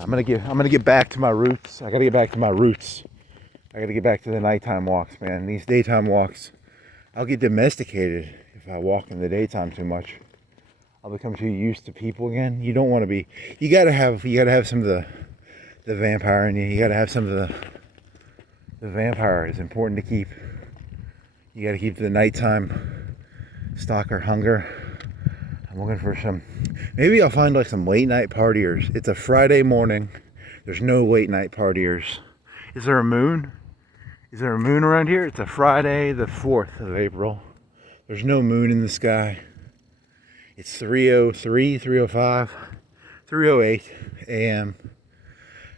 I'm gonna get back to my roots. I gotta get back to my roots. I gotta get back to the nighttime walks, man. These daytime walks, I'll get domesticated if I walk in the daytime too much. I'll become too used to people again. You don't want to be. You gotta have some of the vampire in you. You gotta have some of the vampire. Is important to keep. You gotta keep the nighttime stalker hunger. I'm looking for some. Maybe I'll find like some late night partiers. It's a Friday morning. There's no late night partiers. Is there a moon? Is there a moon around here? It's a Friday, the 4th of April. There's no moon in the sky. It's 3:03, 3:05, 3:08 a.m.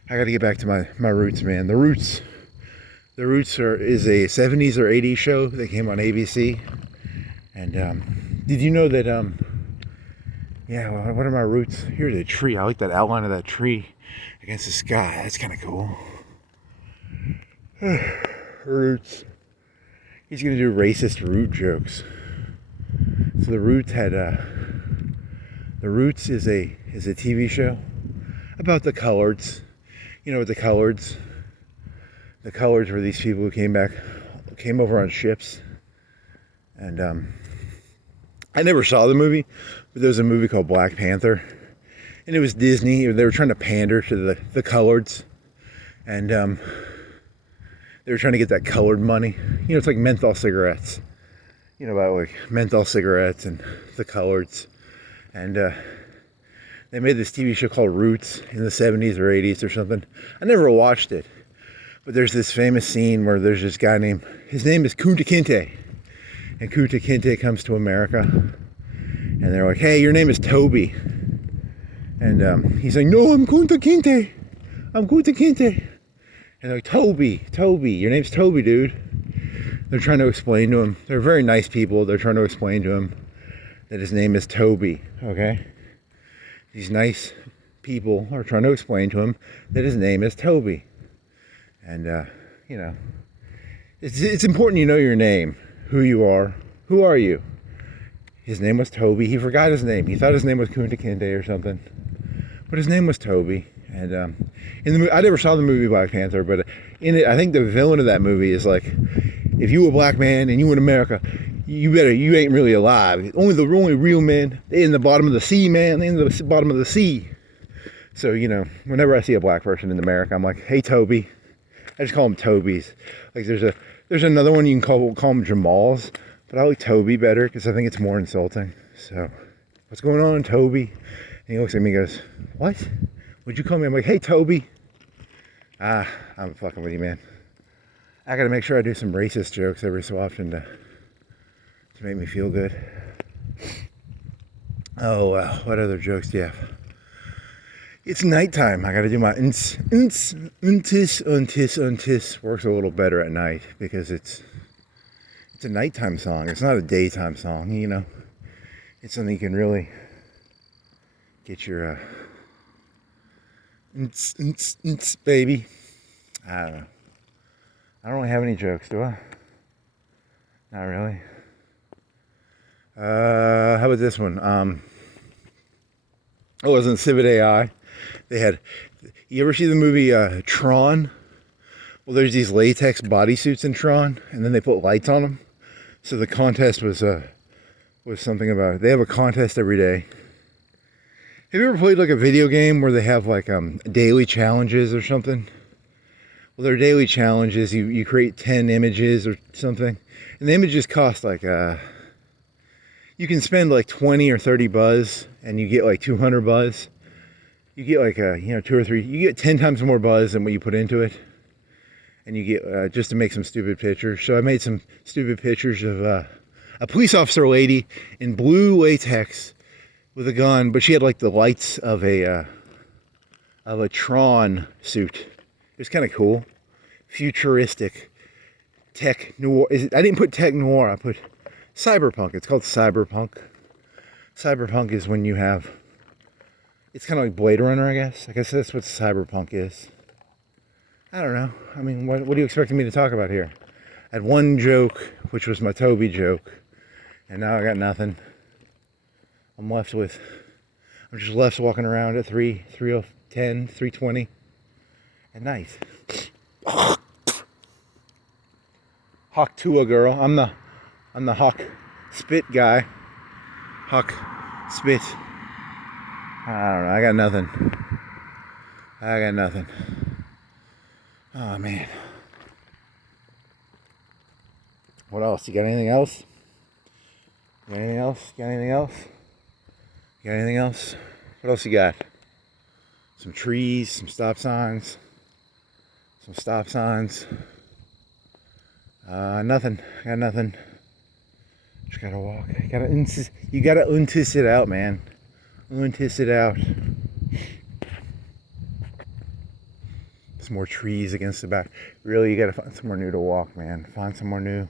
I gotta get back to my roots, man. The Roots is a 70s or 80s show that came on ABC. And did you know that yeah, well, what are my roots? Here's a tree. I like that outline of that tree against the sky. That's kind of cool. Roots. He's gonna do racist root jokes. So the Roots had the Roots is a TV show about the coloreds. You know what the coloreds? The coloreds were these people who came over on ships. And I never saw the movie, but there was a movie called Black Panther, and it was Disney. They were trying to pander to the coloreds, and they were trying to get that colored money. You know, it's like menthol cigarettes. You know, about like menthol cigarettes and the coloreds. And they made this TV show called Roots in the 70s or 80s or something. I never watched it, but there's this famous scene where there's this guy his name is Kinte. And Kunta Kinte comes to America, and they're like, "Hey, your name is Toby." And he's like, "No, I'm Kunta Kinte. I'm Kunta Kinte." And they're like, Toby, your name's Toby, dude. They're trying to explain to him. They're very nice people. They're trying to explain to him that his name is Toby, okay? These nice people are trying to explain to him that his name is Toby. And, you know, it's important you know your name. Who you are. Who are you? His name was Toby. He forgot his name. He thought his name was Kunta Kinte or something. But his name was Toby. And in the movie, I never saw the movie Black Panther, but in it, I think the villain of that movie is like, if you were a black man and you were in America, you ain't really alive. Only real men, they in the bottom of the sea, man. They in the bottom of the sea. So, you know, whenever I see a black person in America, I'm like, hey, Toby. I just call them Tobys. Like there's another one you can call them Jamals, but I like Toby better because I think it's more insulting. So, what's going on, Toby? And he looks at me and goes, what? Would you call me? I'm like, hey, Toby. I'm fucking with you, man. I gotta make sure I do some racist jokes every so often to make me feel good. Oh, wow. What other jokes do you have? It's nighttime. I gotta do my untis. Works a little better at night because it's a nighttime song. It's not a daytime song, you know. It's something you can really get your baby. I don't know. I don't really have any jokes, do I? Not really. How about this one? I was in Civitai. They had, you ever see the movie Tron? Well, there's these latex bodysuits in Tron, and then they put lights on them. So the contest was something about it. They have a contest every day. Have you ever played like a video game where they have like daily challenges or something? Well, they're daily challenges. You create 10 images or something, and the images cost like you can spend like 20 or 30 buzz, and you get like 200 buzz. You get like 2 or 3. You get 10 times more buzz than what you put into it, and you get just to make some stupid pictures. So I made some stupid pictures of a police officer lady in blue latex with a gun, but she had like the lights of a Tron suit. It was kind of cool, futuristic, tech noir. I didn't put tech noir. I put cyberpunk. It's called cyberpunk. Cyberpunk is when you have. It's kind of like Blade Runner, I guess. I guess that's what cyberpunk is. I don't know. I mean, what are you expecting me to talk about here? I had one joke, which was my Toby joke, and now I got nothing. I'm just left walking around at 3:05 310, 320 at night. Hawk Tua girl. I'm the Hawk Spit guy. Hawk Spit. I don't know. I got nothing. Oh man. What else? You got anything else? Got anything else? What else you got? Some trees, some stop signs. Nothing. I got nothing. Just gotta walk. You gotta untis it out, man. Untis it out. Some more trees against the back. Really, you gotta find somewhere new to walk, man. Find somewhere new.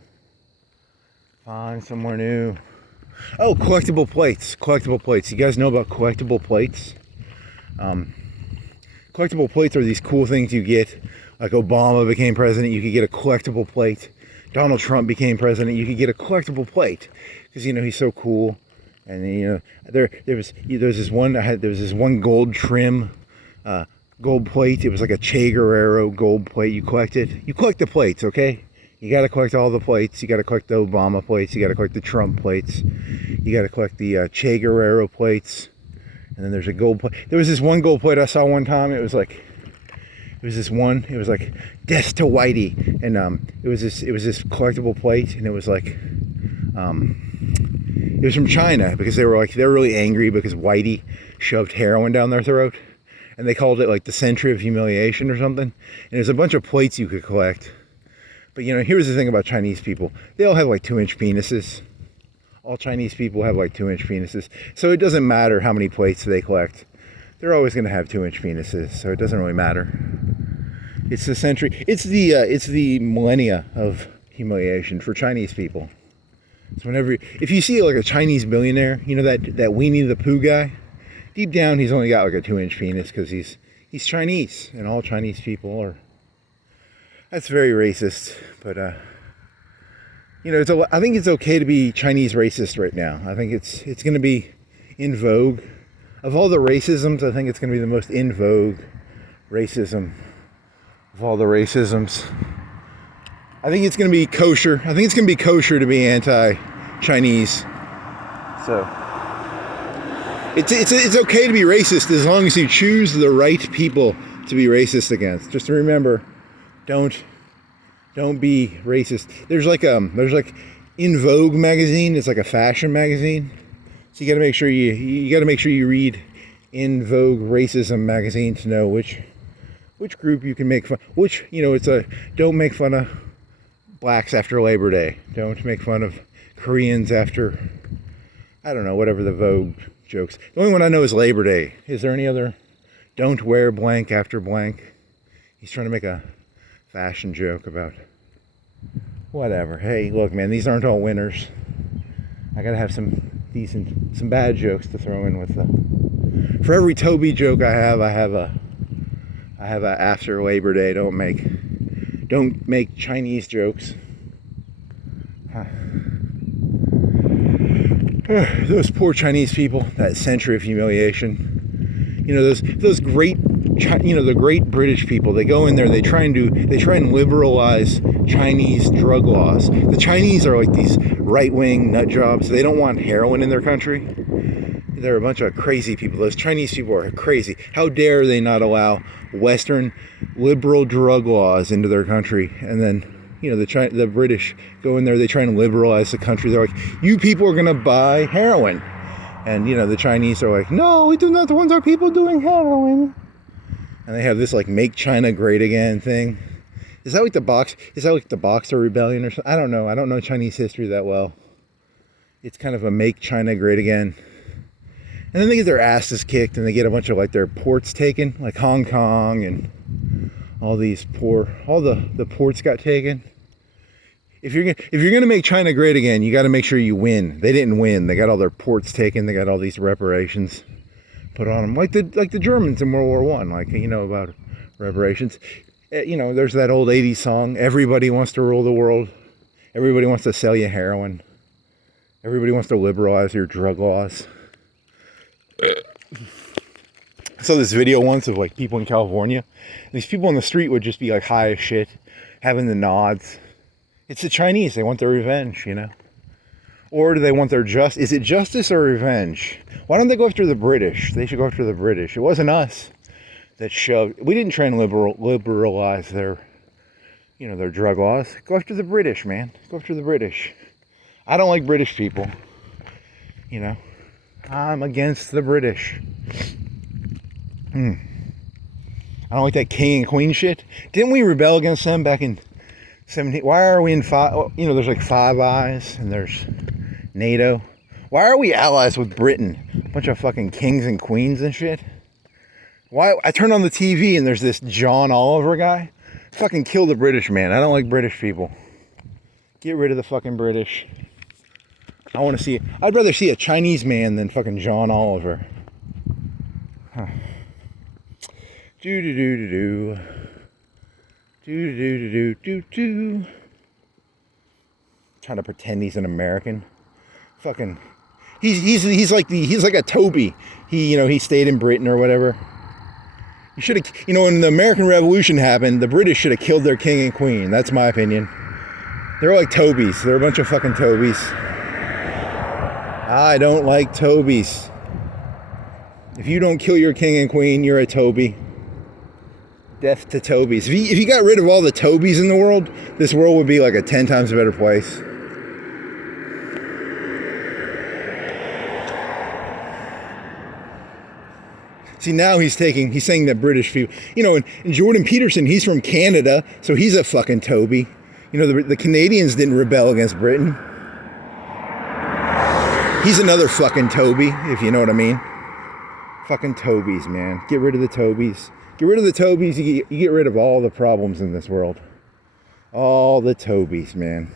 Oh, collectible plates. You guys know about collectible plates? Collectible plates are these cool things you get. Like Obama became president, you could get a collectible plate. Donald Trump became president, you could get a collectible plate because he's so cool. And there was this one gold trim gold plate. It was like a Che Guerrero gold plate. You collect the plates, okay? You got to collect all the plates. You got to collect the Obama plates. You got to collect the Trump plates. You got to collect the Che Guerrero plates. And then there's a gold plate. There was this one gold plate I saw one time. It was like death to Whitey, and it was this collectible plate, and it was like it was from China because they were really angry because Whitey shoved heroin down their throat, and they called it like the Century of Humiliation or something. And there's a bunch of plates you could collect. But here's the thing about Chinese people. They all have like 2-inch penises. All Chinese people have like 2-inch penises. So it doesn't matter how many plates they collect. They're always going to have 2-inch penises. So it doesn't really matter. It's the century. It's the millennia of humiliation for Chinese people. So if you see like a Chinese billionaire, that Winnie the Pooh guy, deep down he's only got like a 2-inch penis because he's Chinese, and all Chinese people are. That's very racist, but I think it's okay to be Chinese racist right now. I think it's going to be in vogue. Of all the racisms, I think it's going to be the most in vogue racism of all the racisms. I think it's going to be kosher. I think it's going to be kosher to be anti-Chinese. So it's okay to be racist as long as you choose the right people to be racist against. Just remember. Don't be racist. There's like In Vogue magazine. It's like a fashion magazine. So you got to make sure you read In Vogue Racism magazine to know which group you can make fun. Don't make fun of blacks after Labor Day. Don't make fun of Koreans after, I don't know, whatever the Vogue jokes. The only one I know is Labor Day. Is there any other? Don't wear blank after blank. He's trying to make a fashion joke about whatever. Hey, look, man, these aren't all winners. I gotta have some bad jokes to throw in with the. For every Toby joke I have a after Labor Day. Don't make Chinese jokes. Those poor Chinese people. That century of humiliation. Those great. The great British people, they go in there, they try and liberalize Chinese drug laws. The Chinese are like these right-wing nut jobs. They don't want heroin in their country. They're a bunch of crazy people. Those Chinese people are crazy. How dare they not allow Western liberal drug laws into their country? And then, the British go in there, they try and liberalize the country. They're like, you people are going to buy heroin. And, the Chinese are like, no, we do not want our people doing heroin. And they have this like "Make China Great Again" thing. Is that like the Boxer Rebellion or something? I don't know. I don't know Chinese history that well. It's kind of a "Make China Great Again." And then they get their asses kicked, and they get a bunch of like their ports taken, like Hong Kong and all the ports got taken. If you're gonna make China great again, you got to make sure you win. They didn't win. They got all their ports taken. They got all these reparations put on them, like the Germans in World War I, about reparations. There's that old 80s song, everybody wants to rule the world. Everybody wants to sell you heroin. Everybody wants to liberalize your drug laws. I saw this video once of like people in California. These people on the street would just be like high as shit, having the nods. It's the Chinese. They want their revenge, you know? Or do they want their justice? Is it justice or revenge? Why don't they go after the British? They should go after the British. It wasn't us that shoved. We didn't try and liberalize their, you know, their drug laws. Go after the British, man. Go after the British. I don't like British people. You know, I'm against the British. I don't like that king and queen shit. Didn't we rebel against them back in 17? Why are we in five? You know, there's like Five Eyes and there's NATO. Why are we allies with Britain? A bunch of fucking kings and queens and shit. Why? I turn on the TV and there's this John Oliver guy. Fucking kill the British, man. I don't like British people. Get rid of the fucking British. I want to see it. I'd rather see a Chinese man than fucking John Oliver. Huh. Do. Trying to pretend he's an American. Fucking, he's like a Toby. He stayed in Britain or whatever. You should have, when the American Revolution happened, the British should have killed their king and queen. That's my opinion. They're like Tobys. They're a bunch of fucking Tobys. I don't like Tobys. If you don't kill your king and queen, you're a Toby. Death to Tobys. If you got rid of all the Tobys in the world, this world would be like a 10 times better place. See, now he's saying that British people, and Jordan Peterson, he's from Canada, so he's a fucking Toby. The Canadians didn't rebel against Britain. He's another fucking Toby, if you know what I mean. Fucking Tobys, man. Get rid of the Tobys. Get rid of the Tobys, you get rid of all the problems in this world. All the Tobys, man.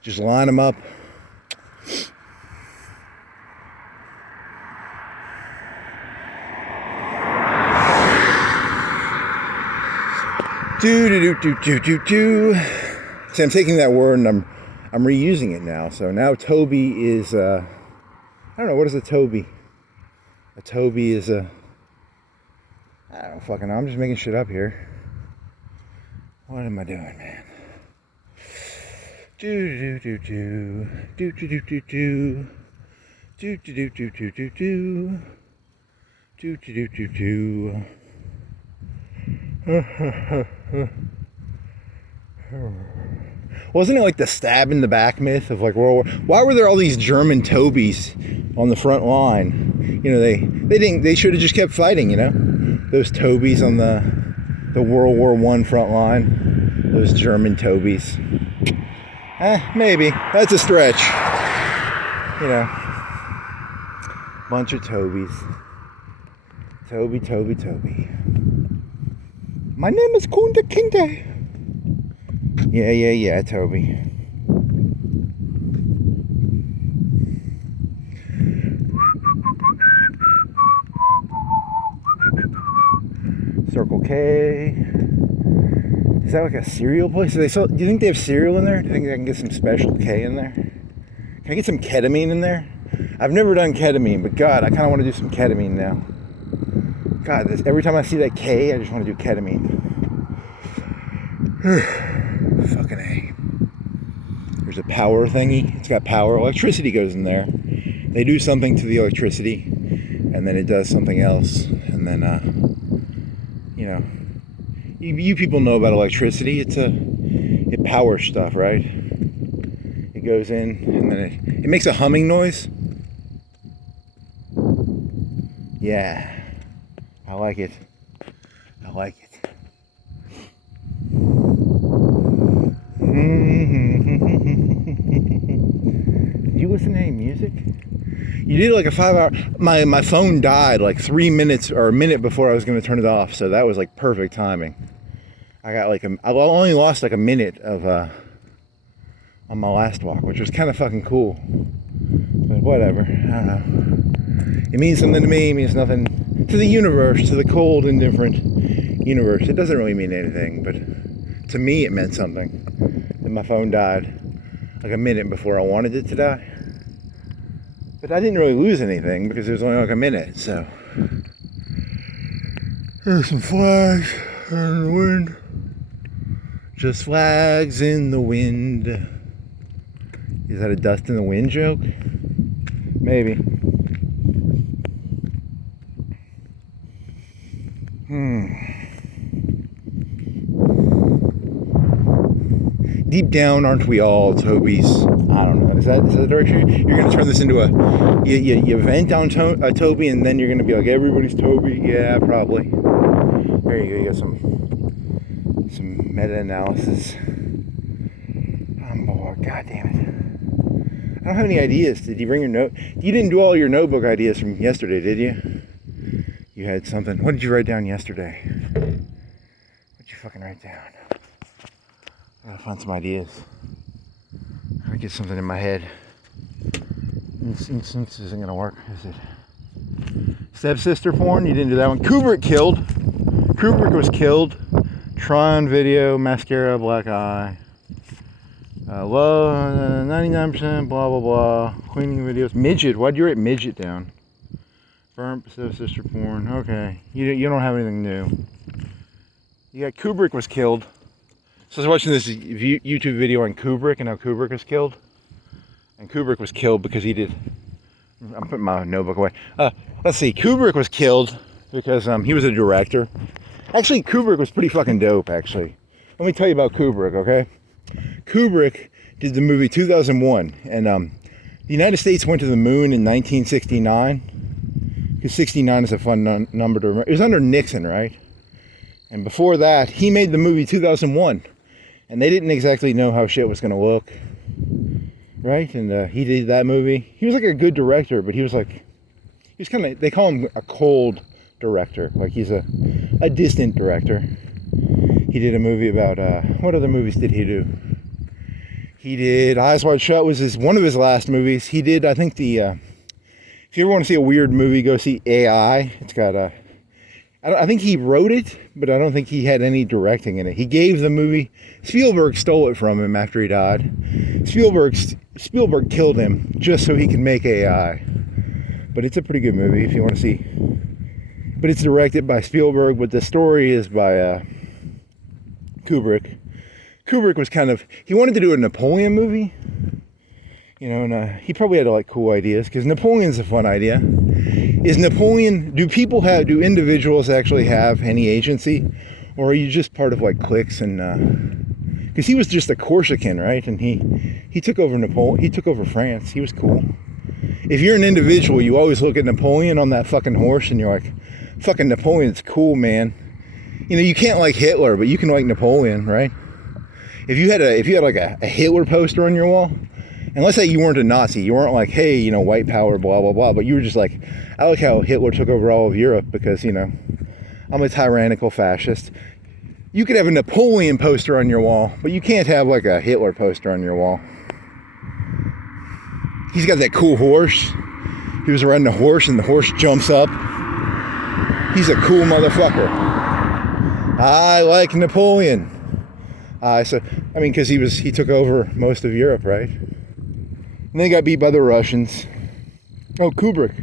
Just line them up. Do. See, I'm taking that word and I'm reusing it now. So now Toby is, I don't know, what is a Toby? A Toby is a, I don't fucking know, I'm just making shit up here. What am I doing, man? Do. Wasn't it like the stab in the back myth of like World War? Why were there all these German Tobys on the front line? They should have just kept fighting, Those Tobys on the World War I front line. Those German Tobys. Maybe. That's a stretch. Bunch of Tobys. Toby. My name is Kunta Kinte. Yeah, Toby. Circle K. Is that like a cereal place? Do you think they have cereal in there? Do you think I can get some special K in there? Can I get some ketamine in there? I've never done ketamine, but God, I kind of want to do some ketamine now. God, every time I see that K, I just want to do ketamine. Fucking A. There's a power thingy. It's got power. Electricity goes in there. They do something to the electricity, and then it does something else. And then, you people know about electricity. It powers stuff, right? It goes in, and then it makes a humming noise. Yeah. I like it. Did you listen to any music? You did like a 5-hour. My phone died like 3 minutes or a minute before I was going to turn it off, so that was like perfect timing. I got I only lost like a minute of on my last walk, which was kind of fucking cool. But whatever. I don't know. It means something to me. It means nothing to the universe, to the cold, indifferent universe. It doesn't really mean anything, but to me it meant something. And my phone died like a minute before I wanted it to die. But I didn't really lose anything because it was only like a minute, so. There's some flags in the wind. Just flags in the wind. Is that a dust in the wind joke? Maybe. Deep down, aren't we all Toby's? I don't know. Is that the direction? You're going to turn this into you vent on Toby, and then you're going to be like, everybody's Toby? Yeah, probably. There you go. You got some meta-analysis. I'm bored. God damn it. I don't have any ideas. Did you bring your note? You didn't do all your notebook ideas from yesterday, did you? You had something. What did you write down yesterday? What did you fucking write down? I gotta find some ideas. I get something in my head. Instinct isn't gonna work, is it? Stepsister porn? You didn't do that one. Kubrick was killed. Tron video, mascara, black eye. Low, 99%, blah blah blah. Cleaning videos. Midget. Why'd you write midget down? Burnt stepsister porn. Okay. You don't have anything new. You got Kubrick was killed. So I was watching this YouTube video on Kubrick and how Kubrick was killed. And Kubrick was killed because he did... I'm putting my notebook away. Let's see. Kubrick was killed because he was a director. Actually, Kubrick was pretty fucking dope, actually. Let me tell you about Kubrick, okay? Kubrick did the movie 2001. And the United States went to the moon in 1969. Because 69 is a fun number to remember. It was under Nixon, right? And before that, he made the movie 2001. And they didn't exactly know how shit was going to look, right? And he did that movie. He was like a good director, but he was kind of, they call him a cold director. Like he's a distant director. He did a movie about, what other movies did he do? He did Eyes Wide Shut was one of his last movies. He did, I think if you ever want to see a weird movie, go see AI. It's got I think he wrote it, but I don't think he had any directing in it. He gave the movie... Spielberg stole it from him after he died. Spielberg killed him just so he could make AI. But it's a pretty good movie if you want to see. But it's directed by Spielberg, but the story is by Kubrick. Kubrick was he wanted to do a Napoleon movie. You know, and he probably had like cool ideas, because Napoleon's a fun idea. Do individuals actually have any agency? Or are you just part of like cliques and, because he was just a Corsican, right? And he took over he took over France. He was cool. If you're an individual, you always look at Napoleon on that fucking horse and you're like, fucking Napoleon's cool, man. You know, you can't like Hitler, but you can like Napoleon, right? If you had like a Hitler poster on your wall, and let's say you weren't a Nazi, you weren't like, hey, you know, white power, blah, blah, blah, but you were just like, I like how Hitler took over all of Europe because, you know, I'm a tyrannical fascist. You could have a Napoleon poster on your wall, but you can't have like a Hitler poster on your wall. He's got that cool horse. He was riding a horse and the horse jumps up. He's a cool motherfucker. I like Napoleon. Because he took over most of Europe, right? And then he got beat by the Russians. Oh, Kubrick,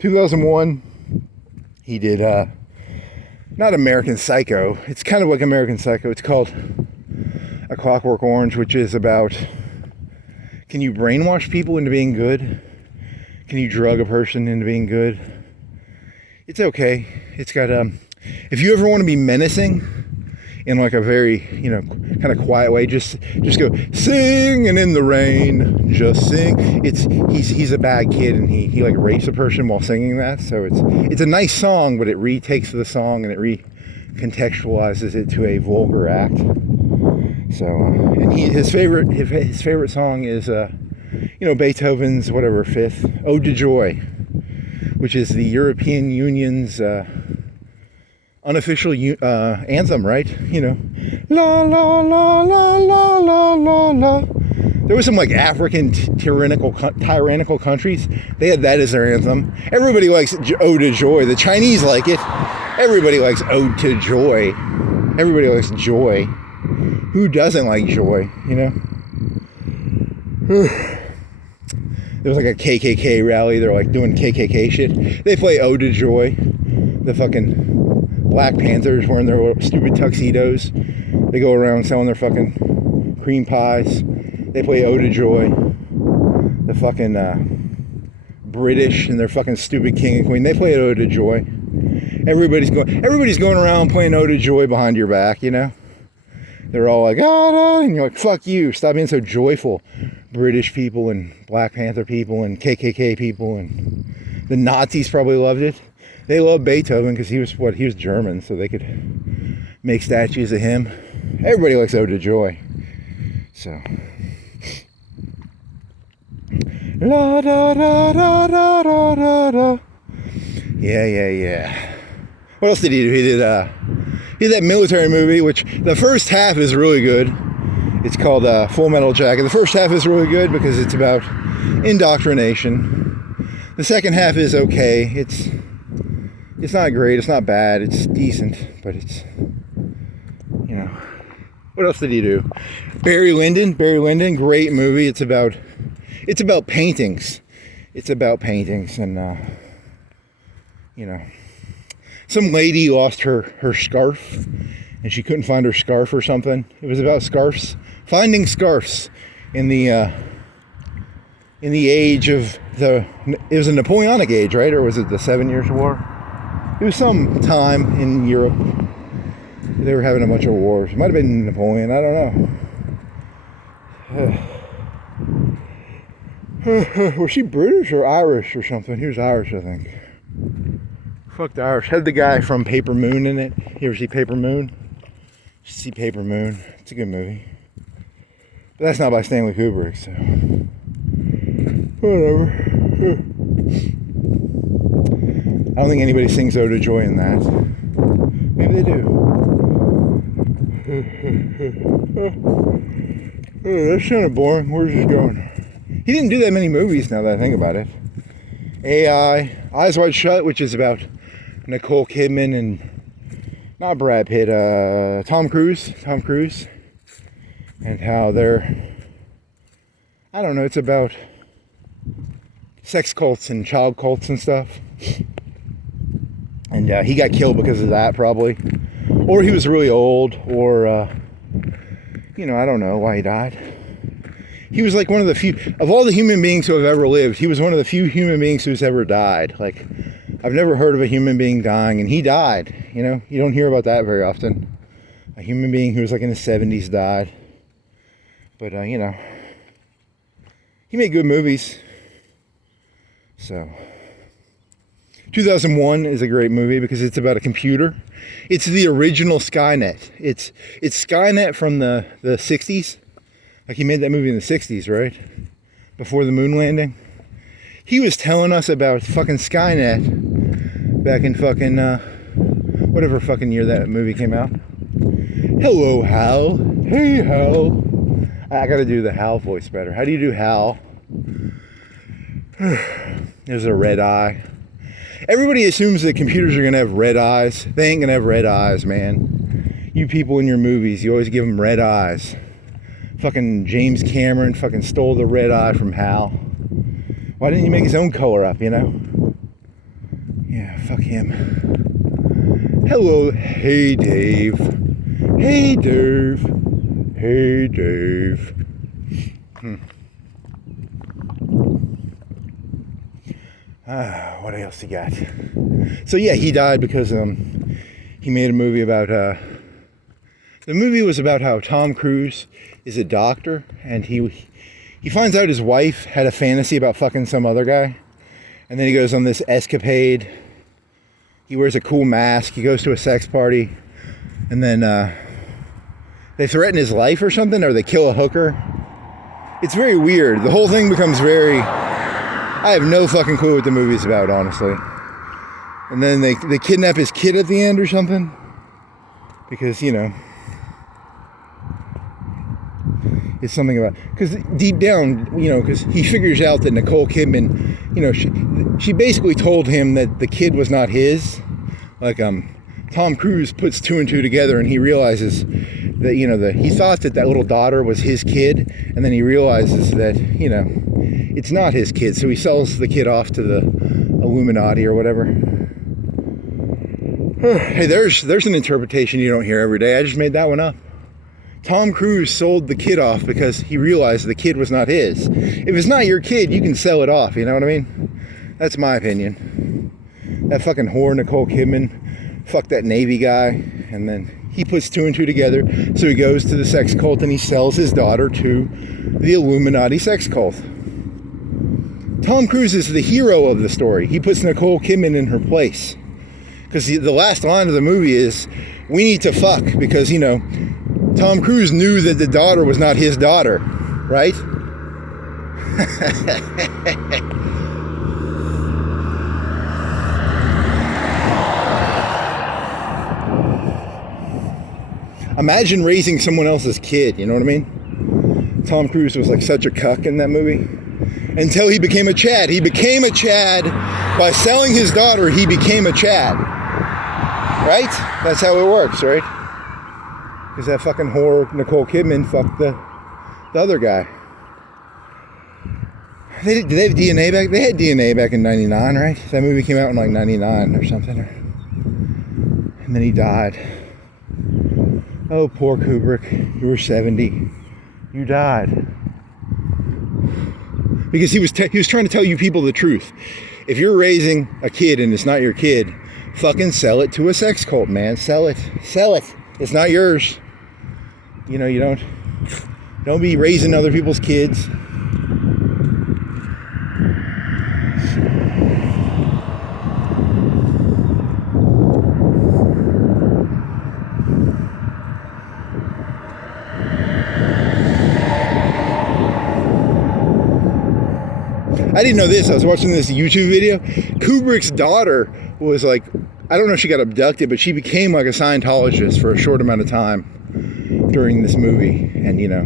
2001, he did, not American Psycho. It's kind of like American Psycho. It's called A Clockwork Orange, which is about, can you brainwash people into being good? Can you drug a person into being good? It's okay. It's got, if you ever want to be menacing, in like a very, you know, kind of quiet way, just go sing and in the rain, just sing. He's a bad kid and he like rapes a person while singing that. So it's a nice song, but it retakes the song and it recontextualizes it to a vulgar act. So and his favorite song is Beethoven's Fifth Ode to Joy, which is the European Union's unofficial anthem, right? You know, la la la la la la la la. There was some like African tyrannical countries. They had that as their anthem. Everybody likes Ode to Joy. The Chinese like it. Everybody likes Ode to Joy. Everybody likes joy. Who doesn't like joy? You know. There was like a KKK rally. They're like doing KKK shit. They play Ode to Joy. The fucking Black Panthers wearing their little stupid tuxedos. They go around selling their fucking cream pies. They play Ode to Joy. The fucking British and their fucking stupid king and queen. They play Ode to Joy. Everybody's going around playing Ode to Joy behind your back, you know? They're all like, ah, and you're like, fuck you. Stop being so joyful. British people and Black Panther people and KKK people and the Nazis probably loved it. They loved Beethoven because he was German, so they could make statues of him. Everybody likes Ode to Joy. So. La da da da da da da da. Yeah. What else did he do? He did that military movie, which the first half is really good. It's called Full Metal Jacket. The first half is really good because it's about indoctrination. The second half is okay. It's not great. It's not bad. It's decent, but it's, you know. What else did he do? Barry Lyndon, great movie. It's about paintings. It's about paintings and, you know, some lady lost her scarf and she couldn't find her scarf or something. It was about scarves, finding scarves in the age of it was a Napoleonic age, right? Or was it the 7 Years' War? It was some time in Europe. They were having a bunch of wars. It might have been Napoleon, I don't know. Was she British or Irish or something? He was Irish, I think. Fuck the Irish. Had the guy from Paper Moon in it. You ever see Paper Moon? See Paper Moon. It's a good movie. But that's not by Stanley Kubrick, so whatever. I don't think anybody sings Ode to Joy in that. Maybe they do. Oh, that's kind of boring. Where's this going? He didn't do that many movies now that I think about it. AI, Eyes Wide Shut, which is about Nicole Kidman and not Brad Pitt, Tom Cruise, and how they're, I don't know, it's about sex cults and child cults and stuff. And he got killed because of that, probably. Or he was really old, or, you know, I don't know why he died. He was like one of the few, of all the human beings who have ever lived, he was one of the few human beings who's ever died. Like, I've never heard of a human being dying, and he died, you know? You don't hear about that very often. A human being who was like in his 70s died. But, you know, he made good movies. So, 2001 is a great movie because it's about a computer. It's the original Skynet. It's Skynet from the 60s. Like, he made that movie in the 60s, right? Before the moon landing. He was telling us about fucking Skynet back in fucking, whatever fucking year that movie came out. Hello, Hal. Hey, Hal. I gotta do the Hal voice better. How do you do Hal? There's a red eye. Everybody assumes that computers are gonna have red eyes. They ain't gonna have red eyes, man. You people in your movies, you always give them red eyes. Fucking James Cameron fucking stole the red eye from Hal. Why didn't he make his own color up, you know? Yeah, fuck him. Hello, hey Dave. Hey Dave. Hey Dave. What else he got? So yeah, he died because he made a movie about the movie was about how Tom Cruise is a doctor, and he finds out his wife had a fantasy about fucking some other guy, and then he goes on this escapade. He wears a cool mask, he goes to a sex party, and then they threaten his life or something, or they kill a hooker. It's very weird. The whole thing becomes very, I have no fucking clue what the movie's about, honestly. And then they kidnap his kid at the end or something, because, you know, it's something about, because deep down, you know, because he figures out that Nicole Kidman, you know, she basically told him that the kid was not his. Like, Tom Cruise puts two and two together, and he realizes that, you know, he thought that little daughter was his kid, and then he realizes that, you know, it's not his kid, so he sells the kid off to the Illuminati or whatever. Hey, there's an interpretation you don't hear every day. I just made that one up. Tom Cruise sold the kid off because he realized the kid was not his. If it's not your kid, you can sell it off, you know what I mean? That's my opinion. That fucking whore Nicole Kidman fucked that Navy guy, and then he puts two and two together, so he goes to the sex cult and he sells his daughter to the Illuminati sex cult. Tom Cruise is the hero of the story. He puts Nicole Kidman in her place. Because the last line of the movie is, we need to fuck, because, you know, Tom Cruise knew that the daughter was not his daughter, right? Imagine raising someone else's kid, you know what I mean? Tom Cruise was like such a cuck in that movie. Until he became a Chad. He became a Chad by selling his daughter. He became a Chad. Right? That's how it works, right? Because that fucking whore Nicole Kidman fucked the other guy. Did they have DNA back? They had DNA back in 99, right? That movie came out in like 99 or something. And then he died. Oh, poor Kubrick. You were 70. You died. Because he was trying to tell you people the truth. If you're raising a kid and it's not your kid, fucking sell it to a sex cult, man. Sell it. Sell it. It's not yours. You know, you don't be raising other people's kids. I didn't know this. I was watching this YouTube video. Kubrick's daughter was like, I don't know if she got abducted, but she became like a Scientologist for a short amount of time during this movie. And, you know,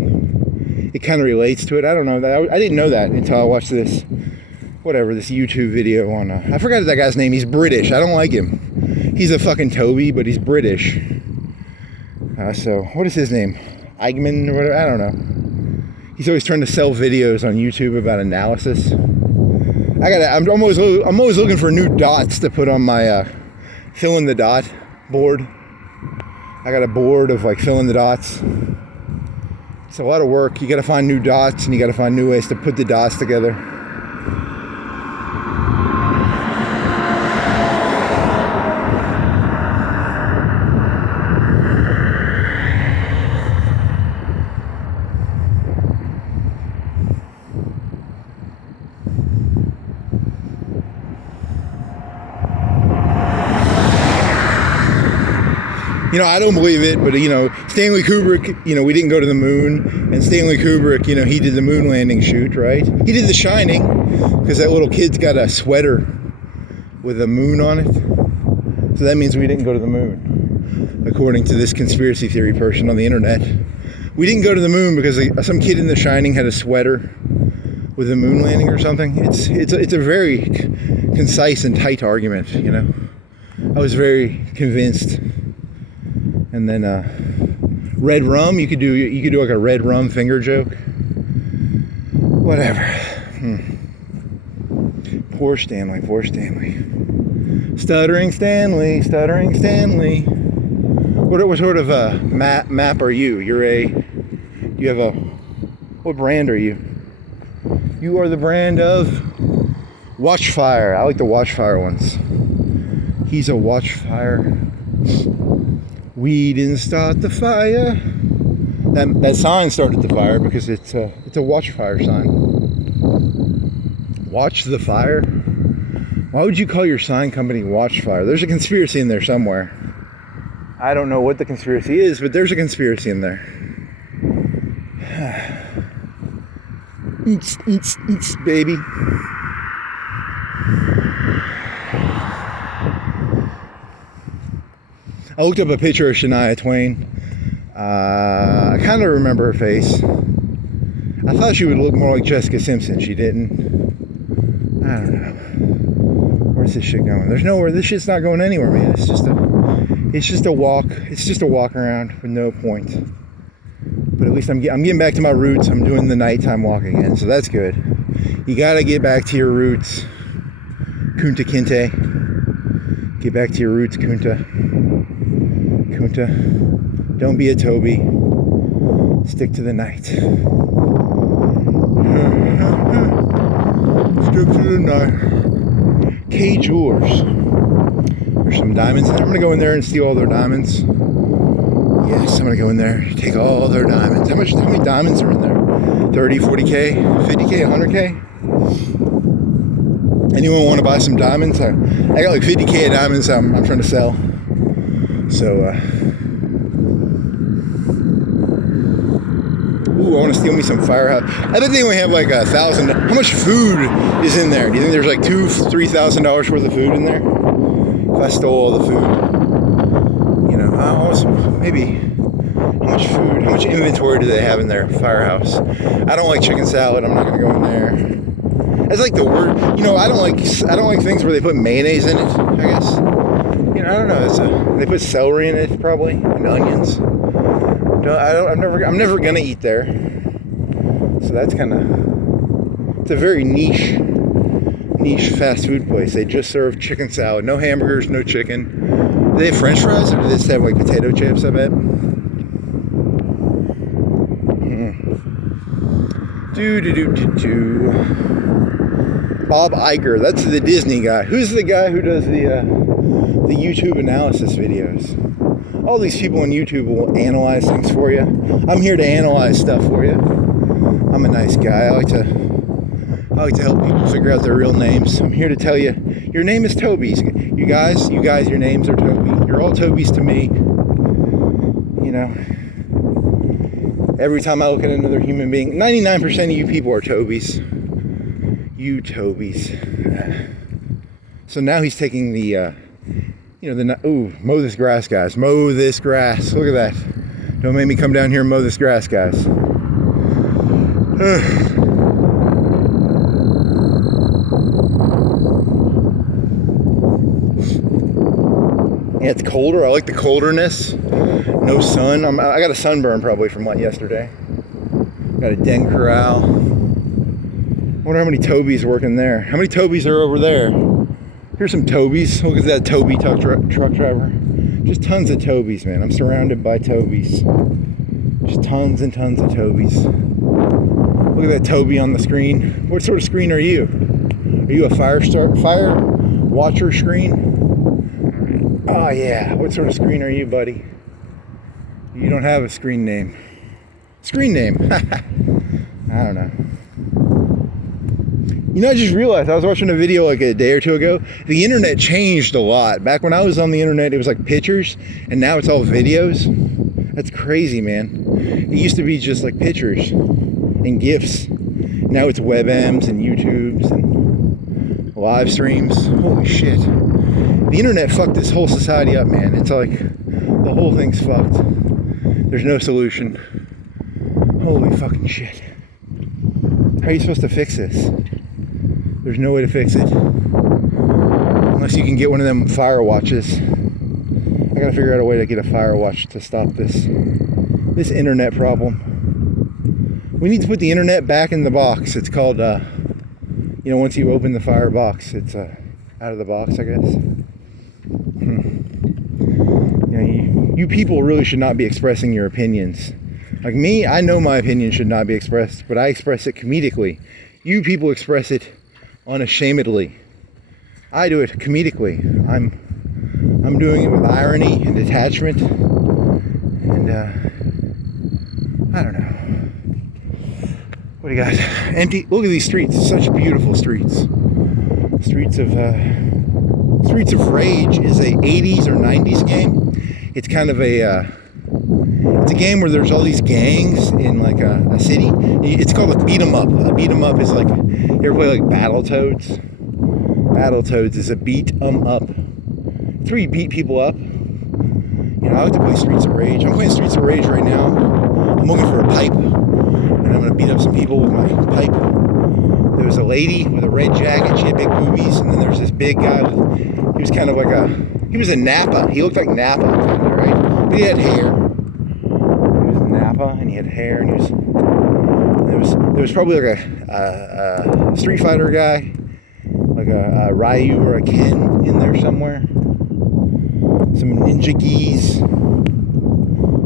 it kind of relates to it. I don't know. I didn't know that until I watched this, this YouTube video on, I forgot that guy's name. He's British. I don't like him. He's a fucking Toby, but he's British. So, what is his name? Eigman or whatever? I don't know. He's always trying to sell videos on YouTube about analysis. I'm always looking for new dots to put on my fill in the dot board. I got a board of like fill in the dots. It's a lot of work. You got to find new dots and you got to find new ways to put the dots together. You know, I don't believe it, but, you know, Stanley Kubrick, you know, we didn't go to the moon. And Stanley Kubrick, you know, he did the moon landing shoot, right? He did The Shining, because that little kid's got a sweater with a moon on it. So that means we didn't go to the moon, according to this conspiracy theory person on the internet. We didn't go to the moon because some kid in The Shining had a sweater with a moon landing or something. It's a very concise and tight argument, you know. I was very convinced. And then red rum, you could do like a red rum finger joke. Whatever. Poor Stanley. Stuttering Stanley. What sort of map are you? What brand are you? You are the brand of Watchfire. I like the Watchfire ones. He's a Watchfire. We didn't start the fire. That sign started the fire because it's a Watchfire sign. Watch the fire? Why would you call your sign company Watchfire? There's a conspiracy in there somewhere. I don't know what the conspiracy is, but there's a conspiracy in there. Eats, baby. I looked up a picture of Shania Twain. I kind of remember her face. I thought she would look more like Jessica Simpson. She didn't. I don't know. Where's this shit going? There's nowhere. This shit's not going anywhere, man. It's just a walk. It's just a walk around with no point. But at least I'm getting back to my roots. I'm doing the nighttime walk again, so that's good. You gotta get back to your roots. Kunta Kinte. Get back to your roots, Kunta. Kunta, don't be a Toby. Stick to the night. Stick to the night. K Jewelers. There's some diamonds in there. I'm going to go in there and steal all their diamonds. Yes, I'm going to go in there, take all their diamonds. How many diamonds are in there? 30, 40K, 50K, 100K? Anyone want to buy some diamonds? I got like 50K of diamonds I'm trying to sell. So, ooh, I want to steal me some firehouse. I think they only have like 1,000. How much food is in there? Do you think there's like $2,000, $3,000 worth of food in there? If I stole all the food, you know, maybe. How much food? How much inventory do they have in their firehouse? I don't like chicken salad. I'm not gonna go in there. It's like the word, you know. I don't like things where they put mayonnaise in it. I guess, you know, I don't know. They put celery in it probably and onions. I'm never gonna eat there. So that's kind of. It's a very niche fast food place. They just serve chicken salad, no hamburgers, no chicken. Do they have French fries or do they just have like potato chips? I bet. Bob Iger, that's the Disney guy. Who's the guy who does the YouTube analysis videos? All these people on YouTube will analyze things for you. I'm here to analyze stuff for you. I'm a nice guy. I like to help people figure out their real names. I'm here to tell you, your name is Toby. You guys, your names are Toby. You're all Tobys to me. You know. Every time I look at another human being, 99% of you people are Tobys. You Tobys. So now he's taking the, mow this grass, guys. Mow this grass. Look at that. Don't make me come down here and mow this grass, guys. Yeah, it's colder. I like the colderness. No sun. I got a sunburn probably from yesterday. Got a den corral. Wonder how many Tobys working there. How many Tobys are over there? Here's some Tobys. Look at that Toby truck driver. Just tons of Tobys, man. I'm surrounded by Tobys. Just tons and tons of Tobys. Look at that Toby on the screen. What sort of screen are you? Are you a fire watcher screen? Oh yeah. What sort of screen are you, buddy? You don't have a screen name. Screen name. I don't know. You know, I just realized I was watching a video like a day or two ago. The internet changed a lot. Back when I was on the internet, it was like pictures, and now it's all videos. That's crazy, man. It used to be just like pictures and GIFs. Now it's WebMs and YouTubes and live streams. Holy shit. The internet fucked this whole society up, man. It's like the whole thing's fucked. There's no solution. Holy fucking shit. How are you supposed to fix this? There's no way to fix it. Unless you can get one of them fire watches. I gotta figure out a way to get a fire watch to stop this internet problem. We need to put the internet back in the box. It's called, once you open the fire box, it's out of the box, I guess. You people really should not be expressing your opinions. Like me, I know my opinion should not be expressed, but I express it comedically. You people express it unashamedly. I do it comedically. I'm doing it with irony and detachment, and I don't know. What do you got? Empty. Look at these streets. Such beautiful streets. Streets of Rage is a 80s or 90s game. It's kind of it's a game where there's all these gangs in like a city. It's called a beat 'em up. A beat 'em up is like, you ever play like Battletoads? Battletoads is a beat 'em up. It's where you beat people up. You know, I like to play Streets of Rage. I'm playing Streets of Rage right now. I'm looking for a pipe, and I'm gonna beat up some people with my pipe. There was a lady with a red jacket. She had big boobies, and then there's this big guy he was kind of like he was a Napa. He looked like Napa, kind of, right? But he had hair. He was a Napa, and he had hair, and there was probably like a Street Fighter guy, like a Ryu or a Ken in there somewhere. some ninja geese.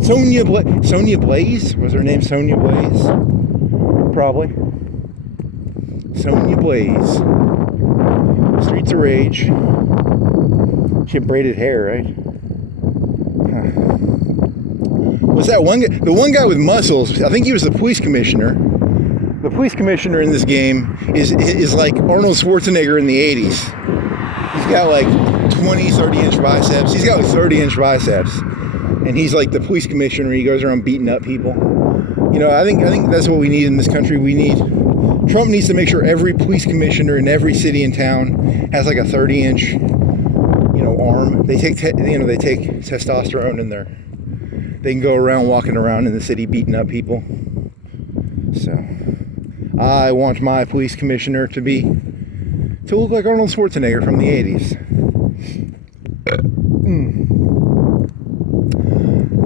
Sonia Blaze? Was her name Sonia Blaze? Probably. Sonia Blaze. Streets of Rage. She had braided hair, right? Huh. Was that one guy? The one guy with muscles, I think he was the police commissioner. The police commissioner in this game is like Arnold Schwarzenegger in the 80s. He's got like 20, 30-inch biceps. He's got like 30-inch biceps. And he's like the police commissioner. He goes around beating up people. You know, I think that's what we need in this country. Trump needs to make sure every police commissioner in every city and town has like a 30-inch, you know, arm. They take testosterone in there. They can go around walking around in the city beating up people. So I want my police commissioner to look like Arnold Schwarzenegger from the 80s.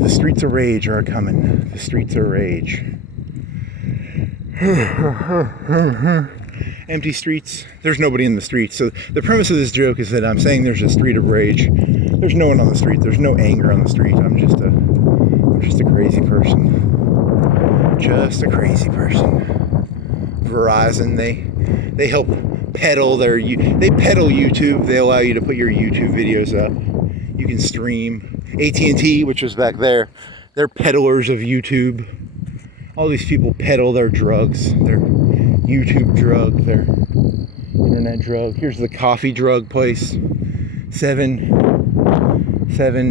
The streets of rage are coming. The streets of rage. Empty streets. There's nobody in the streets. So the premise of this joke is that I'm saying there's a street of rage. There's no one on the street. There's no anger on the street. I'm just a crazy person. Just a crazy person. Verizon, they help peddle they peddle YouTube. They allow you to put your YouTube videos up. You can stream. AT&T, which was back there, they're peddlers of YouTube. All these people peddle their drugs, their YouTube drug, their internet drug. Here's the coffee drug place. Seven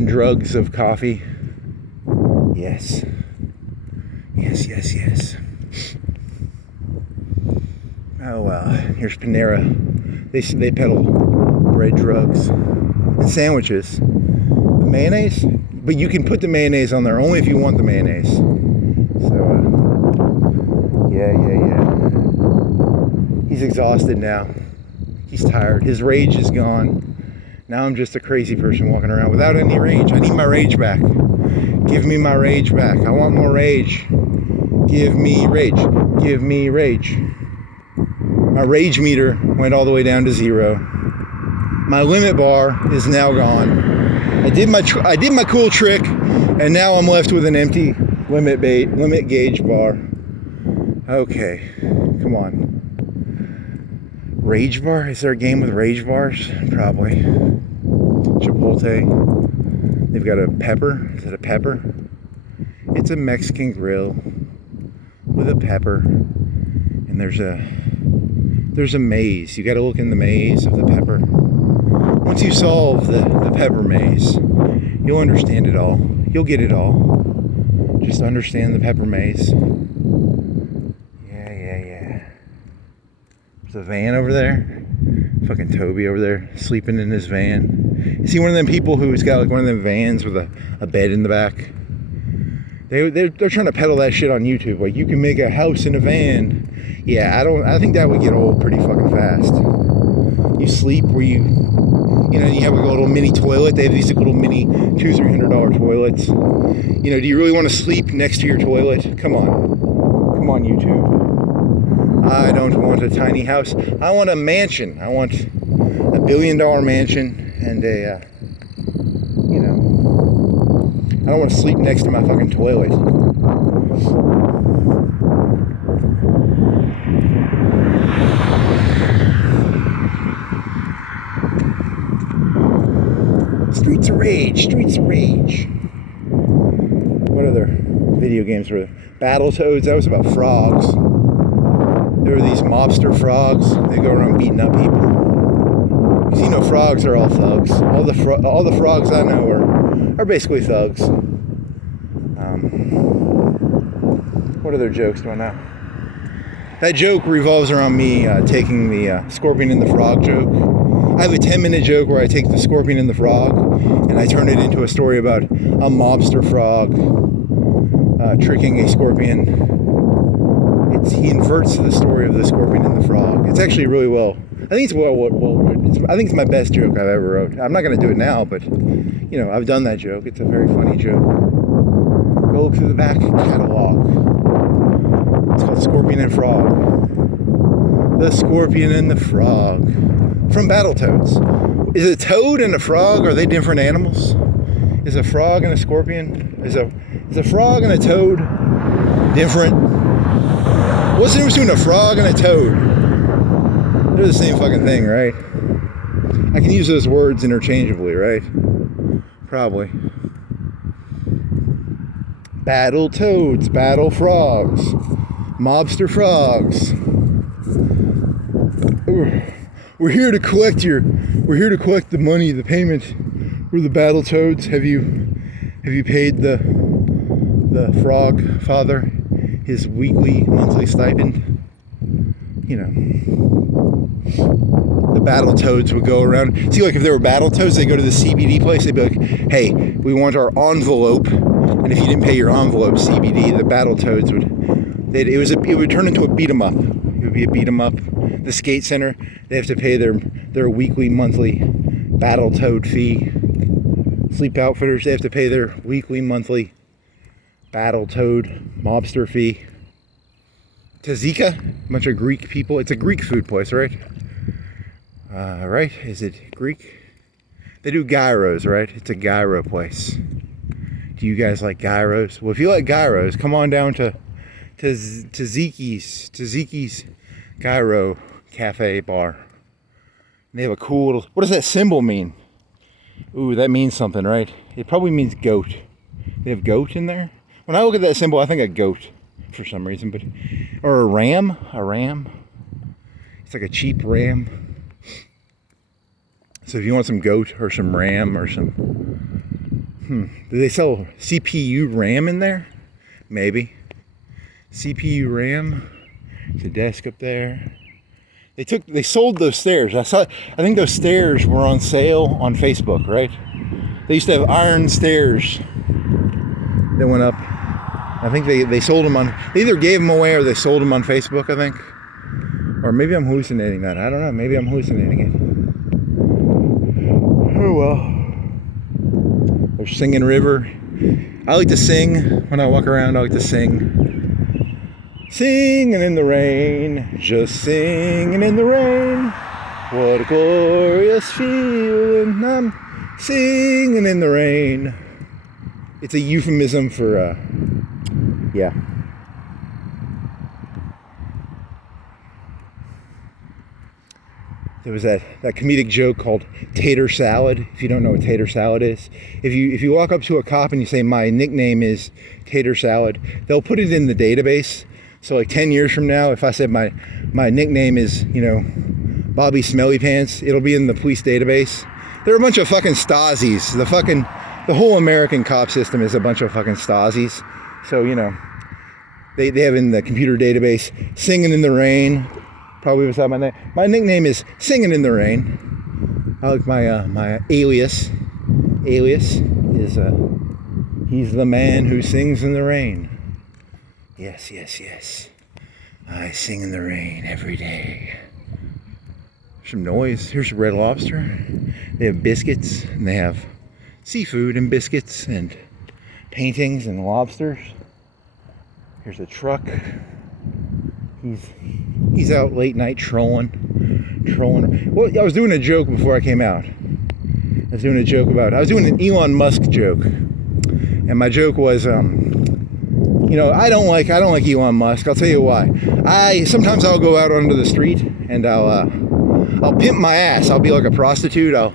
drugs of coffee. Yes. Oh well, here's Panera. They peddle bread drugs and sandwiches. The mayonnaise, but you can put the mayonnaise on there only if you want the mayonnaise. So yeah. He's exhausted now. He's tired. His rage is gone. Now I'm just a crazy person walking around without any rage. I need my rage back. Give me my rage back. I want more rage. Give me rage. Give me rage. My rage meter went all the way down to 0. My limit bar is now gone. I did my cool trick, and now I'm left with an empty limit gauge bar. Okay, come on. Rage bar? Is there a game with rage bars? Probably. Chipotle. They've got a pepper. Is it a pepper? It's a Mexican grill with a pepper, and there's a maze. You got to look in the maze of the pepper. Once you solve the pepper maze, you'll understand it all. You'll get it all. Just understand the pepper maze. Yeah. There's a van over there. Fucking Toby over there sleeping in his van. Is he one of them people who's got like one of them vans with a bed in the back? They're trying to peddle that shit on YouTube. Like, you can make a house in a van. Yeah, I think that would get old pretty fucking fast. You sleep where you have like a little mini toilet. They have these little mini $200-$300 toilets. You know, do you really want to sleep next to your toilet? Come on, YouTube. I don't want a tiny house. I want a mansion. I want $1 billion mansion and I don't want to sleep next to my fucking toilet. Streets of Rage. What other video games were there? Battletoads, that was about frogs. There were these mobster frogs. They go around beating up people. Because you know frogs are all thugs. All the frogs I know are basically thugs. What other jokes do I know? That joke revolves around me taking the scorpion and the frog joke. I have a 10-minute joke where I take the scorpion and the frog and I turn it into a story about a mobster frog tricking a scorpion. He inverts the story of the scorpion and the frog. It's actually really well. I think it's well written. I think it's my best joke I've ever wrote. I'm not going to do it now, but I've done that joke. It's a very funny joke. Go look through the back catalog. It's called Scorpion and Frog. The Scorpion and the Frog. From Battletoads. Is a toad and a frog, are they different animals? Is a frog and a scorpion? Is a frog and a toad different? What's the difference between a frog and a toad? They're the same fucking thing, right? I can use those words interchangeably, right? Probably. Battle toads, battle frogs, mobster frogs. We're here to collect the money, the payment. We're the battle toads. Have you paid the frog father his weekly, monthly stipend? You know, the battle toads would go around. See, like if there were battle toads, they go to the CBD place. They'd be like, "Hey, we want our envelope." And if you didn't pay your envelope, CBD, the battle toads would. It would turn into a beat 'em up. It would be a beat 'em up. The skate center, they have to pay their weekly, monthly battle toad fee. Sleep outfitters, they have to pay their weekly, monthly battle toad mobster fee. Tazika, a bunch of Greek people. It's a Greek food place, right? Right? Is it Greek? They do gyros, right? It's a gyro place. Do you guys like gyros? Well, if you like gyros, come on down to Taziki's Gyro Cafe Bar. They have a cool little... What does that symbol mean? Ooh, that means something, right? It probably means goat. They have goat in there? When I look at that symbol, I think of goat for some reason, but... Or a ram? A ram? It's like a cheap ram. So if you want some goat or some ram or some... Do they sell CPU RAM in there? Maybe. CPU RAM. There's a desk up there. They sold those stairs. I think those stairs were on sale on Facebook, right? They used to have iron stairs that went up. I think they sold them on, they either gave them away or they sold them on Facebook, I think. Or maybe I'm hallucinating that. I don't know. Maybe I'm hallucinating it. Oh well. There's Singing River. I like to sing when I walk around. I like to sing. Singing in the rain, just singing in the rain. What a glorious feeling. I'm singing in the rain. It's a euphemism for, yeah. There was that comedic joke called tater salad. If you don't know what tater salad is, if you walk up to a cop and you say, "My nickname is tater salad," they'll put it in the database. So like 10 years from now, if I said my nickname is, you know, Bobby Smelly Pants, it'll be in the police database. They're a bunch of fucking Stasis. The whole American cop system is a bunch of fucking Stasis. So, you know, they have in the computer database, Singing in the Rain. Probably beside my name. My nickname is Singing in the Rain. I like my alias. Alias is he's the man who sings in the rain. Yes, yes, yes. I sing in the rain every day. Some noise. Here's Red Lobster. They have biscuits and they have seafood and biscuits and paintings and lobsters. Here's a truck. He's out late night trolling. Well, I was doing a joke before I came out. I was doing an Elon Musk joke, and my joke was, you know, I don't like Elon Musk. I'll tell you why. Sometimes I'll go out onto the street and I'll pimp my ass. I'll be like a prostitute. I'll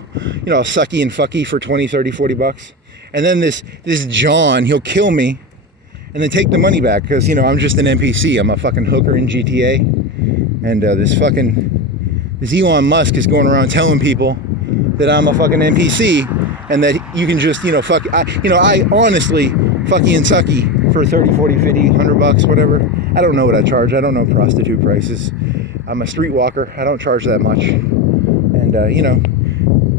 sucky and fucky for 20, 30, 40 bucks. And then this John, he'll kill me and then take the money back because, you know, I'm just an NPC. I'm a fucking hooker in GTA. And this Elon Musk is going around telling people that I'm a fucking NPC and that you can just, you know, I honestly fucky and sucky for 30, 40, 50, 100 bucks, whatever. I don't know what I charge. I don't know prostitute prices. I'm a streetwalker. I don't charge that much. And, you know,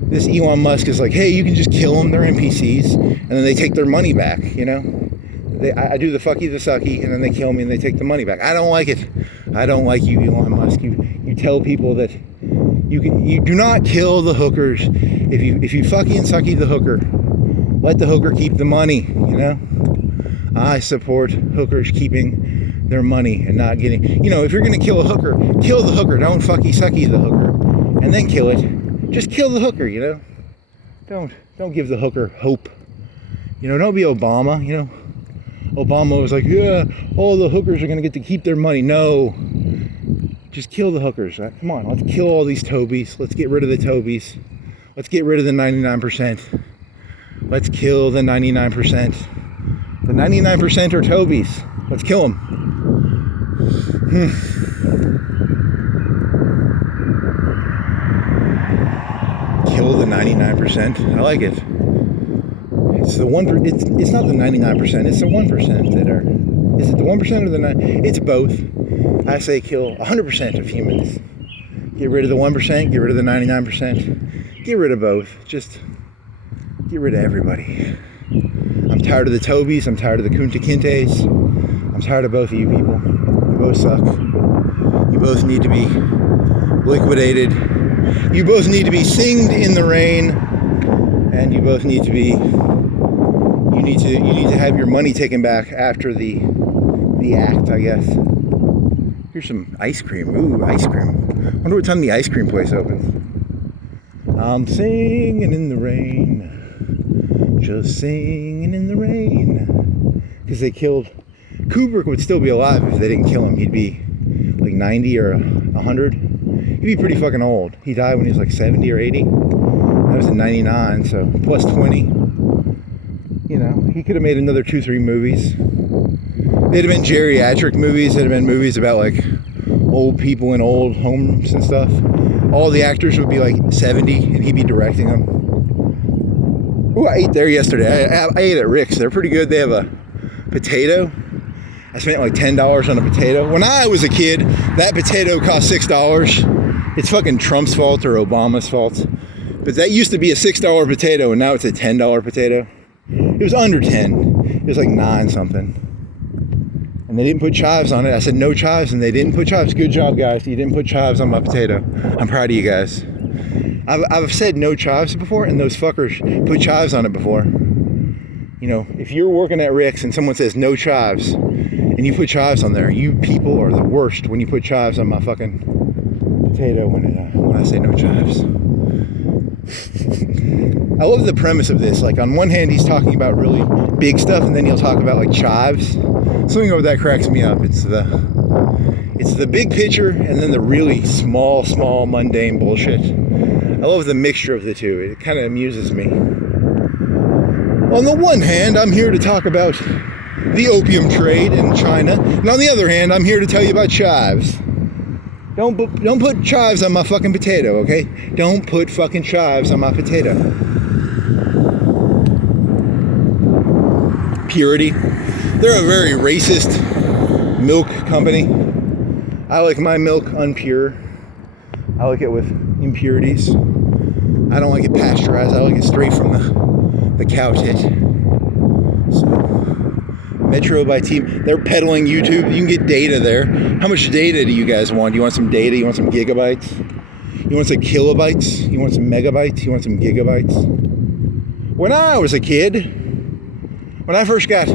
this Elon Musk is like, hey, you can just kill them. They're NPCs. And then they take their money back, you know. I do the fucky, the sucky, and then they kill me and they take the money back. I don't like it. I don't like you, Elon Musk. You tell people that you do not kill the hookers. If you fucky and sucky the hooker, let the hooker keep the money, you know. I support hookers keeping their money and not getting, you know, if you're going to kill a hooker, kill the hooker. Don't fucky sucky the hooker and then kill it. Just kill the hooker, you know. Don't give the hooker hope Don't be Obama, Obama was like, yeah, all the hookers are going to get to keep their money. No. Just kill the hookers. Right? Come on, let's kill all these Tobys. Let's get rid of the Tobys. Let's get rid of the 99%. Let's kill the 99%. The 99% are Tobys. Let's kill them. Kill the 99%. I like it. It's the one. It's not the 99%. It's the 1% that are. Is it the 1% or the 9? It's both. I say kill 100% of humans. Get rid of the 1%. Get rid of the 99%. Get rid of both. Just get rid of everybody. I'm tired of the Tobys. I'm tired of the Kunta Kintes. I'm tired of both of you people. You both suck. You both need to be liquidated. You both need to be singed in the rain. And you both need to be. You need to have your money taken back after the act, I guess. Here's some ice cream. Ooh, ice cream. Wonder what time the ice cream place opens. I'm singing in the rain. Just singing in the rain. Because they killed... Kubrick would still be alive if they didn't kill him. He'd be like 90 or 100. He'd be pretty fucking old. He died when he was like 70 or 80. That was in 99, so plus 20. He could have made another 2-3 movies. They'd have been geriatric movies. They'd have been movies about like old people in old homes and stuff. All the actors would be like 70 and he'd be directing them. Ooh, I ate there yesterday. I ate at Rick's. They're pretty good. They have a potato. I spent like $10 on a potato. When I was a kid, that potato cost $6. It's fucking Trump's fault or Obama's fault. But that used to be a $6 potato and now it's a $10 potato. It was under 10. It was like 9 something. And they didn't put chives on it. I said no chives and they didn't put chives. Good job, guys. You didn't put chives on my potato. I'm proud of you guys. I've said no chives before and those fuckers put chives on it before. If you're working at Rick's and someone says no chives and you put chives on there, you people are the worst when you put chives on my fucking potato when I say no chives. I love the premise of this. Like, on one hand, he's talking about really big stuff, and then he'll talk about like chives. Something over that cracks me up. It's the big picture, and then the really small, mundane bullshit. I love the mixture of the two. It kind of amuses me. On the one hand, I'm here to talk about the opium trade in China, and on the other hand, I'm here to tell you about chives. Don't put chives on my fucking potato, okay? Don't put fucking chives on my potato. Purity. They're a very racist milk company. I like my milk unpure. I like it with impurities. I don't like it pasteurized. I like it straight from the cow tit. So, Metro by Team. They're peddling YouTube. You can get data there. How much data do you guys want? Do you want some data? You want some gigabytes? You want some kilobytes? You want some megabytes? You want some gigabytes? When I was a kid, when I first got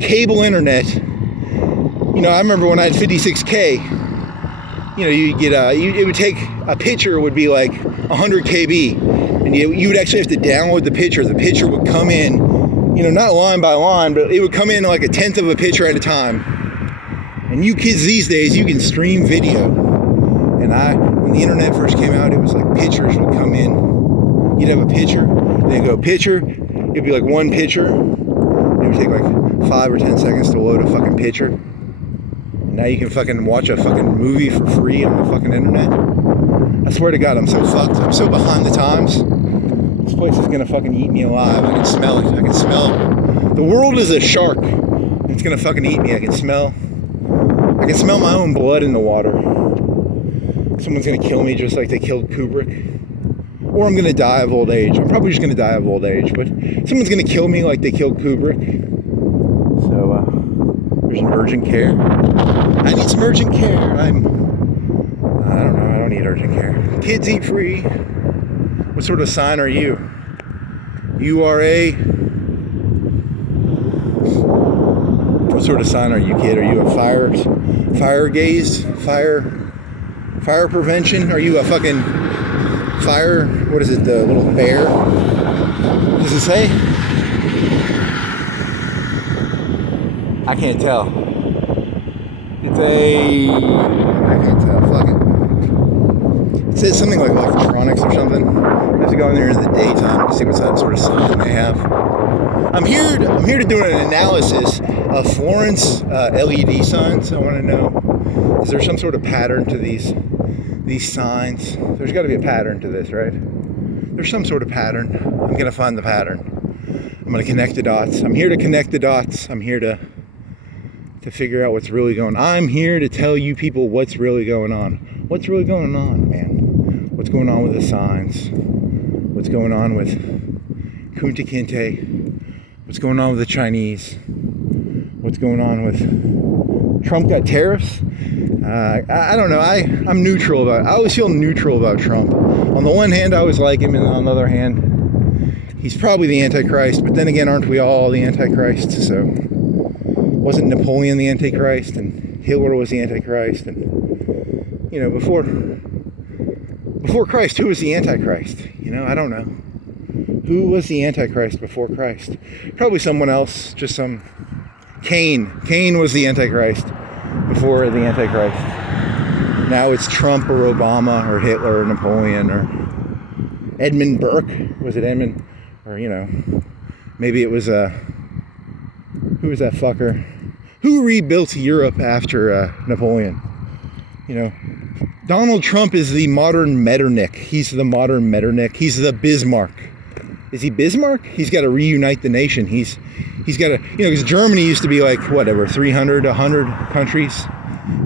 cable internet, I remember when I had 56K, you get it would take a picture would be like 100 KB, and you would actually have to download the picture. The picture would come in, not line by line, but it would come in like a tenth of a picture at a time. And you kids these days, you can stream video. And when the internet first came out, it was like pictures would come in. You'd have a picture, then go picture. It'd be like one picture. It would take like 5 or 10 seconds to load a fucking picture. And now you can fucking watch a fucking movie for free on the fucking internet. I swear to God, I'm so fucked. I'm so behind the times. This place is gonna fucking eat me alive. I can smell it. I can smell. The world is a shark. It's gonna fucking eat me. I can smell my own blood in the water. Someone's gonna kill me just like they killed Kubrick. Or I'm gonna die of old age. I'm probably just gonna die of old age, but someone's gonna kill me like they killed Kubrick. So, there's an urgent care. I need some urgent care. I don't know. I don't need urgent care. Kids eat free. What sort of sign are you? You are a... What sort of sign are you, kid? Are you a fire gaze? Fire prevention? Are you a fucking fire? What is it? The little bear? What does it say? I can't tell. It's a... I can't tell. Fuck it. It says something like electronics or something. I have to go in there in the daytime to see what sort of sign they have. I'm here to do an analysis of Florence LED signs. I want to know, is there some sort of pattern to these signs? There's got to be a pattern to this, right? There's some sort of pattern. I'm going to find the pattern. I'm going to connect the dots. I'm here to connect the dots. I'm here to figure out what's really going on. I'm here to tell you people what's really going on. What's really going on, man? What's going on with the signs? What's going on with Kunta Kinte? What's going on with the Chinese? What's going on with Trump got tariffs? I don't know. I'm neutral about it. I always feel neutral about Trump. On the one hand, I always like him, and on the other hand, he's probably the Antichrist. But then again, aren't we all the Antichrist? So wasn't Napoleon the Antichrist, and Hitler was the Antichrist, and before Christ, who was the Antichrist? I don't know. Who was the Antichrist before Christ? Probably someone else, just some... Cain. Cain was the Antichrist before the Antichrist. Now it's Trump or Obama or Hitler or Napoleon or Edmund Burke. Was it Edmund? Or, maybe it was, who was that fucker? Who rebuilt Europe after Napoleon? Donald Trump is the modern Metternich. He's the modern Metternich. He's the Bismarck. Is he Bismarck? He's got to reunite the nation. He's got to, because Germany used to be like, whatever, 300, 100 countries.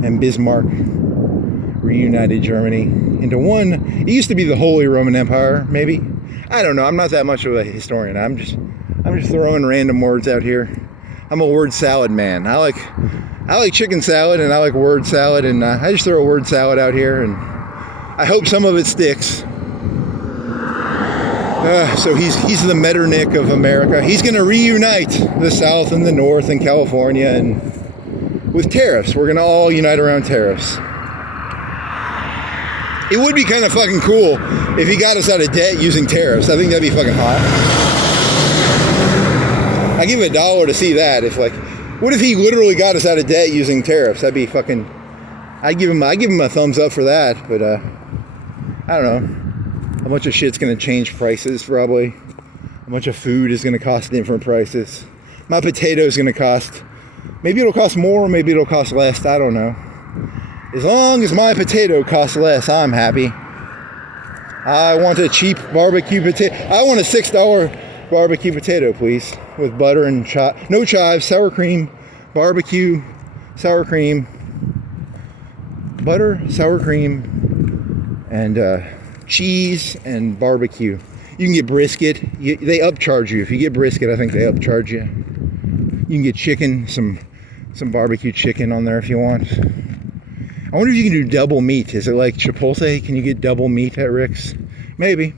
And Bismarck reunited Germany into one. It used to be the Holy Roman Empire, maybe. I don't know. I'm not that much of a historian. I'm just throwing random words out here. I'm a word salad man. I like chicken salad and I like word salad, and I just throw a word salad out here, and I hope some of it sticks. So he's the Metternich of America. He's going to reunite the South and the North and California, and with tariffs. We're going to all unite around tariffs. It would be kind of fucking cool if he got us out of debt using tariffs. I think that'd be fucking hot. I give him $1 to see that. What if he literally got us out of debt using tariffs? That'd be fucking... I'd give him a thumbs up for that, but I don't know. A bunch of shit's gonna change prices, probably. A bunch of food is gonna cost different prices. My potato's gonna cost... Maybe it'll cost more, maybe it'll cost less, I don't know. As long as my potato costs less, I'm happy. I want a cheap barbecue potato. I want a $6 barbecue potato, please. With butter and no chives, sour cream, barbecue, sour cream, butter, sour cream, and cheese and barbecue. You can get brisket. They upcharge you. If you get brisket, I think they upcharge you. You can get chicken, some barbecue chicken on there if you want. I wonder if you can do double meat. Is it like Chipotle? Can you get double meat at Rick's? Maybe.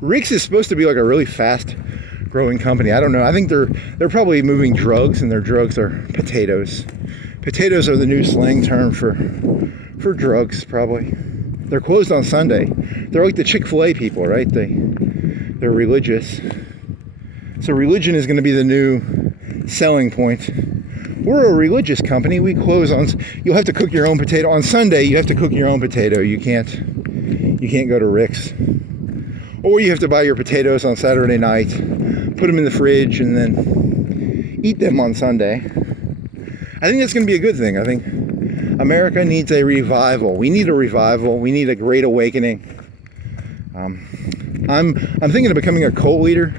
Rick's is supposed to be like a really fast growing company. I don't know. I think they're probably moving drugs, and their drugs are potatoes. Potatoes are the new slang term for drugs, probably. They're closed on Sunday. They're like the Chick-fil-A people, right? They're religious. So religion is going to be the new selling point. We're a religious company. We close on... You'll have to cook your own potato. On Sunday, you have to cook your own potato. You can't go to Rick's. Or you have to buy your potatoes on Saturday night, put them in the fridge, and then eat them on Sunday. I think that's going to be a good thing. I think America needs a revival. We need a revival. We need a great awakening. I'm thinking of becoming a cult leader.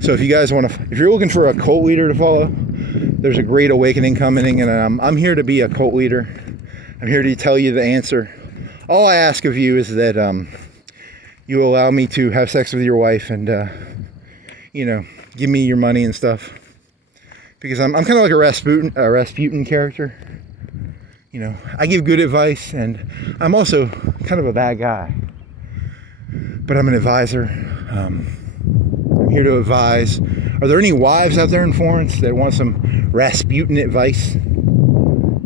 So if you guys want to, if you're looking for a cult leader to follow, there's a great awakening coming, and I'm here to be a cult leader. I'm here to tell you the answer. All I ask of you is that you allow me to have sex with your wife, and give me your money and stuff. Because I'm kind of like a Rasputin character. I give good advice, and I'm also kind of a bad guy. But I'm an advisor. I'm here to advise. Are there any wives out there in Florence that want some Rasputin advice?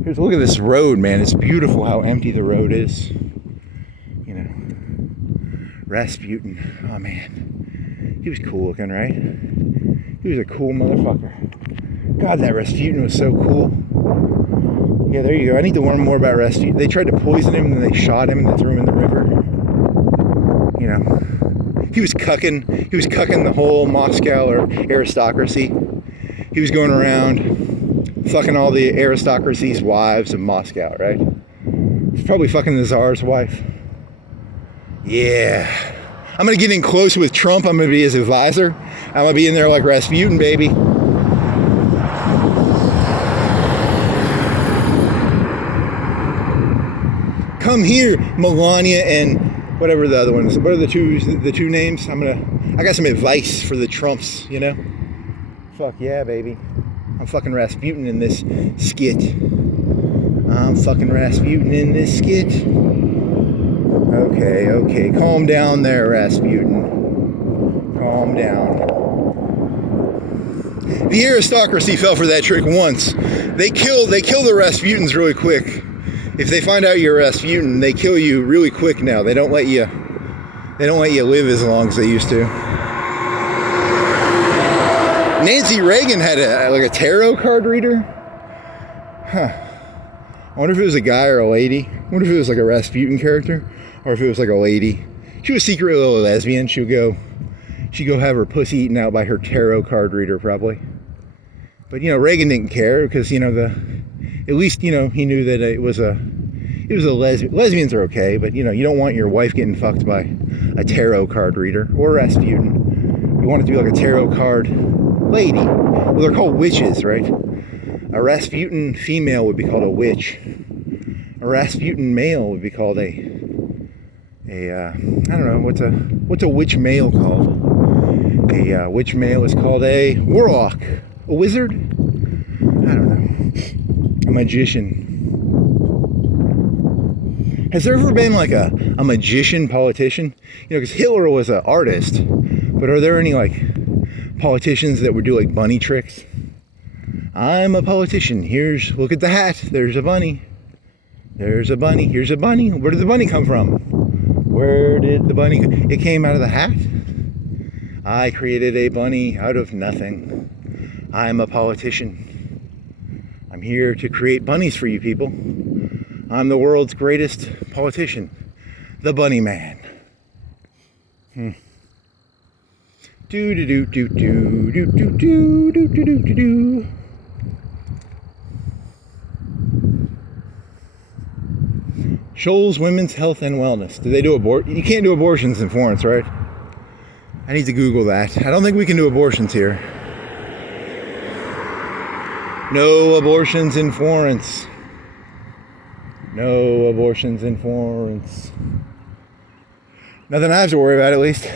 Here's a look at this road, man. It's beautiful how empty the road is. Rasputin. Oh, man. He was cool looking, right? He was a cool motherfucker. God, that Rasputin was so cool. Yeah, there you go. I need to learn more about Rasputin. They tried to poison him, and then they shot him, and they threw him in the river. You know, he was cucking. He was cucking the whole Moscow or aristocracy. He was going around fucking all the aristocracy's wives in Moscow, right? He's probably fucking the Tsar's wife. Yeah. I'm gonna get in close with Trump. I'm gonna be his advisor. I'm gonna be in there like Rasputin, baby. Come here, Melania and whatever the other one is. What are the two names? I got some advice for the Trumps, you know? Fuck yeah, baby. I'm fucking Rasputin in this skit. I'm fucking Rasputin in this skit. Okay. Calm down there, Rasputin. Calm down. The aristocracy fell for that trick once. They kill the Rasputins really quick. If they find out you're Rasputin, they kill you really quick now. They don't let you live as long as they used to. Nancy Reagan had a tarot card reader. Huh. I wonder if it was a guy or a lady. I wonder if it was like a Rasputin character, or if it was like a lady. She was secretly a lesbian. She'd go have her pussy eaten out by her tarot card reader, probably. But Reagan didn't care because at least he knew that it was a lesbian. Lesbians are okay, but you don't want your wife getting fucked by a tarot card reader or Rasputin. You want it to be like a tarot card lady. Well, they're called witches, right? A Rasputin female would be called a witch. A Rasputin male would be called I don't know, what's a witch male called? A witch male is called a warlock. A wizard? I don't know. A magician. Has there ever been like a magician politician? Because Hitler was an artist, but are there any like politicians that would do like bunny tricks? I'm a politician. Look at the hat. There's a bunny. There's a bunny. Here's a bunny. Where did the bunny come from? Where did the bunny come? It came out of the hat. I created a bunny out of nothing. I'm a politician. I'm here to create bunnies for you people. I'm the world's greatest politician. The Bunny Man. Do do do do do do do do do do do do. Shoals Women's Health and Wellness. Do they do You can't do abortions in Florence, right? I need to Google that. I don't think we can do abortions here. No abortions in Florence. No abortions in Florence. Nothing I have to worry about, at least.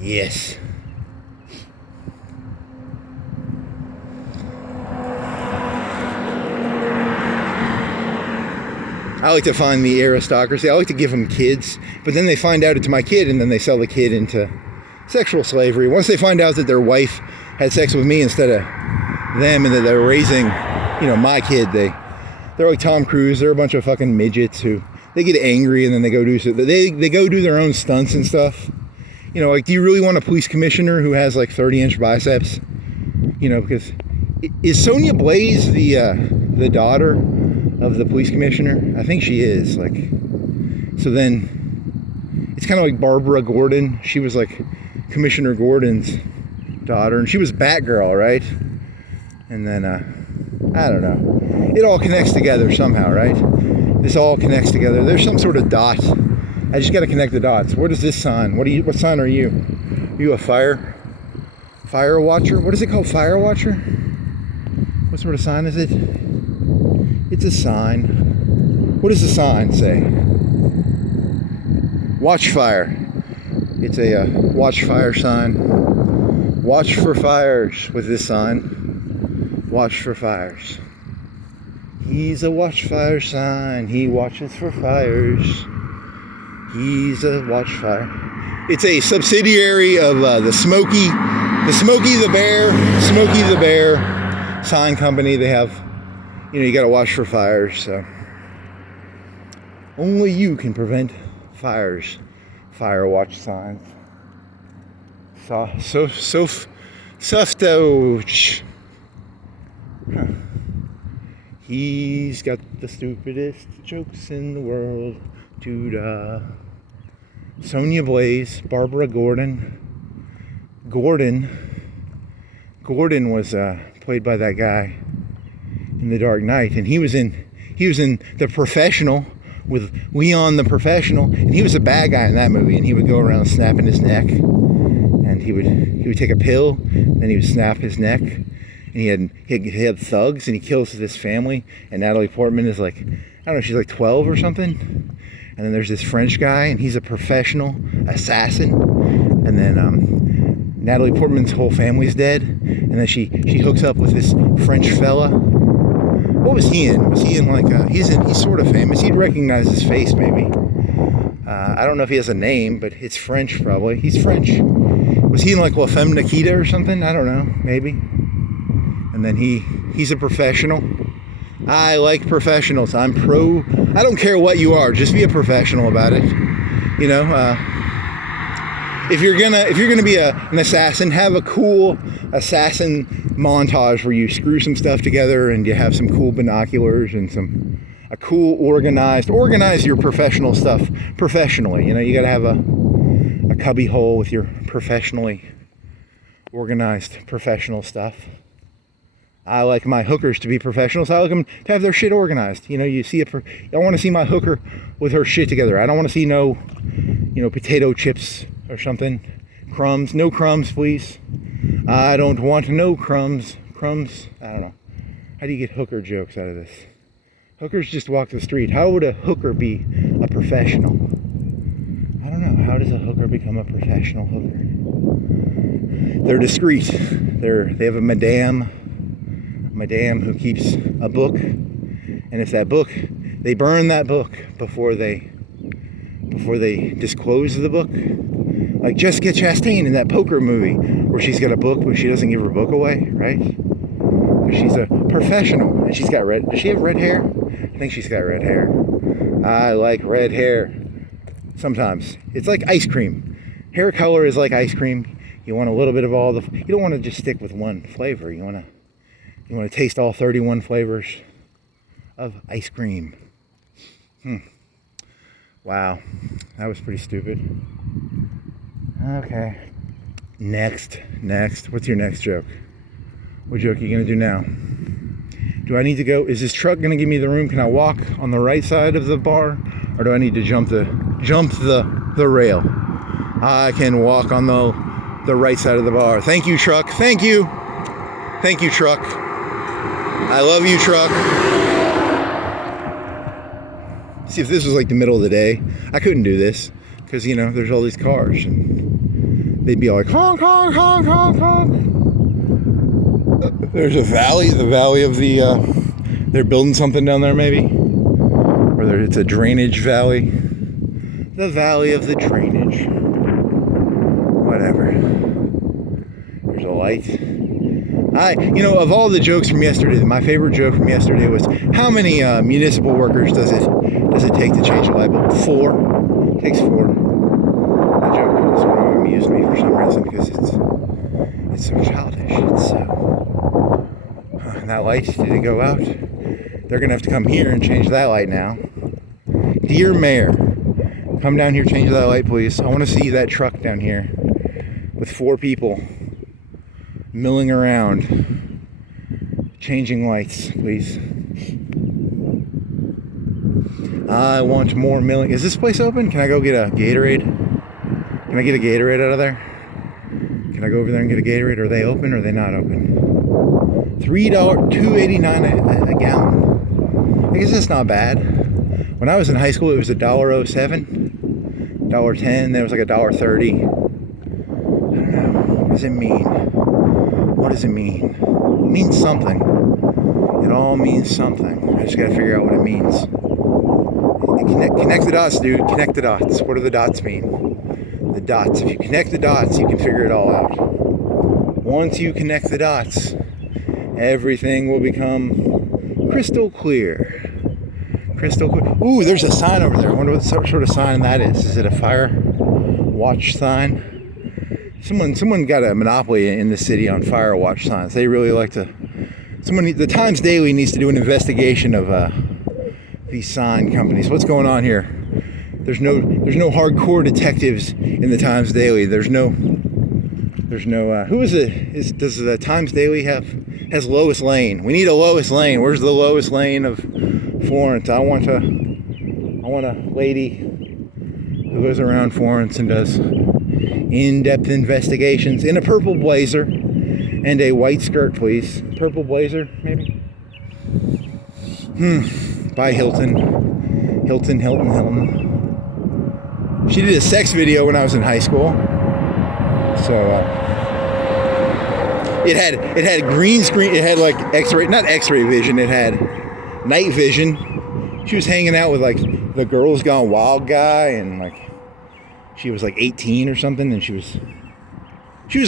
Yes. I like to find the aristocracy. I like to give them kids, but then they find out it's my kid, and then they sell the kid into sexual slavery. Once they find out that their wife had sex with me instead of them, and that they're raising, my kid, they're like Tom Cruise. They're a bunch of fucking midgets who they get angry and then they go do their own stunts and stuff. Like, do you really want a police commissioner who has like 30-inch biceps? Because is Sonia Blaze the daughter of the police commissioner? I think she is. Like, so then it's kind of like Barbara Gordon. She was like Commissioner Gordon's daughter, and she was Batgirl, right? And then I don't know. It all connects together somehow, right? This all connects together. There's some sort of dot. I just got to connect the dots. What is this sign? What sign are you? Are you a fire watcher? What is it called? Fire watcher? What sort of sign is it? It's a sign. What does the sign say? Watch fire. It's a watch fire sign. Watch for fires with this sign. Watch for fires. He's a watch fire sign. He watches for fires. He's a watch fire. It's a subsidiary of the Smokey the Bear sign company. They have, you got to watch for fires. So only you can prevent fires. Fire watch signs. Soft. He's got the stupidest jokes in the world. Duda. Sonia Blaze, Barbara Gordon. Gordon was played by that guy in The Dark Knight, and he was in The Professional with Leon the Professional, and he was a bad guy in that movie, and he would go around snapping his neck, and he would take a pill, then he would snap his neck, and he had thugs, and he kills his family, and Natalie Portman is like, I don't know, she's like 12 or something, and then there's this French guy, and he's a professional assassin, and then Natalie Portman's whole family's dead, and then she hooks up with this French fella. What was he in? Was he in like he's sort of famous. He'd recognize his face maybe. I don't know if he has a name, but it's French probably. He's French. Was he in like La Femme Nikita or something? I don't know, maybe. And then he's a professional. I like professionals. I don't care what you are, just be a professional about it. You know, if you're gonna be an assassin, have a cool assassin montage where you screw some stuff together and you have some cool binoculars and a cool organize your professional stuff professionally. You know, you gotta have a cubby hole with your professionally organized professional stuff. I like my hookers to be professionals. I like them to have their shit organized. You know, I want to see my hooker with her shit together. I don't want to see no, potato chips or something. Crumbs. No crumbs, please. I don't want no crumbs. Crumbs. I don't know. How do you get hooker jokes out of this? Hookers just walk the street. How would a hooker be a professional? I don't know. How does a hooker become a professional hooker? They're discreet. They have a madame who keeps a book, and if that book, they burn that book before they disclose the book. Like Jessica Chastain in that poker movie where she's got a book but she doesn't give her book away, right? Because she's a professional and she's got red. Does she have red hair? I think she's got red hair. I like red hair. Sometimes it's like ice cream. Hair color is like ice cream. You want a little bit of all the. You don't want to just stick with one flavor. You want to taste all 31 flavors of ice cream. Wow, that was pretty stupid. Okay. Next. What's your next joke? What joke are you going to do now? Do I need to go? Is this truck going to give me the room? Can I walk on the right side of the bar? Or do I need to jump the rail? I can walk on the right side of the bar. Thank you, truck. Thank you, truck. I love you, truck. See, if this was like the middle of the day, I couldn't do this because, there's all these cars and they'd be like, honk, honk, honk, honk, honk. There's a valley, the valley of the, they're building something down there maybe. Or it's a drainage valley. The valley of the drainage. Whatever. There's a light. Of all the jokes from yesterday, my favorite joke from yesterday was, how many municipal workers does it take to change a light bulb? 4. It takes 4. That joke sort of amused me for some reason because it's so childish. It's so. And that light, did it go out? They're gonna have to come here and change that light now. Dear Mayor, come down here, change that light, please. I want to see that truck down here with 4 people milling around, changing lights, please. I want more milling. Is this place open? Can I go get a Gatorade? Can I get a Gatorade out of there? Can I go over there and get a Gatorade? Are they open or are they not open? $2.89 a gallon. I guess that's not bad. When I was in high school, it was $1.07, $1.10, then it was like $1.30. I don't know. What does it mean? What does it mean? It means something. It all means something. I just gotta figure out what it means. Connect the dots, dude. Connect the dots. What do the dots mean? The dots. If you connect the dots, you can figure it all out. Once you connect the dots, everything will become crystal clear. Crystal clear. Ooh, there's a sign over there. I wonder what sort of sign that is. Is it a fire watch sign? Someone got a monopoly in the city on fire watch signs. They really like to The Times Daily needs to do an investigation of these sign companies. What's going on here? There's no hardcore detectives in the Times Daily. There's no does the Times Daily has Lois Lane? We need a Lois Lane. Where's the Lois Lane of Florence? I want a lady who goes around Florence and does in-depth investigations in a purple blazer and a white skirt, please. Purple blazer, maybe? By Hilton. Hilton. She did a sex video when I was in high school. So, it had green screen, it had like X-ray, not X-ray vision, it had night vision. She was hanging out with like the Girls Gone Wild guy, and like, she was like 18 or something, and she was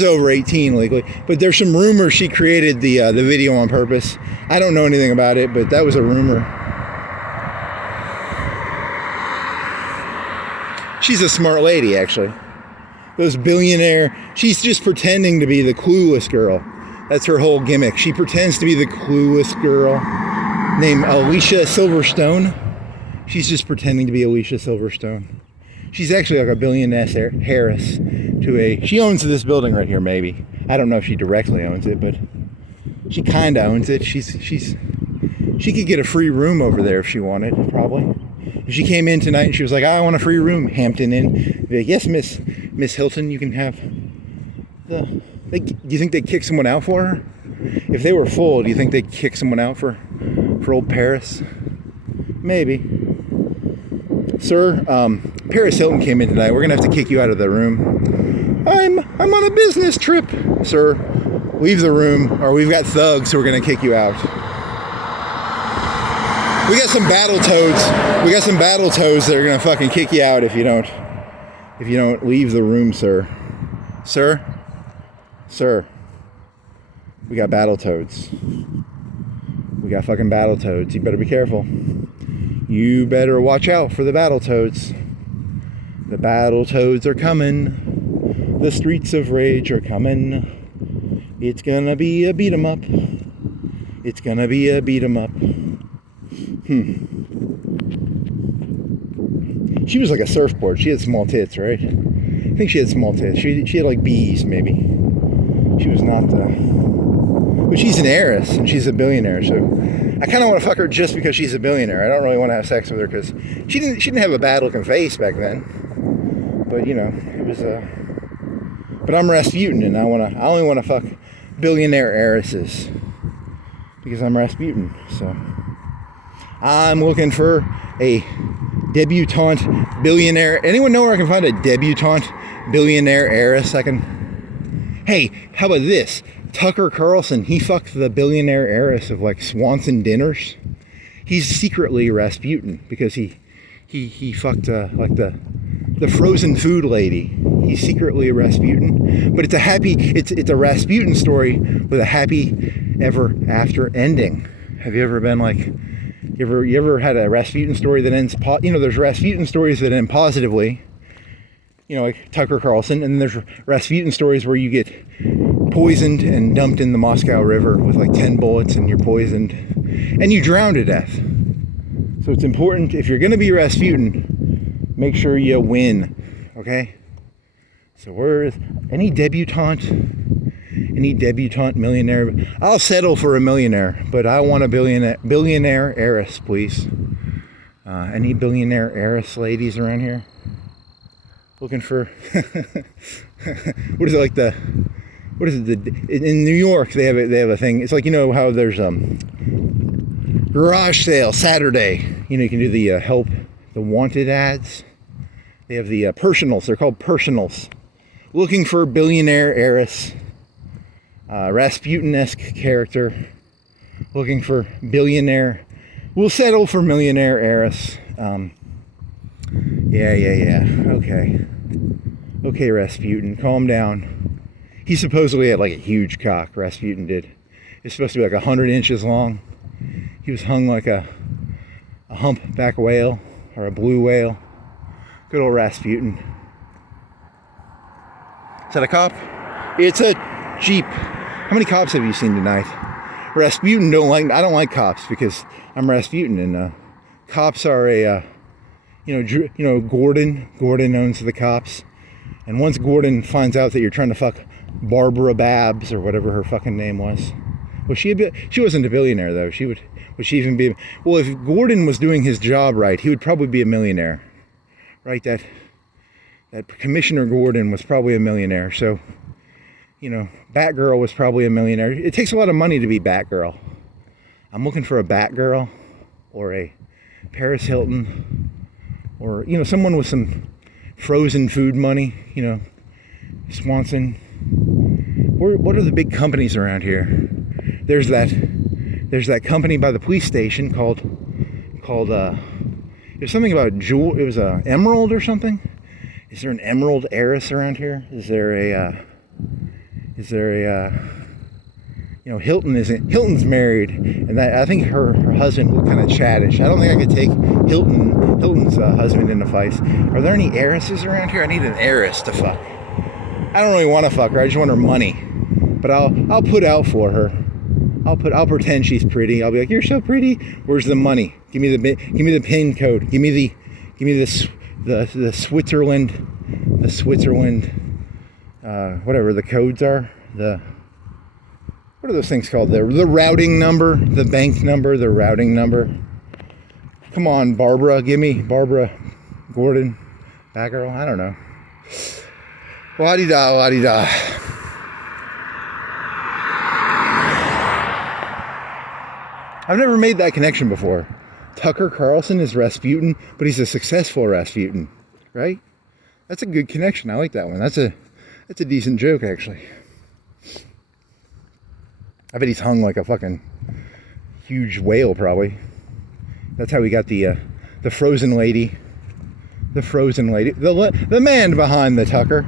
over 18 legally. But there's some rumors she created the video on purpose. I don't know anything about it, but that was a rumor. She's a smart lady, actually. Those billionaire, she's just pretending to be the clueless girl. That's her whole gimmick. She pretends to be the clueless girl named Alicia Silverstone. She's just pretending to be Alicia Silverstone. She's actually like a billionaire heiress she owns this building right here, maybe. I don't know if she directly owns it, but she kind of owns it. She could get a free room over there if she wanted, probably. If she came in tonight and she was like, I want a free room, Hampton Inn. Like, yes, Miss Hilton, you can have do you think they'd kick someone out for her? If they were full, do you think they'd kick someone out for old Paris? Maybe. Sir, Paris Hilton came in tonight. We're gonna have to kick you out of the room. I'm on a business trip. Sir, leave the room, or we've got thugs who are gonna kick you out. We got some battle toads. We got some battle toads that are gonna fucking kick you out if you don't leave the room, sir. Sir. We got battle toads. We got fucking battle toads. You better be careful. You better watch out for the battle toads. The battle toads are coming. The streets of rage are coming. It's gonna be a beat 'em up. It's gonna be a beat 'em up. She was like a surfboard. She had small tits, right? I think she had small tits. She had like B's, maybe. She was not but she's an heiress and she's a billionaire, so I kind of want to fuck her just because she's a billionaire. I don't really want to have sex with her because she didn't have a bad looking face back then. But you know, it was but I'm Rasputin, and I only want to fuck billionaire heiresses because I'm Rasputin. So I'm looking for a debutante billionaire. Anyone know where I can find a debutante billionaire heiress? Hey, how about this? Tucker Carlson, he fucked the billionaire heiress of like Swanson Dinners. He's secretly Rasputin because he fucked like the frozen food lady. He's secretly a Rasputin, but it's a Rasputin story with a happy ever after ending. Have you ever been like, you ever had a Rasputin story that ends there's Rasputin stories that end positively, like Tucker Carlson, and there's Rasputin stories where you get poisoned and dumped in the Moscow River with like 10 bullets and you're poisoned and you drown to death. So it's important, if you're going to be Rasputin, make sure you win, okay? So where is any debutante millionaire? I'll settle for a millionaire, but I want a billionaire heiress, please. Any billionaire heiress ladies around here? Looking for what is it like in New York they have a thing. It's like, how there's garage sale Saturday. You can do the help the wanted ads. They have the personals. They're called personals. Looking for billionaire heiress, Rasputin-esque character. Looking for billionaire. We'll settle for millionaire heiress. Yeah. Okay, Rasputin, calm down. He supposedly had like a huge cock, Rasputin did. It's supposed to be like 100 inches long. He was hung like a humpback whale or a blue whale. Good old Rasputin. Is that a cop? It's a Jeep. How many cops have you seen tonight? Rasputin I don't like cops because I'm Rasputin, and cops are Gordon owns the cops, and once Gordon finds out that you're trying to fuck Barbara Babs or whatever her fucking name was, she wasn't a billionaire though. Would she even be? Well, if Gordon was doing his job right, he would probably be a millionaire, right? That Commissioner Gordon was probably a millionaire. So, Batgirl was probably a millionaire. It takes a lot of money to be Batgirl. I'm looking for a Batgirl or a Paris Hilton or, someone with some frozen food money, Swanson. What are the big companies around here? There's that company by the police station called it was something about it was a emerald or something. Is there an emerald heiress around here? Is there a Hilton's married, and I think her husband looked kind of chattish. I don't think I could take Hilton's husband into fights. Are there any heiresses around here? I need an heiress to fuck. I don't really want to fuck her. I just want her money. But I'll put out for her. I'll pretend she's pretty. I'll be like, "You're so pretty. Where's the money? Give me the pin code. Give me the Switzerland, whatever the codes are. What are those things called? The routing number, the bank number, the routing number. Come on, Barbara. Give me Barbara Gordon, Batgirl. I don't know. La-di-da, la-di-da. I've never made that connection before. Tucker Carlson is Rasputin, but he's a successful Rasputin, right? That's a good connection. I like that one. That's a decent joke, actually. I bet he's hung like a fucking huge whale, probably. That's how we got the frozen lady. The frozen lady. The man behind the Tucker.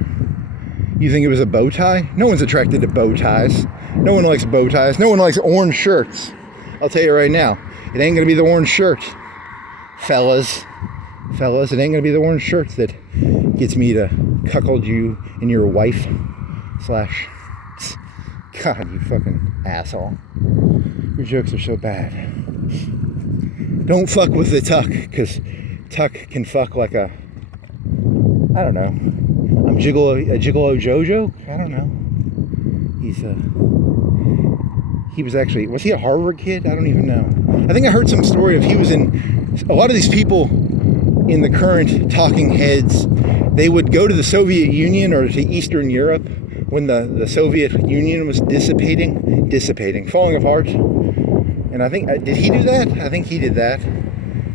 You think it was a bow tie? No one's attracted to bow ties. No one likes bow ties. No one likes orange shirts. I'll tell you right now, it ain't gonna be the orange shirt, fellas. It ain't gonna be the orange shirt that gets me to cuckold you and your wife / God, you fucking asshole. Your jokes are so bad. Don't fuck with the Tuck, because Tuck can fuck like a, I don't know. I'm a gigolo Jojo? I don't know. Was he a Harvard kid? I don't even know. I think I heard some story of he was in, a lot of these people in the current talking heads, they would go to the Soviet Union or to Eastern Europe when the Soviet Union was dissipating, falling apart. And I think, did he do that? I think he did that.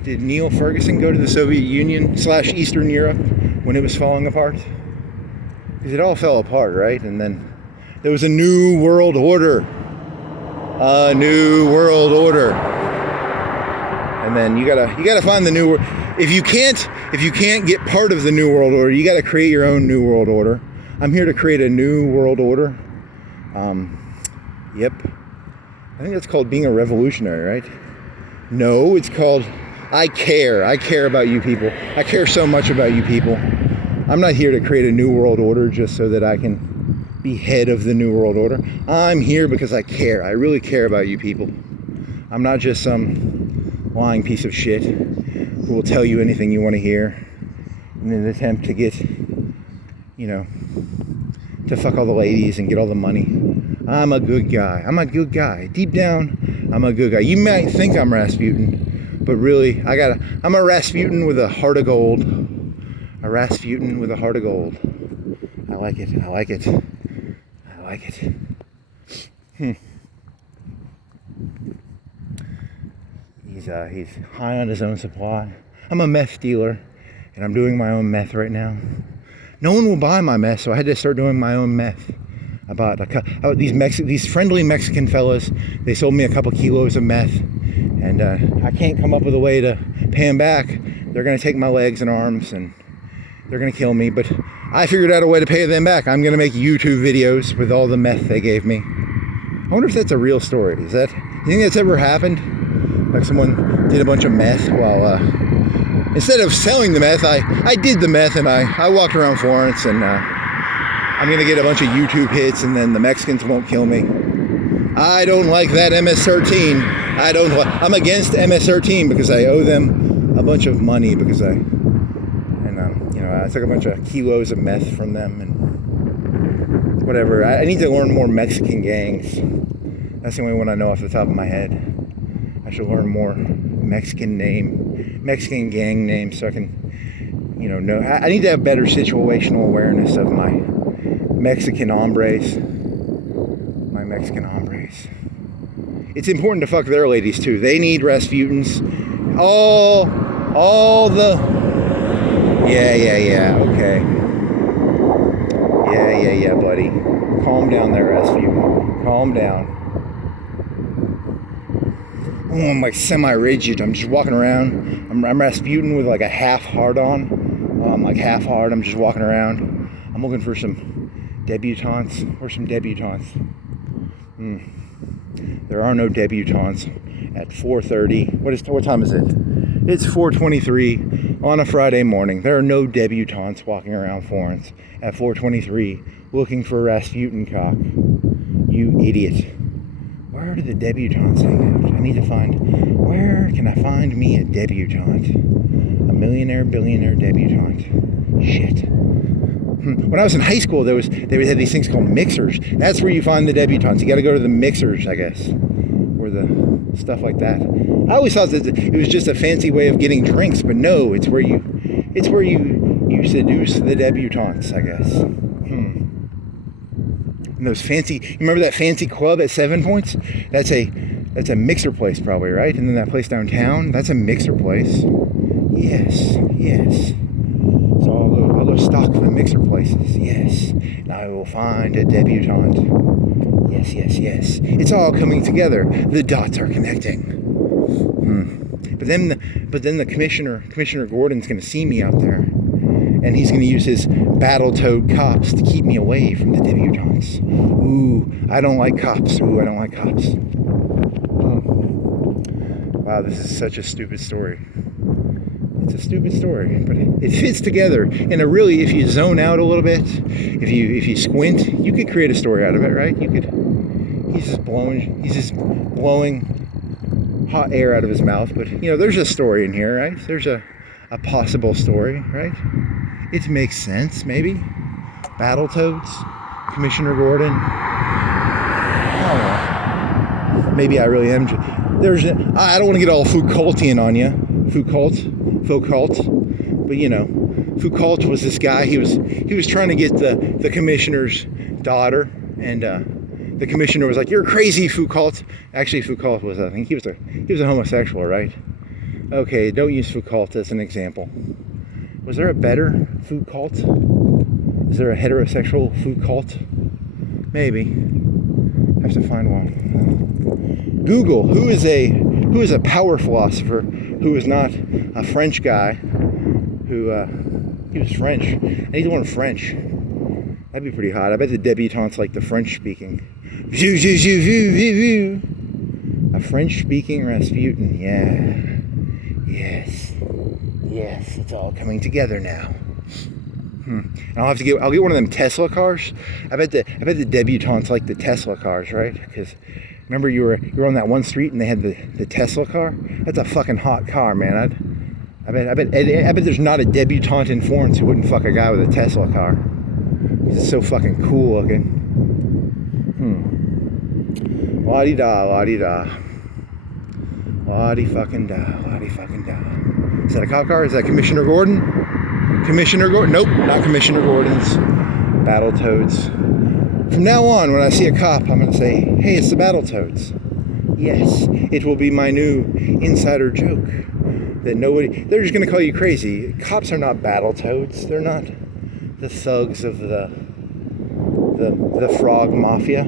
Did Neil Ferguson go to the Soviet Union / Eastern Europe when it was falling apart? Because it all fell apart, right? And then there was a new world order. A new world order. And then you gotta find the new world. If you can't get part of the new world order, you gotta create your own new world order. I'm here to create a new world order. Yep. I think that's called being a revolutionary, right? No, it's called I care. I care about you people. I care so much about you people. I'm not here to create a new world order just so that I can be head of the new world order. I'm here because I care. I really care about you people. I'm not just some lying piece of shit who will tell you anything you want to hear in an attempt to get, to fuck all the ladies and get all the money. I'm a good guy. Deep down, I'm a good guy. You might think I'm Rasputin, but really, I'm a Rasputin with a heart of gold. A Rasputin with a heart of gold. I like it. He's high on his own supply. I'm a meth dealer, and I'm doing my own meth right now. No one will buy my meth, so I had to start doing my own meth. I bought these friendly Mexican fellas. They sold me a couple kilos of meth, and I can't come up with a way to pay them back. They're gonna take my legs and arms, and they're gonna kill me. But I figured out a way to pay them back. I'm gonna make YouTube videos with all the meth they gave me. I wonder if that's a real story. You think that's ever happened? Like someone did a bunch of meth while, instead of selling the meth, I did the meth, and I walked around Florence, and I'm gonna get a bunch of YouTube hits, and then the Mexicans won't kill me. I don't like that MS-13. I'm against MS-13 because I owe them a bunch of money because I took a bunch of kilos of meth from them and whatever. I need to learn more Mexican gangs. That's the only one I know off the top of my head. I should learn more Mexican gang names so I can, know. I need to have better situational awareness of my Mexican hombres. My Mexican hombres. It's important to fuck their ladies too. They need Rasputins. All the... Yeah, okay. Yeah, buddy. Calm down there, Rasputin. Calm down. Oh, I'm like semi-rigid. I'm just walking around. I'm Rasputin with like a half hard on. I'm like half hard. I'm just walking around. I'm looking for some debutantes. Where's some debutantes? There are no debutantes at 4:30. What time is it? It's 4:23 on a Friday morning. There are no debutantes walking around Florence at 4:23 looking for a Rasputin cock. You idiot. Where do the debutantes hang out? I need to find... Where can I find me a debutante? A millionaire, billionaire debutante. Shit. When I was in high school, they had these things called mixers. That's where you find the debutantes. You got to go to the mixers, I guess, or the stuff like that. I always thought that it was just a fancy way of getting drinks, but no, it's where you seduce the debutantes, I guess. And those fancy, you remember that fancy club at 7 Points? That's a mixer place, probably, right? And then that place downtown, that's a mixer place. Yes. So I'll go stock the mixer places, yes. And I will find a debutante. Yes. It's all coming together. The dots are connecting. But then the Commissioner Gordon's going to see me out there, and he's going to use his battle-toed cops to keep me away from the debutantes. Ooh, I don't like cops. Wow, this is such a stupid story. It's a stupid story, but it fits together. And if you zone out a little bit, if you squint, you could create a story out of it, right? He's just blowing hot air out of his mouth, but there's a story in here, right? There's a possible story, right? It makes sense, maybe. Battletoads, Commissioner Gordon. Oh, maybe I really am. I don't want to get all Foucaultian on you. Foucault, but Foucault was this guy. He was trying to get the commissioner's daughter, and the commissioner was like, "You're crazy, Foucault." Actually, Foucault was, I think he was a homosexual, right? Okay, don't use Foucault as an example. Was there a better Foucault? Is there a heterosexual Foucault? Maybe. I have to find one. Google who is a power philosopher who is not a French guy who he was French. I need one French. That'd be pretty hot. I bet the debutantes like the French speaking. A French speaking Rasputin. Yeah. Yes, it's all coming together now. And I'll get one of them Tesla cars. I bet the debutantes like the Tesla cars, right? Because remember you were on that one street and they had the Tesla car. That's a fucking hot car, man. I bet there's not a debutante in Florence who wouldn't fuck a guy with a Tesla car. It's so fucking cool looking. La-di-da, la-di-da. La-di-fucking-da, la-di-fucking-da. Is that a cop car? Is that Commissioner Gordon? Nope, not Commissioner Gordon's. Battletoads. From now on, when I see a cop, I'm going to say, "Hey, it's the Battletoads." Yes, it will be my new insider joke. They're just going to call you crazy. Cops are not Battletoads. They're not the thugs of the Frog Mafia.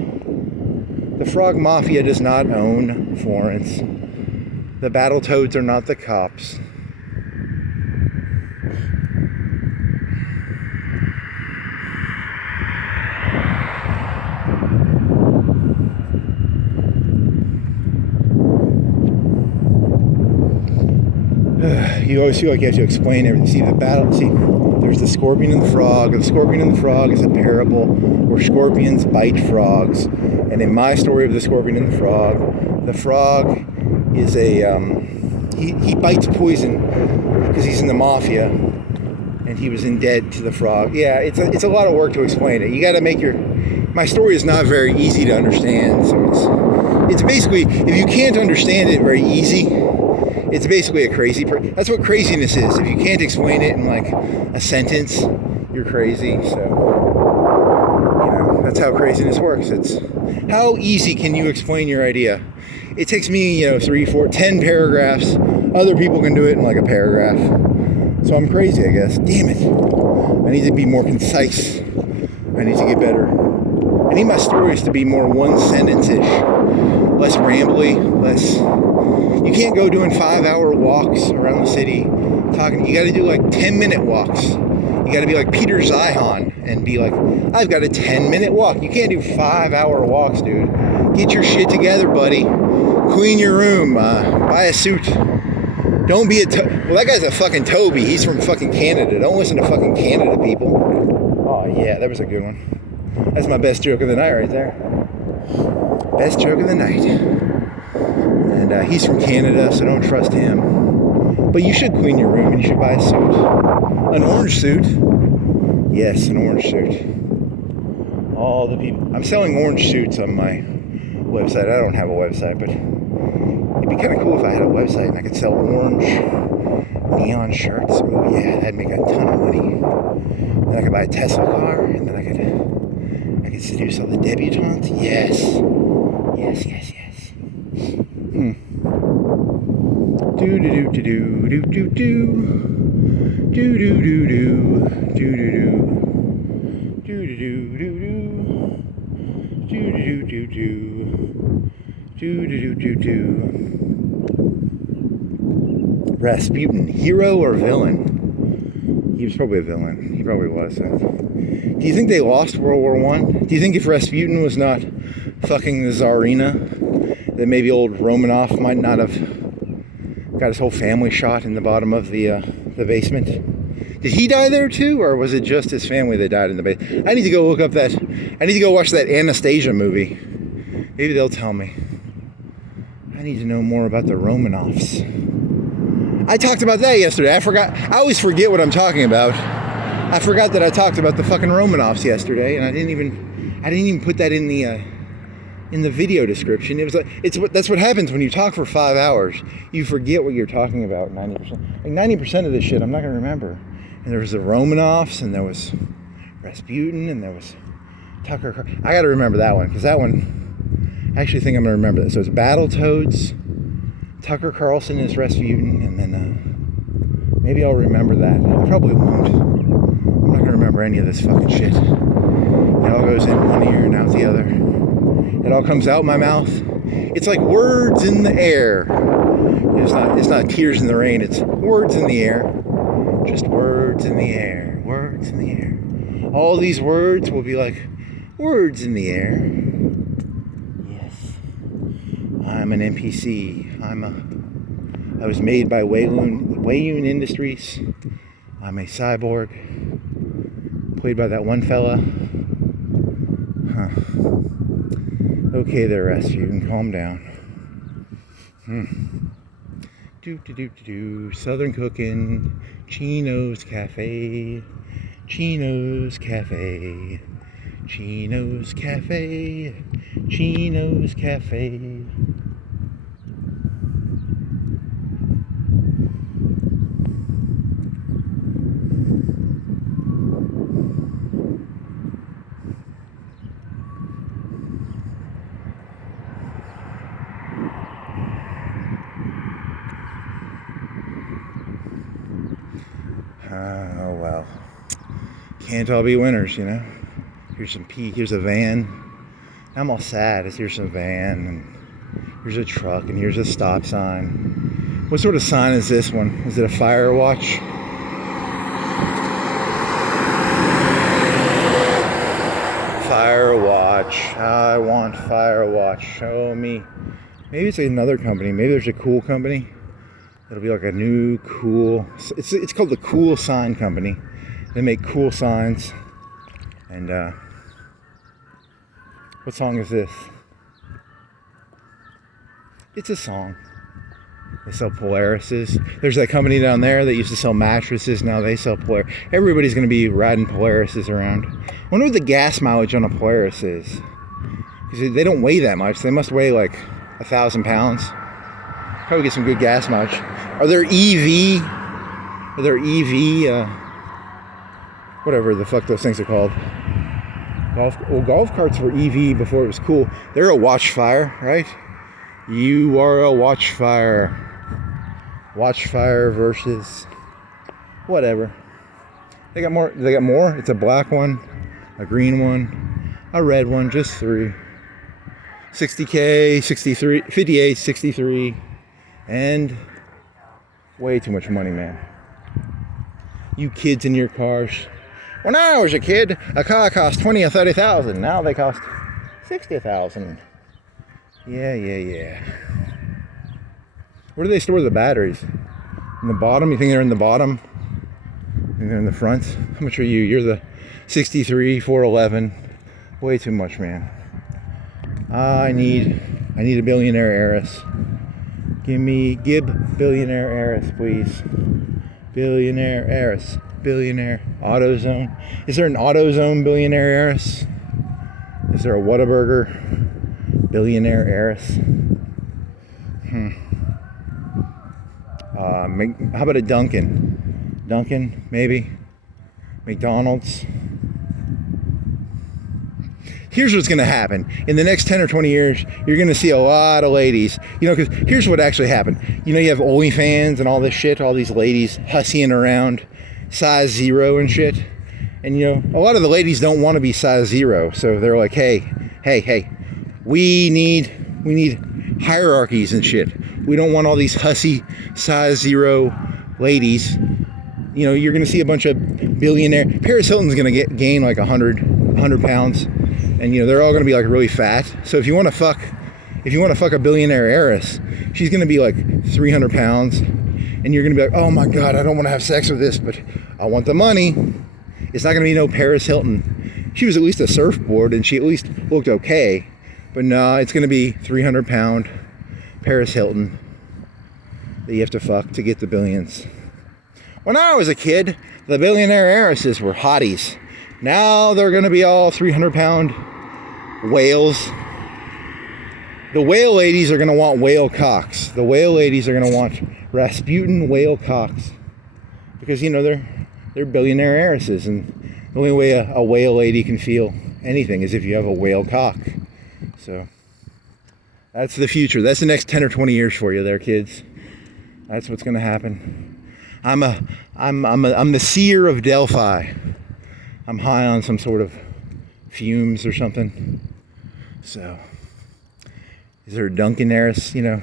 The Frog Mafia does not own Florence. The Battletoads are not the cops. You always feel like you have to explain everything. See, there's the scorpion and the frog. The scorpion and the frog is a parable where scorpions bite frogs. And in my story of the scorpion and the frog is he bites poison because he's in the Mafia, and he was indebted to the frog. Yeah, it's a lot of work to explain it. You got to make my story is not very easy to understand, so it's basically, if you can't understand it very easy, it's basically a crazy that's what craziness is. If you can't explain it in like a sentence, you're crazy. So that's how craziness works. It's how easy can you explain your idea? It takes me 3, 4, 10 paragraphs. Other people can do it in like a paragraph. So I'm crazy, I guess. Damn it. I need to be more concise. I need to get better. I need my stories to be more one sentence-ish. Less rambly, less... You can't go doing 5-hour walks around the city talking. You got to do like 10-minute walks. You got to be like Peter Zeihan and be like, I've got a 10-minute walk. You can't do 5-hour walks, dude. Get your shit together, buddy. Clean your room. Buy a suit. Don't be well, that guy's a fucking Toby. He's from fucking Canada. Don't listen to fucking Canada people. Oh, yeah, that was a good one. That's my best joke of the night right there. Best joke of the night. And he's from Canada, so don't trust him. But you should clean your room and you should buy a suit. An orange suit. Yes, an orange suit. All the people. I'm selling orange suits on my website. I don't have a website, but it'd be kind of cool if I had a website and I could sell orange neon shirts. Oh yeah, that'd make a ton of money. Then I could buy a Tesla car, and then I could seduce all the Debutante. Yes. Yes, yes, yes. Do do do do do do do do do do do do do do do do do do. Rasputin, hero or villain? He was probably a villain. He probably was. Do you think they lost World War I? Do you think if Rasputin was not fucking the Tsarina, that maybe old Romanov might not have got his whole family shot in the bottom of the basement? Did he die there too, or was it just his family that died in the basement? I need to go look up that. I need to go watch that Anastasia movie. Maybe they'll tell me. I need to know more about the Romanovs. I talked about that yesterday. I forgot. I always forget what I'm talking about. I forgot that I talked about the fucking Romanovs yesterday, and I didn't even put that in the video description. It was like that's what happens when you talk for 5 hours. You forget what you're talking about 90%. Like 90% of this shit I'm not gonna remember. And there was the Romanovs, and there was Rasputin, and there was Tucker. I gotta remember that one, because that one, I actually think I'm gonna remember that. So it's Battletoads, Tucker Carlson is Rasputin, and then maybe I'll remember that. I probably won't. I'm not gonna remember any of this fucking shit. It all goes in one ear and out the other. It all comes out my mouth. It's like words in the air. It's not tears in the rain. It's words in the air. Just words in the air. Words in the air. All these words will be like words in the air. Yes. I'm an NPC. I was made by Wayun Industries. I'm a cyborg. Played by that one fella. Huh. Okay there, Rasputin, calm down. Southern cooking. Chino's Cafe. Chino's Cafe. Chino's Cafe. Chino's Cafe. Oh well, can't all be winners, you know. Here's some peak. Here's a van. I'm all sad. Here's some van, and here's a truck, and here's a stop sign. What sort of sign is this one? Is it a fire watch? Fire watch. I want fire watch. Show me. Maybe it's another company. Maybe there's a cool company. It'll be like a new cool. It's called the Cool Sign Company. They make cool signs. And what song is this? It's a song. They sell Polarises. There's that company down there that used to sell mattresses. Now they sell Polaris. Everybody's going to be riding Polarises around. I wonder what the gas mileage on a Polaris is. Because they don't weigh that much. They must weigh like 1,000 pounds. Probably get some good gas mileage. Are there EV? Whatever the fuck those things are called. Golf carts were EV before it was cool. They're a Watchfire, right? You are a Watchfire. Watchfire versus whatever. They got more. It's a black one, a green one, a red one, just 3. 60K, 63, 58, 63, and way too much money, man. You kids in your cars. When I was a kid, a car cost 20 or 30,000. Now they cost 60,000. Yeah. Where do they store the batteries? In the bottom? You think they're in the bottom? You think they're in the front? How much are you? You're the 63, 411. Way too much, man. I need a billionaire heiress. Give billionaire heiress, please. Billionaire heiress. Billionaire AutoZone. Is there an AutoZone billionaire heiress? Is there a Whataburger billionaire heiress? How about a Dunkin'? Dunkin', maybe? McDonald's? Here's what's going to happen. In the next 10 or 20 years, you're going to see a lot of ladies. You know, because here's what actually happened. You know, you have OnlyFans and all this shit, all these ladies hussying around, size 0 and shit. And, you know, a lot of the ladies don't want to be size 0. So they're like, hey, we need hierarchies and shit. We don't want all these hussy size 0 ladies. You know, you're going to see a bunch of billionaire. Paris Hilton's going to gain like 100 pounds. And, you know, they're all going to be like really fat. So if you want to fuck a billionaire heiress, she's going to be like 300 pounds. And you're going to be like, oh my God, I don't want to have sex with this, but I want the money. It's not going to be no Paris Hilton. She was at least a surfboard and she at least looked okay. But no, it's going to be 300 pound Paris Hilton that you have to fuck to get the billions. When I was a kid, the billionaire heiresses were hotties. Now they're going to be all 300 pound whales. The whale ladies are going to want whale cocks. The whale ladies are going to want Rasputin whale cocks. Because, you know, they're billionaire heiresses. And the only way a whale lady can feel anything is if you have a whale cock. So that's the future. That's the next 10 or 20 years for you there, kids. That's what's going to happen. I'm the seer of Delphi. I'm high on some sort of fumes or something. So, is there a Dunkin' heiress? You know,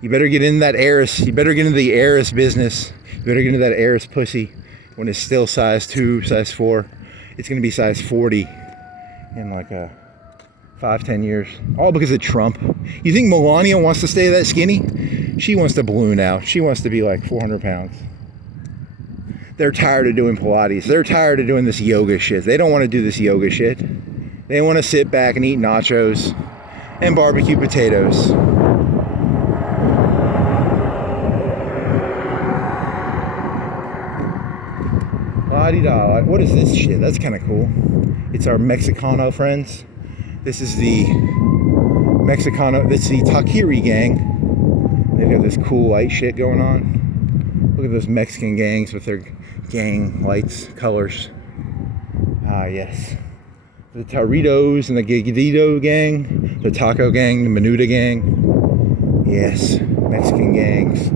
you better get into that heiress. You better get into the heiress business. You better get into that heiress pussy when it's still size 2, size 4. It's going to be size 40 in like 5-10 years. All because of Trump. You think Melania wants to stay that skinny? She wants to balloon out. She wants to be like 400 pounds. They're tired of doing Pilates. They're tired of doing this yoga shit. They don't want to do this yoga shit. They want to sit back and eat nachos and barbecue potatoes. La-di-da. What is this shit? That's kind of cool. It's our Mexicano friends. This is the Mexicano. That's the Taquiri gang. They've got this cool light shit going on. Look at those Mexican gangs with their gang lights, colors. Ah, yes. The Tarritos and the Gigadito gang, the Taco gang, the Menuda gang. Yes, Mexican gangs.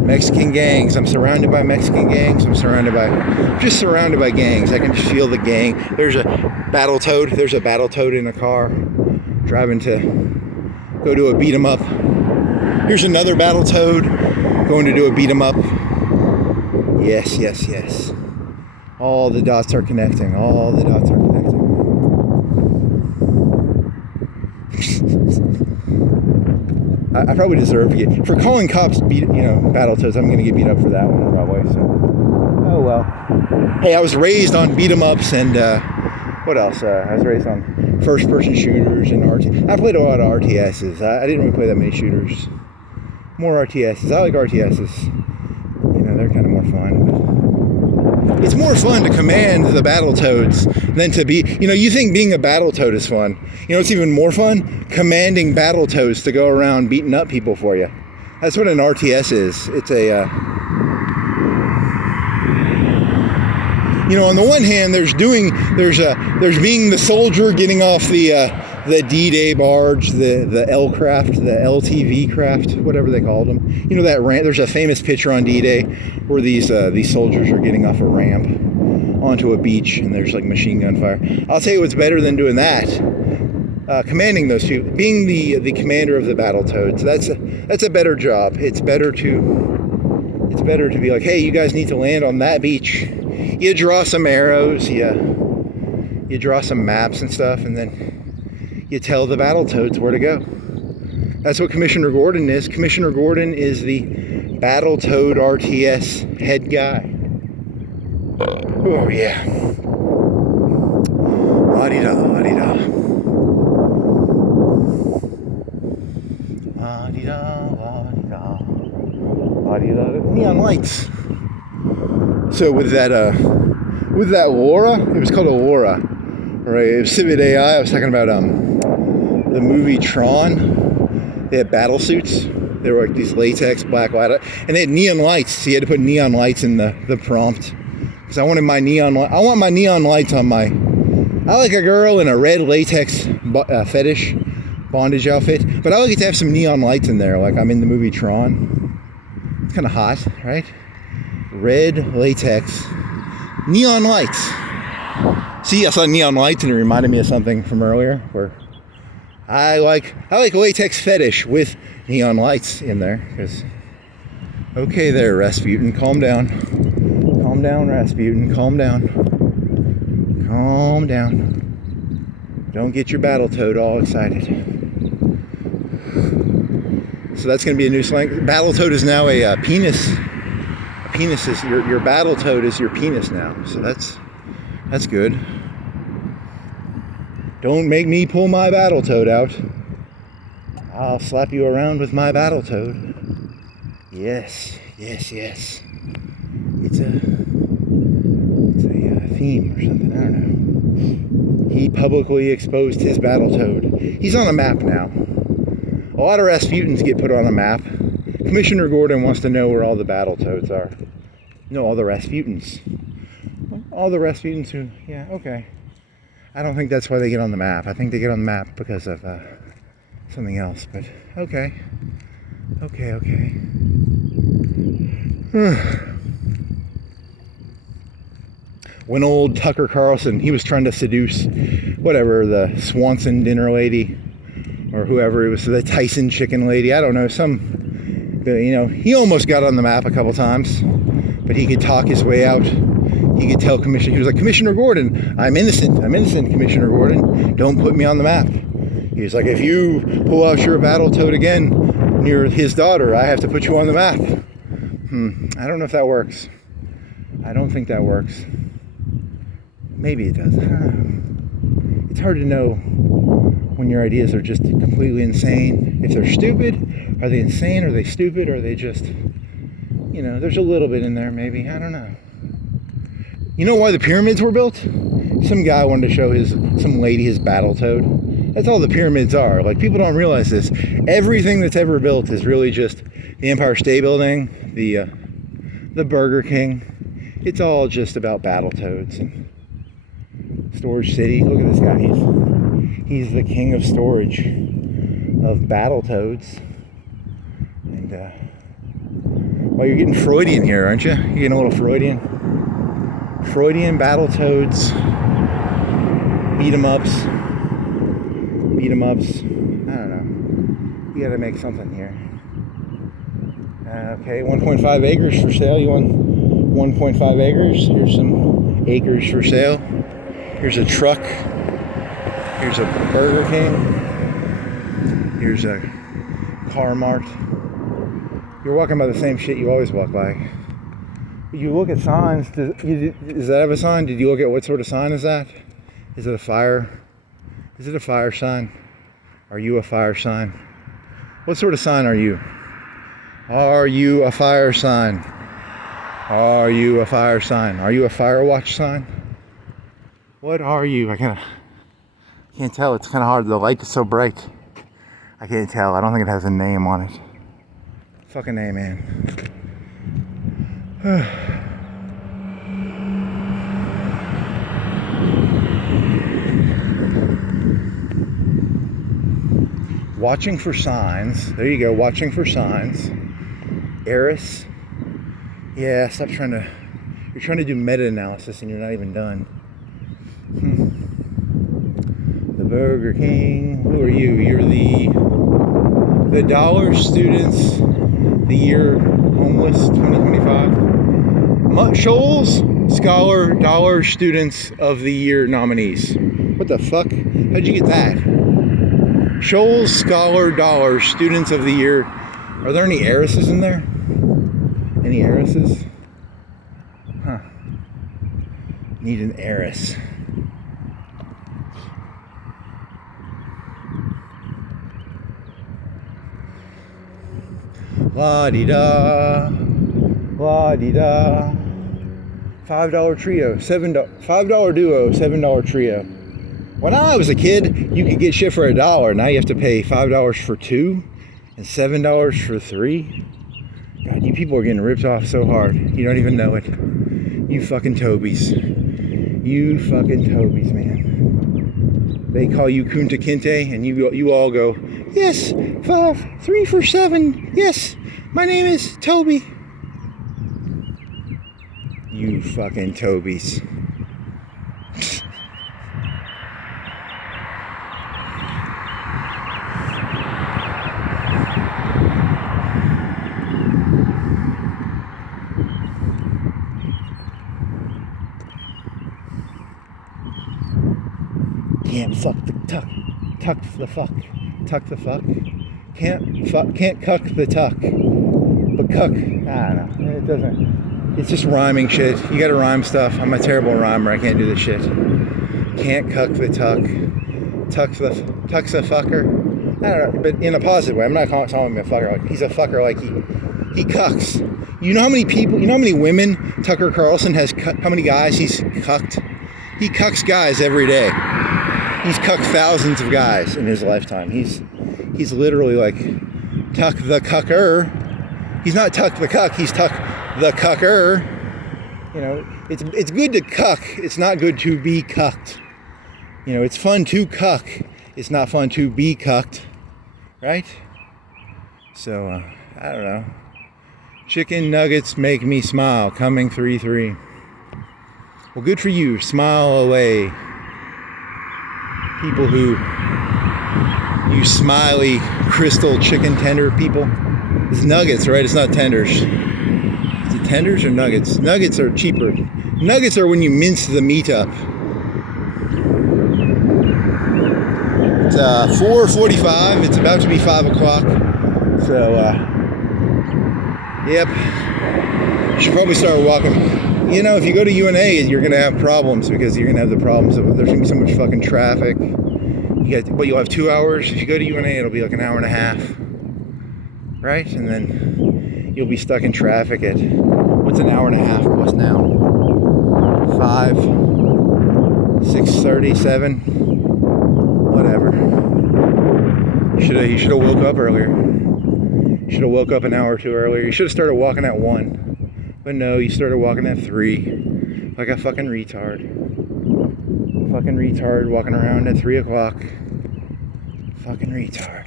Mexican gangs. I'm surrounded by Mexican gangs. I'm surrounded by gangs. I can just feel the gang. There's a Battletoad. There's a Battletoad in a car driving to go to a beat 'em up. Here's another Battletoad going to do a beat 'em up. Yes, yes, yes. All the dots are connecting. All the dots are connecting. I probably deserve to get, for calling cops Battletoads, I'm going to get beat up for that one probably. So Oh well. Hey, I was raised on beat 'em ups and what else? I was raised on first-person shooters and I played a lot of RTSs. I didn't really play that many shooters. More RTSs. I like RTSs. You know, they're kind of more fun. But it's more fun to command the Battletoads than to be. You know, you think being a Battletoad is fun. You know, it's even more fun commanding Battletoads to go around beating up people for you. That's what an RTS is. It's a. You know, on the one hand, there's being the soldier getting off the D-Day barge, the L-craft, the LTV craft, whatever they called them. You know that ramp. There's a famous picture on D-Day where these soldiers are getting off a ramp onto a beach, and there's like machine gun fire. I'll tell you what's better than doing that. Commanding those two, being the commander of the Battletoads. That's a better job. It's better to be like, hey, you guys need to land on that beach. You draw some arrows, you draw some maps and stuff, and then you tell the Battletoads where to go. That's what Commissioner Gordon is. Commissioner Gordon is the Battletoad RTS head guy. Oh yeah. La-di-da, la-di-da. La-di-da, la-di-da. La-di-da. Neon lights. So with that Lora, it was called a Lora, right? It was Civitai. I was talking about the movie Tron. They had battle suits. They were like these latex black light, and they had neon lights. So you had to put neon lights in the prompt. Because I wanted my neon light. I want my neon lights on my. I like a girl in a red latex fetish bondage outfit, but I like it to have some neon lights in there, like I'm in the movie Tron. It's kind of hot, right? Red latex, neon lights. See, I saw neon lights and it reminded me of something from earlier where I like latex fetish with neon lights in there. Because okay, there, Rasputin, calm down, Rasputin, calm down, Don't get your Battletoad all excited. So that's going to be a new slang. Battletoad is now a penis. Penis is your Battletoad is your penis now, so that's good. Don't make me pull my Battletoad out. I'll slap you around with my Battletoad. Yes. It's a theme or something. I don't know. He publicly exposed his Battletoad. He's on a map now. A lot of Rasputins get put on a map. Commissioner Gordon wants to know where all the Battletoads are. No, all the Rasputins. All the Rasputins who, yeah, okay. I don't think that's why they get on the map. I think they get on the map because of something else, but okay. Okay. When old Tucker Carlson, he was trying to seduce, whatever, the Swanson dinner lady, or whoever, it was the Tyson chicken lady, I don't know, he almost got on the map a couple times, but he could talk his way out. He could tell Commissioner, he was like, Commissioner Gordon, I'm innocent, Commissioner Gordon, don't put me on the map. He was like, if you pull out your Battletoad again near his daughter, I have to put you on the map. I don't know if that works. I don't think that works. Maybe it does. I don't know. It's hard to know when your ideas are just completely insane. If they're stupid, are they insane? Are they stupid? Or are they just, there's a little bit in there maybe. I don't know. You know why the pyramids were built? Some guy wanted to show some lady his Battletoad. That's all the pyramids are. Like, people don't realize this. Everything that's ever built is really just the Empire State Building, the Burger King. It's all just about Battletoads. And Storage City. Look at this guy. He's the king of storage of Battletoads. And well, you're getting Freudian here, aren't you? You're getting a little Freudian. Freudian Battletoads, beat 'em ups. I don't know. You gotta make something here. Okay, 1.5 acres for sale. You want 1.5 acres? Here's some acres for sale. Here's a truck. Here's a Burger King. Here's a Car Mart. You're walking by the same shit you always walk by. You look at signs. Does that have a sign? Did you look at what sort of sign is that? Is it a fire? Is it a fire sign? Are you a fire sign? What sort of sign are you? Are you a fire sign? Are you a fire sign? Are you a fire watch sign? What are you? I can't tell. It's kind of hard. The light is so bright. I can't tell. I don't think it has a name on it. Fucking A, man. Watching for signs. There you go. Watching for signs. Eris. Yeah, stop trying to... You're trying to do meta-analysis and you're not even done. The Burger King. Who are you? You're the Dollar Students, the Year Homeless 2025. Shoals Scholar Dollar Students of the Year nominees. What the fuck? How'd you get that? Shoals Scholar Dollar Students of the Year. Are there any heiresses in there? Any heiresses? Huh. Need an heiress. La-di-da. La-di-da. $5 trio. $5 duo. $7 trio. When I was a kid, you could get shit for $1. Now you have to pay $5 for 2 and $7 for 3. God, you people are getting ripped off so hard. You don't even know it. You fucking Tobys. You fucking Tobys, man. They call you Kunta Kinte, and you all go, yes, 3 for 7. Yes, my name is Toby. You fucking Tobys. Can't fuck the tuck the fuck, tuck the fuck. Can't cuck the tuck, but cuck. I don't know. It doesn't. It's just rhyming shit. You gotta rhyme stuff. I'm a terrible rhymer. I can't do this shit. Can't cuck the tuck, tuck's the fucker. I don't know, but in a positive way. I'm not calling him a fucker. Like he's a fucker. Like he cucks. You know how many people? You know how many women Tucker Carlson has? How many guys he's cucked? He cucks guys every day. He's cucked thousands of guys in his lifetime. He's literally like Tuck the cucker. He's not Tuck the cuck. He's Tuck the cucker. You know, it's good to cuck. It's not good to be cucked. You know, it's fun to cuck. It's not fun to be cucked, right? So I don't know. Chicken nuggets make me smile. Coming 3-3. Well, good for you. Smile away. People who, you smiley crystal chicken tender people. It's nuggets, right? It's not tenders. Is it tenders or nuggets? Nuggets are cheaper. Nuggets are when you mince the meat up. It's 4:45. It's about to be 5 o'clock. So, yep. You should probably start walking. You know, if you go to UNA, you're going to have problems because you're going to have the problems of there's going to be so much fucking traffic. But you'll have 2 hours. If you go to UNA, it'll be like an hour and a half. Right? And then you'll be stuck in traffic at, what's an hour and a half plus now? 5, 6:37, whatever. You should have woke up earlier. You should have woke up an hour or two earlier. You should have started walking at 1. But no, you started walking at 3. Like a fucking retard. Fucking retard walking around at 3 o'clock. Fucking retard.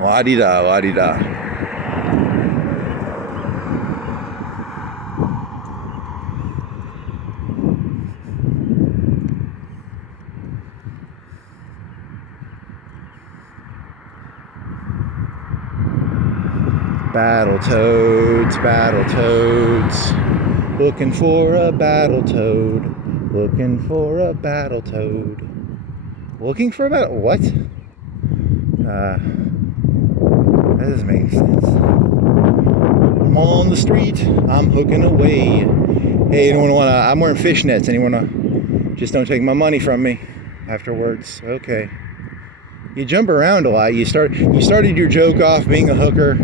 La-di-da, la-di-da. Battletoads, Battletoads. Looking for a Battletoad. Looking for a Battletoad. Looking for a battle. What? That doesn't make sense. I'm on the street. I'm hooking away. Hey, anyone wanna? I'm wearing fishnets. Anyone wanna? Just don't take my money from me afterwards. Okay. You jump around a lot. You started your joke off being a hooker,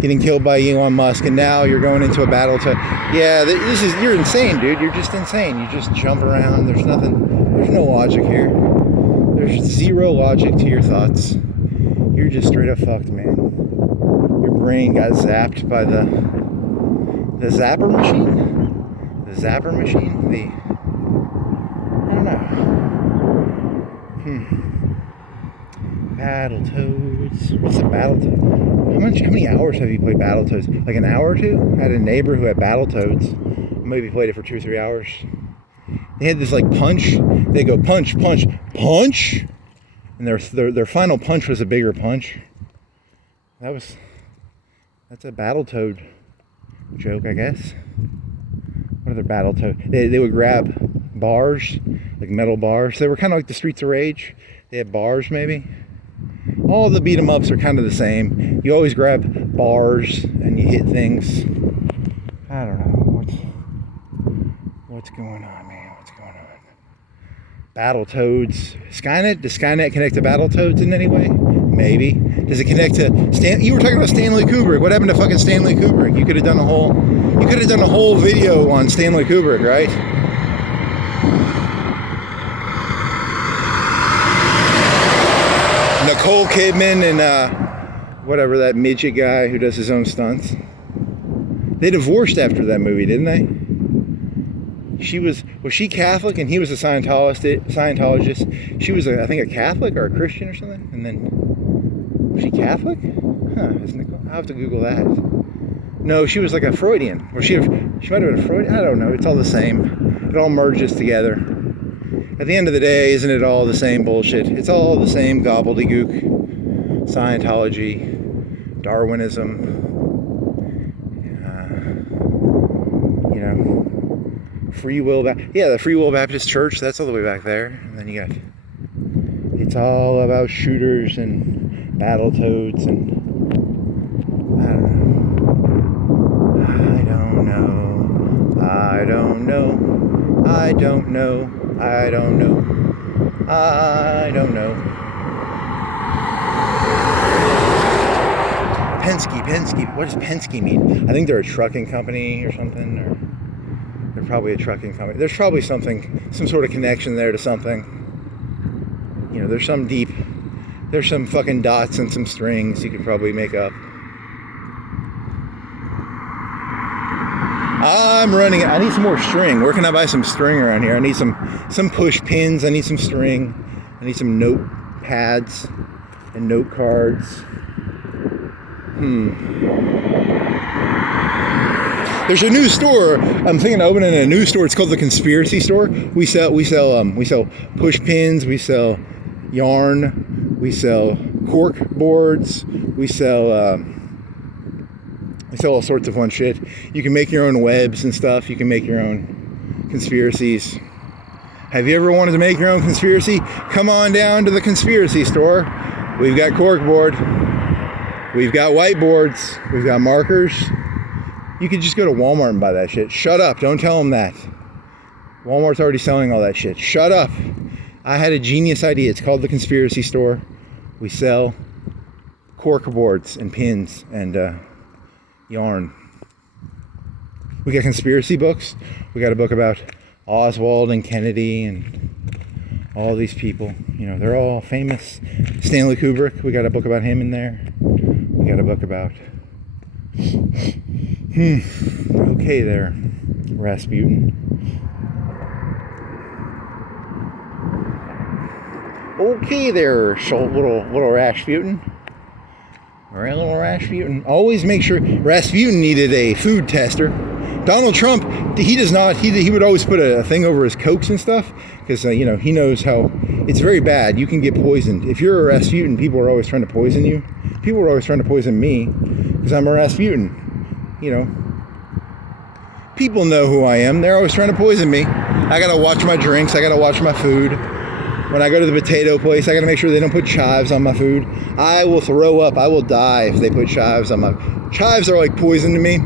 getting killed by Elon Musk, and now you're going into a battle to. Yeah, you're insane, dude. You're just insane. You just jump around. There's no logic here. There's zero logic to your thoughts. You're just straight up fucked, man. Your brain got zapped by the zapper machine? The zapper machine? I don't know. Battletoads. What's a Battletoad? How many hours have you played Battletoads? Like an hour or two? I had a neighbor who had Battletoads. Maybe played it for 2 or 3 hours. They had this like punch. They go punch, punch, punch. And their final punch was a bigger punch. That's a Battletoad joke, I guess. What other Battletoad? They would grab bars, like metal bars. They were kind of like the Streets of Rage. They had bars, maybe. All the beat 'em ups are kind of the same. You always grab bars and you hit things. I don't know what's going on, man. What's going on? Battletoads. Skynet? Does Skynet connect to Battletoads in any way? Maybe. Does it connect to You were talking about Stanley Kubrick. What happened to fucking Stanley Kubrick? You could have done a whole video on Stanley Kubrick, right? Nicole Kidman and whatever, that midget guy who does his own stunts. They divorced after that movie, didn't they? Was she Catholic and he was a Scientologist? She was, I think, a Catholic or a Christian or something. And then, was she Catholic? Huh? I'll have to Google that. No, she was like a Freudian. Or she might have been a Freudian. I don't know. It's all the same. It all merges together. At the end of the day, isn't it all the same bullshit? It's all the same gobbledygook. Scientology, Darwinism. Free Will the Free Will Baptist Church, that's all the way back there. And then you got, it's all about shooters and Battletoads and I don't know. Penske, what does Penske mean? I think they're a trucking company or something, or they're probably a trucking company. There's probably some sort of connection there to something. You know, there's some fucking dots and some strings you could probably make up. I need some more string. Where can I buy some string around here? I need some push pins. I need some string. I need some note pads and note cards. There's a new store. I'm thinking of opening a new store. It's called the Conspiracy Store. We sell push pins. We sell yarn. We sell cork boards. We sell all sorts of fun shit. You can make your own webs and stuff. You can make your own conspiracies. Have you ever wanted to make your own conspiracy? Come on down to the Conspiracy Store. We've got corkboard. We've got whiteboards. We've got markers. You could just go to Walmart and buy that shit. Shut up. Don't tell them that. Walmart's already selling all that shit. Shut up. I had a genius idea. It's called the Conspiracy Store. We sell corkboards and pins and yarn. We got conspiracy books. We got a book about Oswald and Kennedy and all these people. You know, they're all famous. Stanley Kubrick. We got a book about him in there. We got a book about... Okay there, Rasputin. Okay there, little Rasputin. Alright, little Rasputin. Always make sure... Rasputin needed a food tester. Donald Trump, he does not. He would always put a thing over his Cokes and stuff. Because, he knows how... It's very bad. You can get poisoned. If you're a Rasputin, people are always trying to poison you. People are always trying to poison me. Because I'm a Rasputin. People know who I am. They're always trying to poison me. I gotta watch my drinks. I gotta watch my food. When I go to the potato place, I gotta make sure they don't put chives on my food. I will throw up. I will die if they put chives on my... Chives are like poison to me.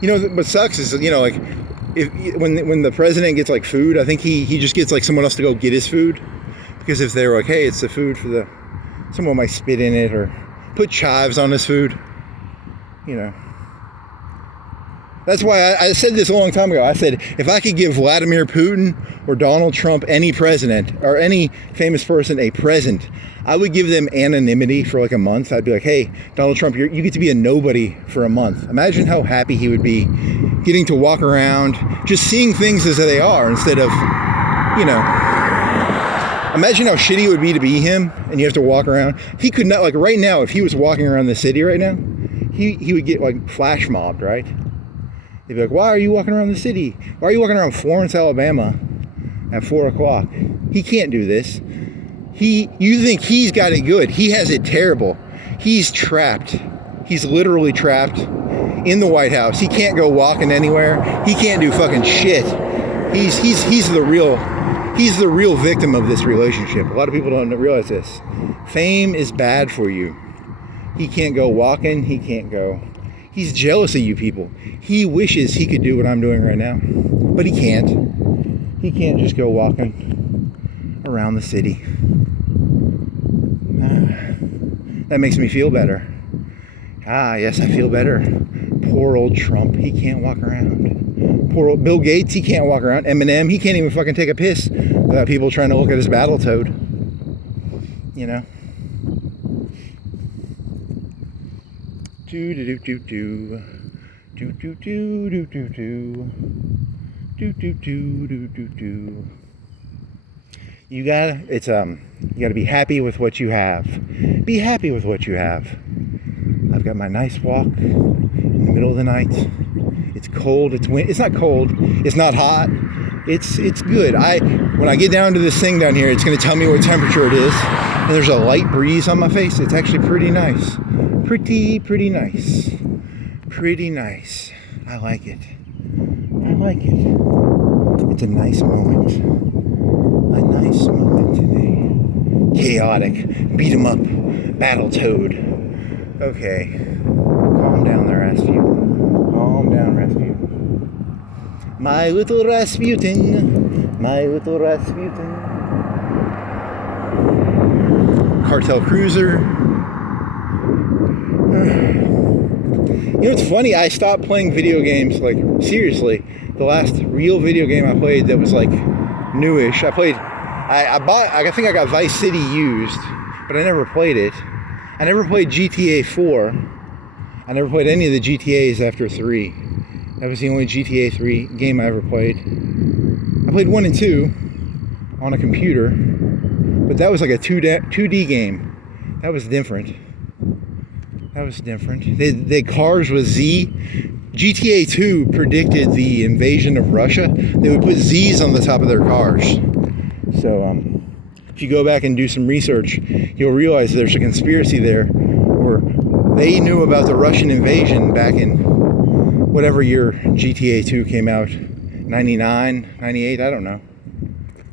You know, what sucks is, you know, like, when the president gets like food, I think he just gets like someone else to go get his food. Because if they're like, hey, it's the food for the... Someone might spit in it or put chives on his food. You know. That's why I said this a long time ago. I said, if I could give Vladimir Putin or Donald Trump, any president or any famous person, a present, I would give them anonymity for like a month. I'd be like, hey, Donald Trump, you get to be a nobody for a month. Imagine how happy he would be getting to walk around, just seeing things as they are instead of, you know. Imagine how shitty it would be to be him and you have to walk around. He could not, like right now, if he was walking around the city right now, he would get like flash mobbed, right? They'd be like, why are you walking around the city? Why are you walking around Florence, Alabama at 4 o'clock? He can't do this. You think he's got it good. He has it terrible. He's trapped. He's literally trapped in the White House. He can't go walking anywhere. He can't do fucking shit. He's the real victim of this relationship. A lot of people don't realize this. Fame is bad for you. He can't go walking. He can't go... He's jealous of you people. He wishes he could do what I'm doing right now, but he can't. He can't just go walking around the city. That makes me feel better. Yes, I feel better. Poor old Trump. He can't walk around. Poor old Bill Gates. He can't walk around. Eminem. He can't even fucking take a piss without people trying to look at his Battletoad. You know? Do do do do do do do do do do do do do do do do. You gotta be happy with what you have. Be happy with what you have. I've got my nice walk in the middle of the night. It's cold. It's not cold. It's not hot. It's good. When I get down to this thing down here, it's gonna tell me what temperature it is. And there's a light breeze on my face. It's actually pretty nice. Pretty nice. Pretty nice. I like it. I like it. It's a nice moment. A nice moment today. Chaotic. Beat 'em up. Battletoad. Okay. Calm down there, Rasputin. Calm down, Rasputin. My little Rasputin. My little Rasputin. Cartel Cruiser. You know, it's funny, I stopped playing video games, like, seriously. The last real video game I played that was, like, newish. I think I got Vice City used, but I never played it. I never played GTA 4. I never played any of the GTAs after 3. That was the only GTA 3 game I ever played. I played 1 and 2 on a computer, but that was like a 2D game. That was different. That was different. They cars with Z. GTA 2 predicted the invasion of Russia. They would put Z's on the top of their cars. So if you go back and do some research, you'll realize there's a conspiracy there where they knew about the Russian invasion back in whatever year GTA 2 came out. 99, 98, I don't know.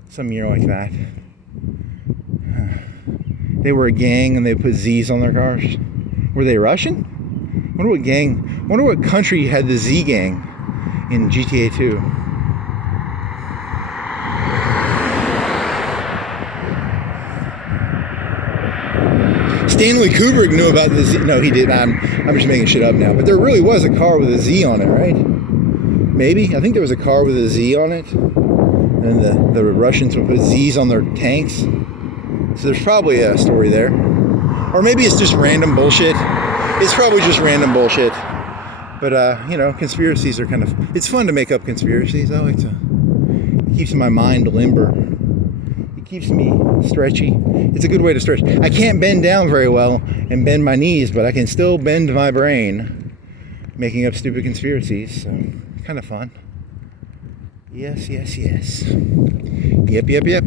Some year like that. They were a gang and they put Z's on their cars. Were they Russian? Wonder what country had the Z gang in GTA 2. Stanley Kubrick knew about the Z. No, he didn't. I'm just making shit up now. But there really was a car with a Z on it, right? Maybe. I think there was a car with a Z on it. And the Russians would put Z's on their tanks. So there's probably a story there. Or maybe it's just random bullshit. It's probably just random bullshit. But, you know, conspiracies are kind of... It's fun to make up conspiracies. I like to... It keeps my mind limber. It keeps me stretchy. It's a good way to stretch. I can't bend down very well and bend my knees, but I can still bend my brain making up stupid conspiracies. So, kind of fun. Yes, yes, yes. Yep, yep, yep.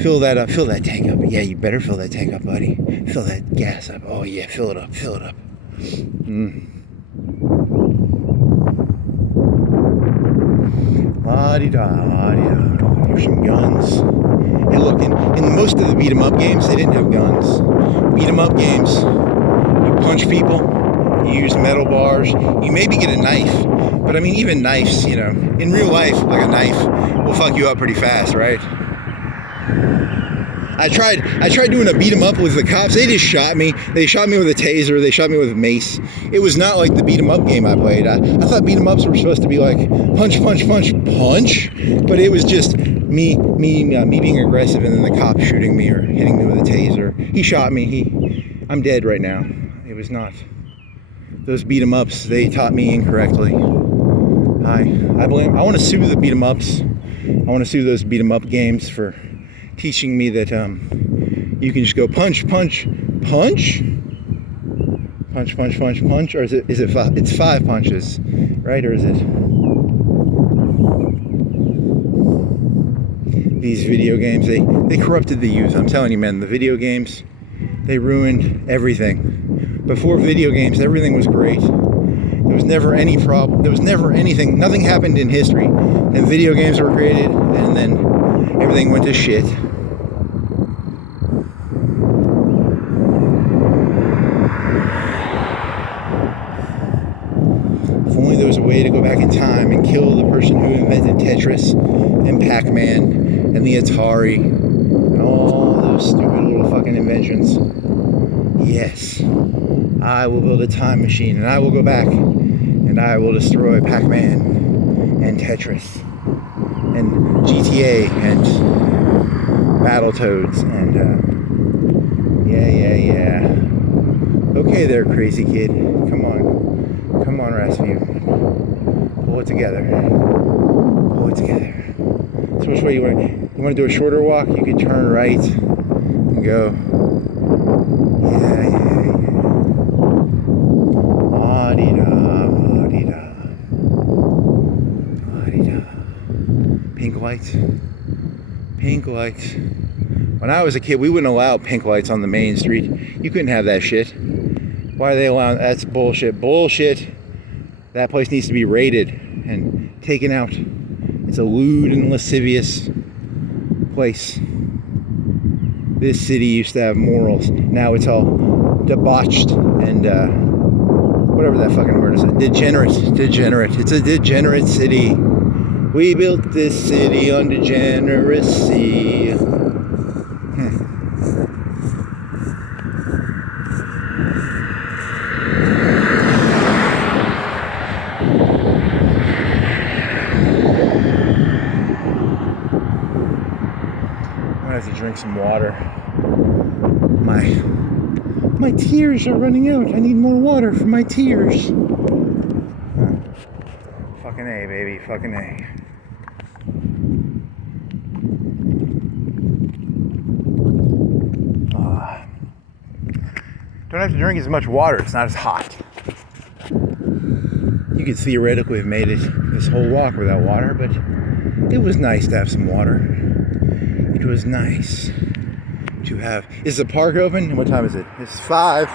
Fill that tank up. Yeah, you better fill that tank up, buddy. Fill that gas up. Oh yeah, fill it up, fill it up. La-di-da, la-di-da. Here's some guns. Hey, look, in most of the beat 'em up games, they didn't have guns. Beat 'em up games, you punch people, you use metal bars, you maybe get a knife. But I mean, even knives, you know, in real life, like a knife will fuck you up pretty fast, right? I tried doing a beat 'em up with the cops. They just shot me. They shot me with a taser. They shot me with a mace. It was not like the beat 'em up game I played. I thought beat 'em ups were supposed to be like punch, punch, punch, punch. But it was just me being aggressive and then the cop shooting me or hitting me with a taser. He shot me. I'm dead right now. It was not. Those beat 'em ups, they taught me incorrectly. I want to sue the beat 'em ups. I want to sue those beat 'em up games for teaching me that you can just go punch, punch, punch, punch, punch, punch, punch, or is it five? It's 5 punches, right? Or is it? These video games, they corrupted the youth. I'm telling you, man, the video games, they ruined everything. Before video games, everything was great. There was never any problem. There was never anything. Nothing happened in history. Then video games were created, and then everything went to shit. If only there was a way to go back in time and kill the person who invented Tetris and Pac-Man and the Atari and all those stupid little fucking inventions. Yes, I will build a time machine and I will go back and I will destroy Pac-Man and Tetris and GTA and Battletoads and yeah. Okay there, crazy kid. Come on, Rasputin. Pull it together. So which way you want to do a shorter walk? You can turn right and go. Yeah. Pink lights. When I was a kid, we wouldn't allow pink lights on the main street. You couldn't have that shit. Why are they allowing? That's bullshit. That place needs to be raided and taken out. It's a lewd and lascivious place. This city used to have morals. Now it's all debauched and whatever that fucking word is. Degenerate. It's a degenerate city. We built this city on degeneracy. I have to drink some water. My tears are running out. I need more water for my tears. Fucking A, baby. Fucking A. Don't have to drink as much water. It's not as hot. You could theoretically have made it this whole walk without water, but it was nice to have some water. It was nice to have. Is the park open? What time is it? It's 5.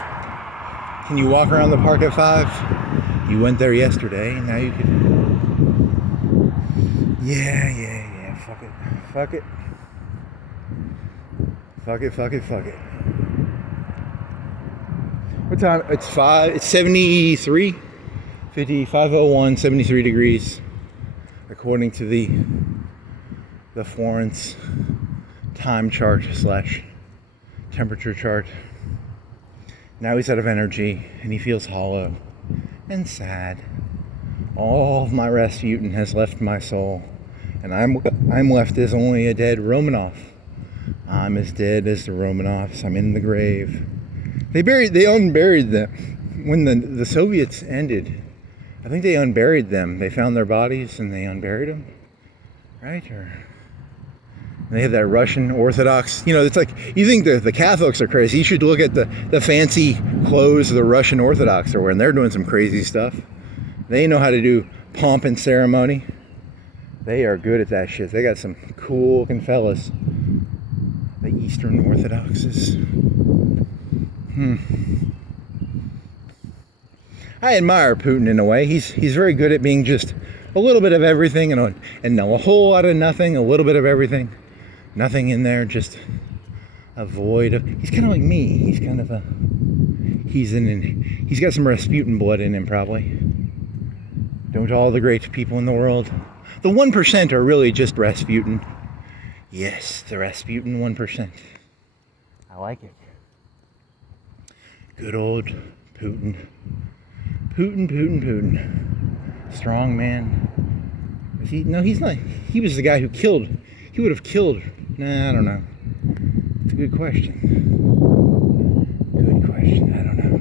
Can you walk around the park at 5? You went there yesterday, and now you can. Yeah. Fuck it. What time? It's 5. It's 73. 5:01, 73 degrees. According to the Florence time chart / temperature chart. Now he's out of energy and he feels hollow and sad. All of my Rasputin has left my soul, and I'm left as only a dead Romanov. I'm as dead as the Romanovs. I'm in the grave. They unburied them when the Soviets ended. I think they unburied them. They found their bodies and they unburied them, right? Or they have that Russian Orthodox. You know, it's like you think the Catholics are crazy. You should look at the fancy clothes the Russian Orthodox are wearing. They're doing some crazy stuff. They know how to do pomp and ceremony. They are good at that shit. They got some cool looking fellas. The Eastern Orthodoxes. I admire Putin in a way. He's very good at being just a little bit of everything and no, a whole lot of nothing, a little bit of everything. Nothing in there, just a void of, he's kind of like me. He's kind of a, he's got some Rasputin blood in him probably. Don't all the great people in the world, the 1% are really just Rasputin. Yes, the Rasputin 1%. I like it. Good old Putin. Putin. Strong man. Was he? No, he's not. He was the guy who killed. He would have killed. Nah, I don't know. It's a good question. Good question. I don't know.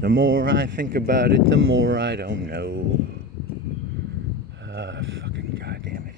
The more I think about it, the more I don't know. Fucking goddamn it.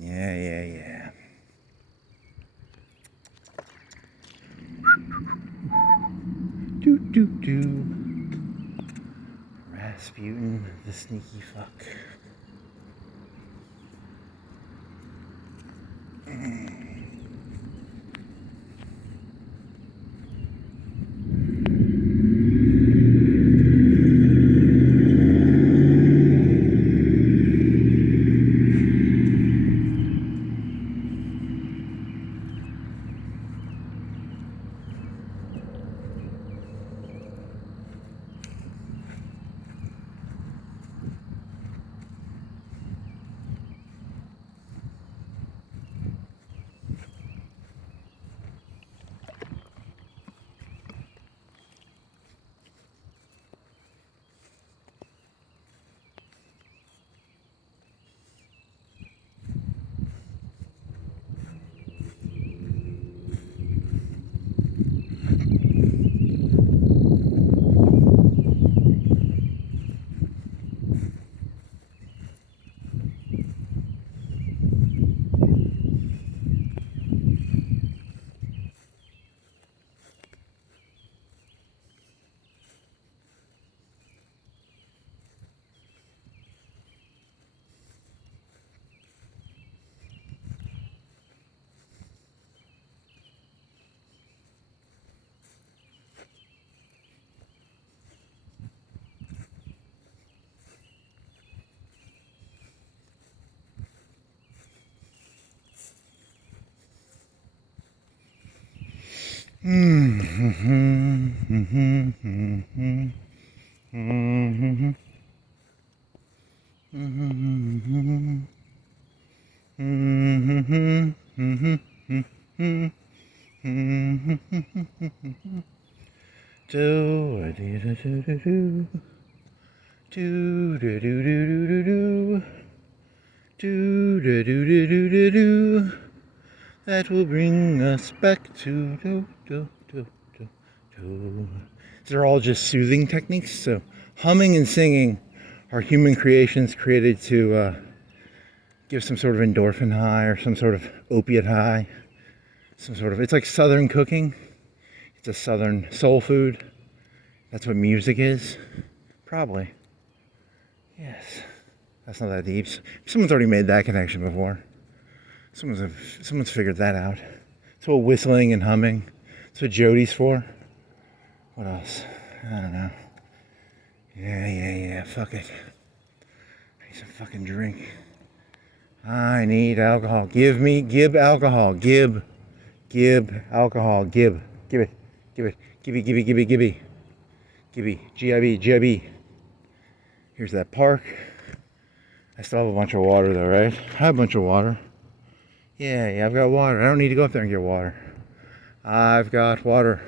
Yeah. Do. Rasputin, the sneaky fuck. That will bring us back to These are all just soothing techniques. So humming and singing are human creations created to give some sort of endorphin high or some sort of opiate high. It's like Southern cooking. It's a Southern soul food. That's what music is. Probably. Yes. That's not that deep. Someone's already made that connection before. Someone's figured that out. That's what whistling and humming. That's what Jody's for. What else? I don't know. Yeah. Fuck it. I need some fucking drink. I need alcohol. Give alcohol. Give alcohol. Give it. Gibby. G-I-B. Here's that park. I still have a bunch of water though, right? I have a bunch of water. Yeah, I've got water. I don't need to go up there and get water. I've got water.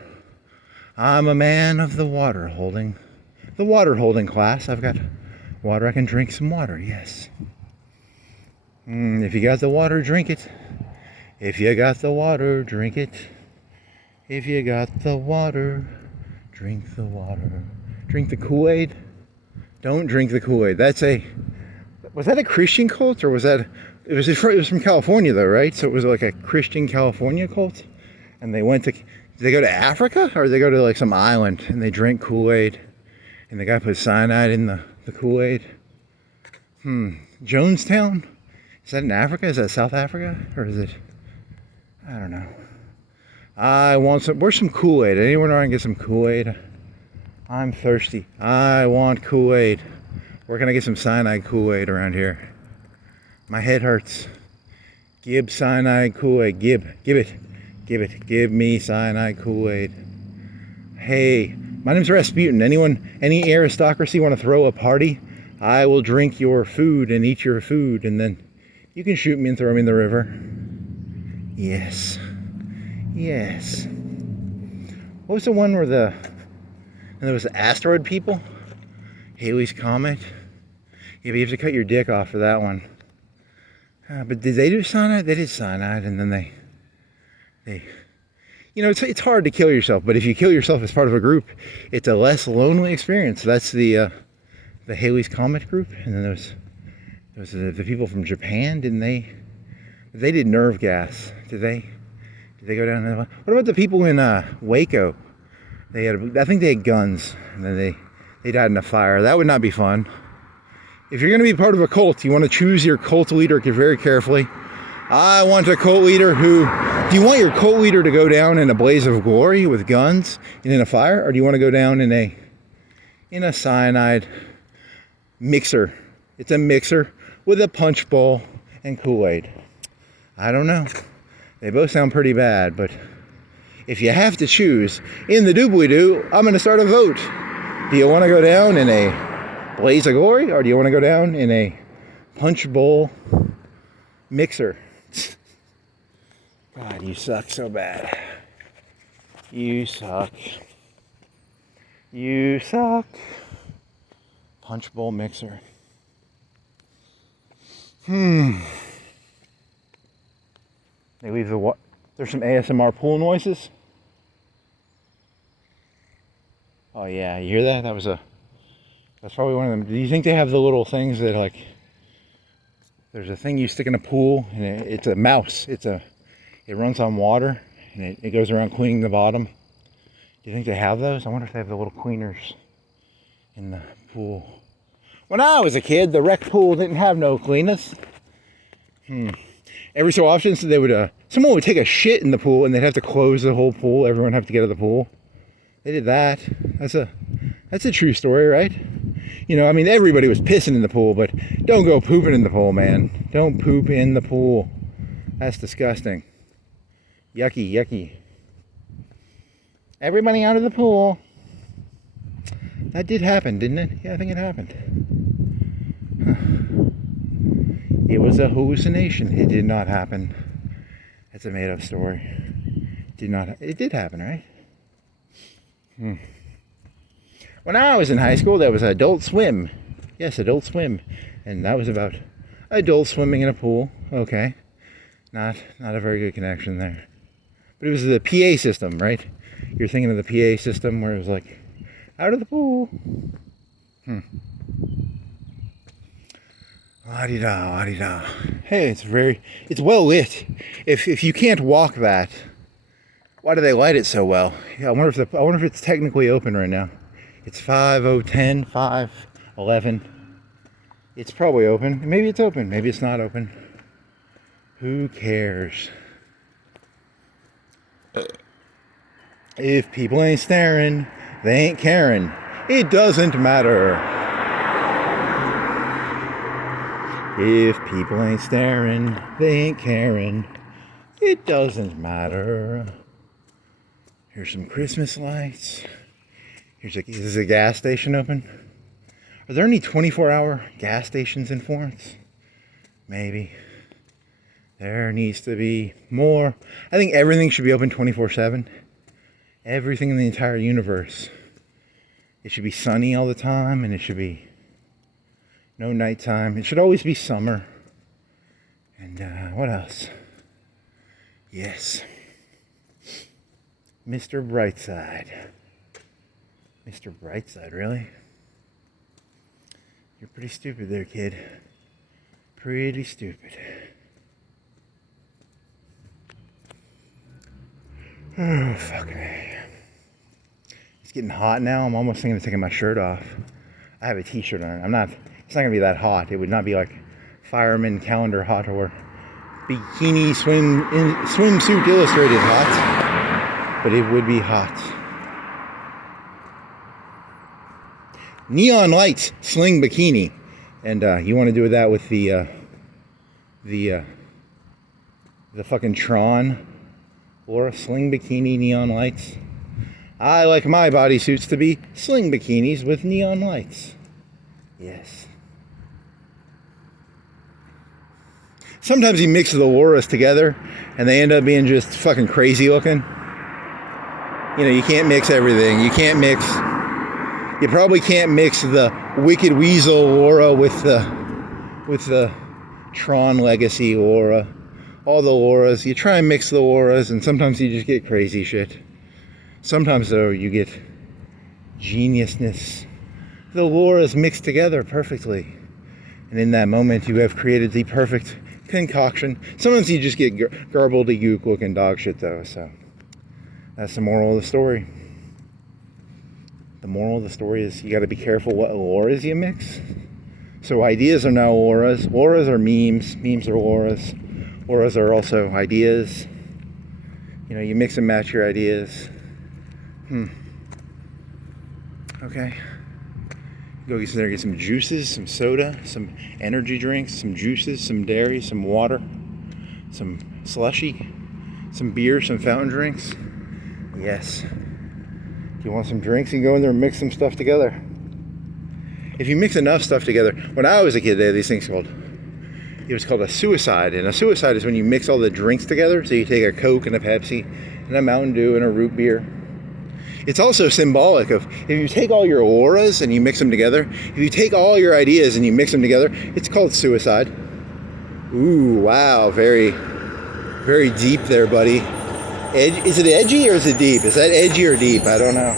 I'm a man of the water holding class. I've got water. I can drink some water, yes. If you got the water, drink it. If you got the water, drink it. If you got the water, drink the water. Drink the Kool-Aid. Don't drink the Kool-Aid. Was that a Christian cult, or was that, it was from California though, right? So it was like a Christian California cult, and did they go to Africa, or did they go to like some island and they drank Kool-Aid, and the guy put cyanide in the Kool-Aid? Jonestown? Is that in Africa? Is that South Africa? Or is it, I don't know. Where's some Kool-Aid? Anyone know I can get some Kool-Aid? I'm thirsty. I want Kool-Aid. Where can I get some cyanide Kool-Aid around here? My head hurts. Give cyanide Kool-Aid. Give it. Give me cyanide Kool-Aid. Hey, my name's Rasputin. Any aristocracy want to throw a party? I will drink your food and eat your food, and then you can shoot me and throw me in the river. Yes. What was the one where there was the asteroid people? Halley's Comet? Yeah, but you have to cut your dick off for that one. But did they do cyanide? They did cyanide, and then they it's hard to kill yourself, but if you kill yourself as part of a group, it's a less lonely experience. That's the Halley's Comet group, and then there was the people from Japan. Didn't they? They did nerve gas. Did they go down there? What about the people in Waco? I think they had guns, and then they died in a fire. That would not be fun. If you're going to be part of a cult, you want to choose your cult leader very carefully. I want a cult leader do you want your cult leader to go down in a blaze of glory with guns and in a fire, or do you want to go down in a cyanide mixer? It's a mixer with a punch bowl and Kool-Aid. I don't know. They both sound pretty bad, but if you have to choose, in the doobly-doo, I'm going to start a vote. Do you want to go down in a blaze of glory, or do you want to go down in a punch bowl mixer? God, you suck so bad. You suck. Punch bowl mixer. They leave there's some ASMR pool noises. Oh yeah, you hear that? That's probably one of them. Do you think they have the little things that there's a thing you stick in a pool, and it's a mouse. It runs on water, and it goes around cleaning the bottom. Do you think they have those? I wonder if they have the little cleaners in the pool. When I was a kid, the rec pool didn't have no cleaners. Every so often, so someone would take a shit in the pool, and they'd have to close the whole pool. Everyone would have to get out of the pool. They did that. That's a true story, right? Everybody was pissing in the pool, but don't go pooping in the pool, man. Don't poop in the pool. That's disgusting. Yucky. Everybody out of the pool. That did happen, didn't it? Yeah, I think it happened. It was a hallucination. It did not happen. It's a made-up story. It did happen, right? When I was in high school, there was Adult Swim. Yes, Adult Swim. And that was about adult swimming in a pool. Okay. Not a very good connection there. But it was the PA system, right? You're thinking of the PA system where it was like, out of the pool. La-di-da. Hey, it's well lit. If you can't walk that, why do they light it so well? Yeah, I wonder if it's technically open right now. It's 5:10, 5:11. It's probably open. Maybe it's open. Maybe it's not open. Who cares? If people ain't staring, they ain't caring. It doesn't matter. If people ain't staring, they ain't caring. It doesn't matter. Here's some Christmas lights. Is a gas station open? Are there any 24-hour gas stations in Florence? Maybe. There needs to be more. I think everything should be open 24/7. Everything in the entire universe. It should be sunny all the time, and it should be no nighttime. It should always be summer. And what else? Yes. Mr. Brightside. Mr. Brightside, really? You're pretty stupid there, kid. Pretty stupid. Oh, fuck me. It's getting hot now. I'm almost thinking of taking my shirt off. I have a t-shirt on. It's not going to be that hot. It would not be like fireman calendar hot or bikini swimsuit illustrated hot. But it would be hot. Neon lights, sling bikini. And you want to do that with the fucking Tron. Lora, sling bikini, neon lights. I like my bodysuits to be sling bikinis with neon lights. Yes. Sometimes you mix the Loras together and they end up being just fucking crazy looking. You know, you can't mix everything. You probably can't mix the Wicked Weasel Lora with the Tron Legacy Lora. All the Loras. You try and mix the Loras and sometimes you just get crazy shit. Sometimes though you get geniusness. The Loras mixed together perfectly. And in that moment you have created the perfect concoction. Sometimes you just get garbledy-gook looking dog shit though. So that's the moral of the story. The moral of the story is you got to be careful what Loras you mix. So ideas are now Loras. Loras are memes. Memes are Loras. Loras are also ideas. You know, you mix and match your ideas. Okay. Go get some juices, some soda, some energy drinks, some juices, some dairy, some water, some slushy, some beer, some fountain drinks. Yes. If you want some drinks, you can go in there and mix some stuff together. If you mix enough stuff together, when I was a kid, they had these things it was called a suicide. And a suicide is when you mix all the drinks together. So you take a Coke and a Pepsi and a Mountain Dew and a root beer. It's also symbolic of if you take all your Loras and you mix them together, if you take all your ideas and you mix them together, it's called suicide. Ooh, wow, very, very deep there, buddy. Is it edgy or is it deep? Is that edgy or deep? I don't know.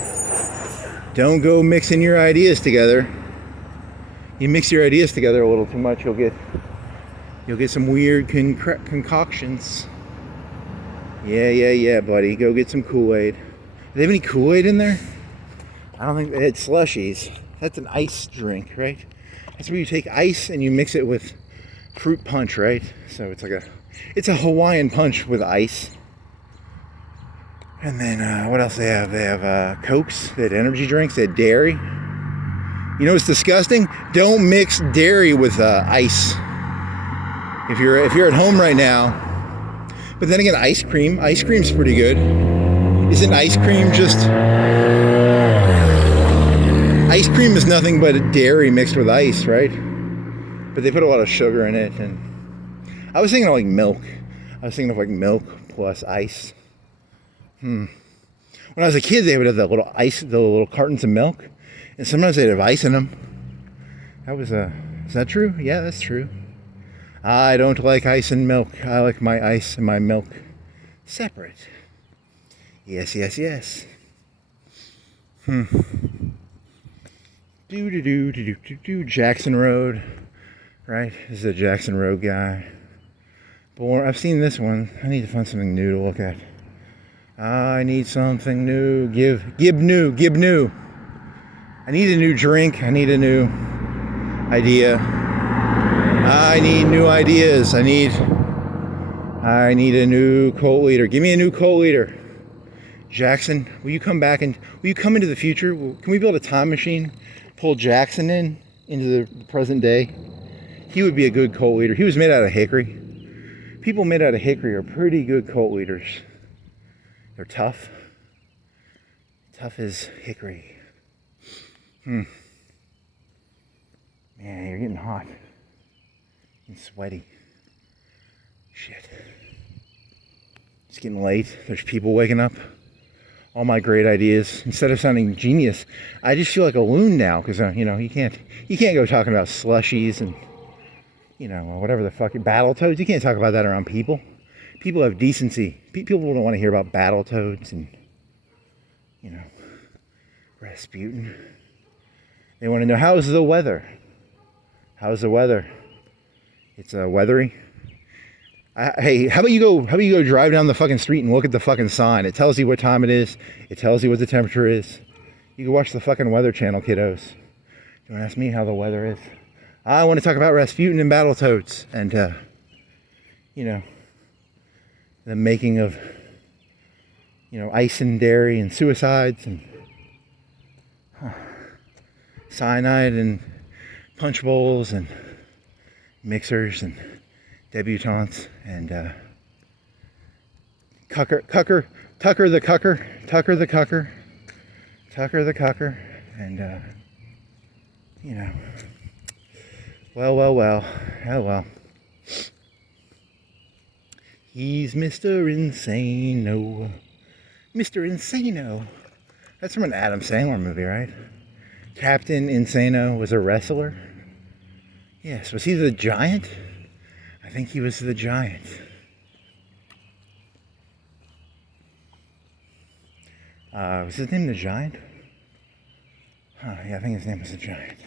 Don't go mixing your ideas together. You mix your ideas together a little too much, you'll get some weird concoctions. Yeah, buddy. Go get some Kool-Aid. Do they have any Kool-Aid in there? I don't think they had slushies. That's an ice drink, right? That's where you take ice and you mix it with fruit punch, right? So it's a Hawaiian punch with ice. And then what else they have? They have Cokes. They had energy drinks. They had dairy. You know what's disgusting? Don't mix dairy with ice. If you're at home right now. But then again, ice cream's pretty good. Isn't ice cream just... Ice cream is nothing but dairy mixed with ice, right? But they put a lot of sugar in it. And I was thinking of like milk. I was thinking of like milk plus ice. When I was a kid, they would have the little cartons of milk. And sometimes they'd have ice in them. Is that true? Yeah, that's true. I don't like ice and milk. I like my ice and my milk separate. Yes. Jackson Road. Right? This is a Jackson Road guy. But I've seen this one. I need to find something new to look at. I need something new. Give new. I need a new drink. I need a new idea. I need new ideas. I need a new cult leader. Give me a new cult leader. Jackson, will you come into the future? Can we build a time machine? Pull Jackson into the present day? He would be a good cult leader. He was made out of hickory. People made out of hickory are pretty good cult leaders. They're tough. Tough as hickory. Man, you're getting hot and sweaty. Shit. It's getting late. There's people waking up. All my great ideas. Instead of sounding genius, I just feel like a loon now because you can't go talking about slushies and whatever the fuck Battletoads. You can't talk about that around people. People have decency. People don't want to hear about Battletoads and Rasputin. They want to know how's the weather. How's the weather? It's weathery. Hey, how about you go drive down the fucking street and look at the fucking sign? It tells you what time it is. It tells you what the temperature is. You can watch the fucking Weather Channel, kiddos. You want to ask me how the weather is? I want to talk about Rasputin and Battletoads and, the making of, ice and dairy and suicides and cyanide and punch bowls and mixers and debutantes and Tucker the cucker, and well, oh well. He's Mr. Insano. Mr. Insano. That's from an Adam Sandler movie, right? Captain Insano was a wrestler. Yes, was he the Giant? I think he was the Giant. Was his name the Giant? Yeah, I think his name was the Giant.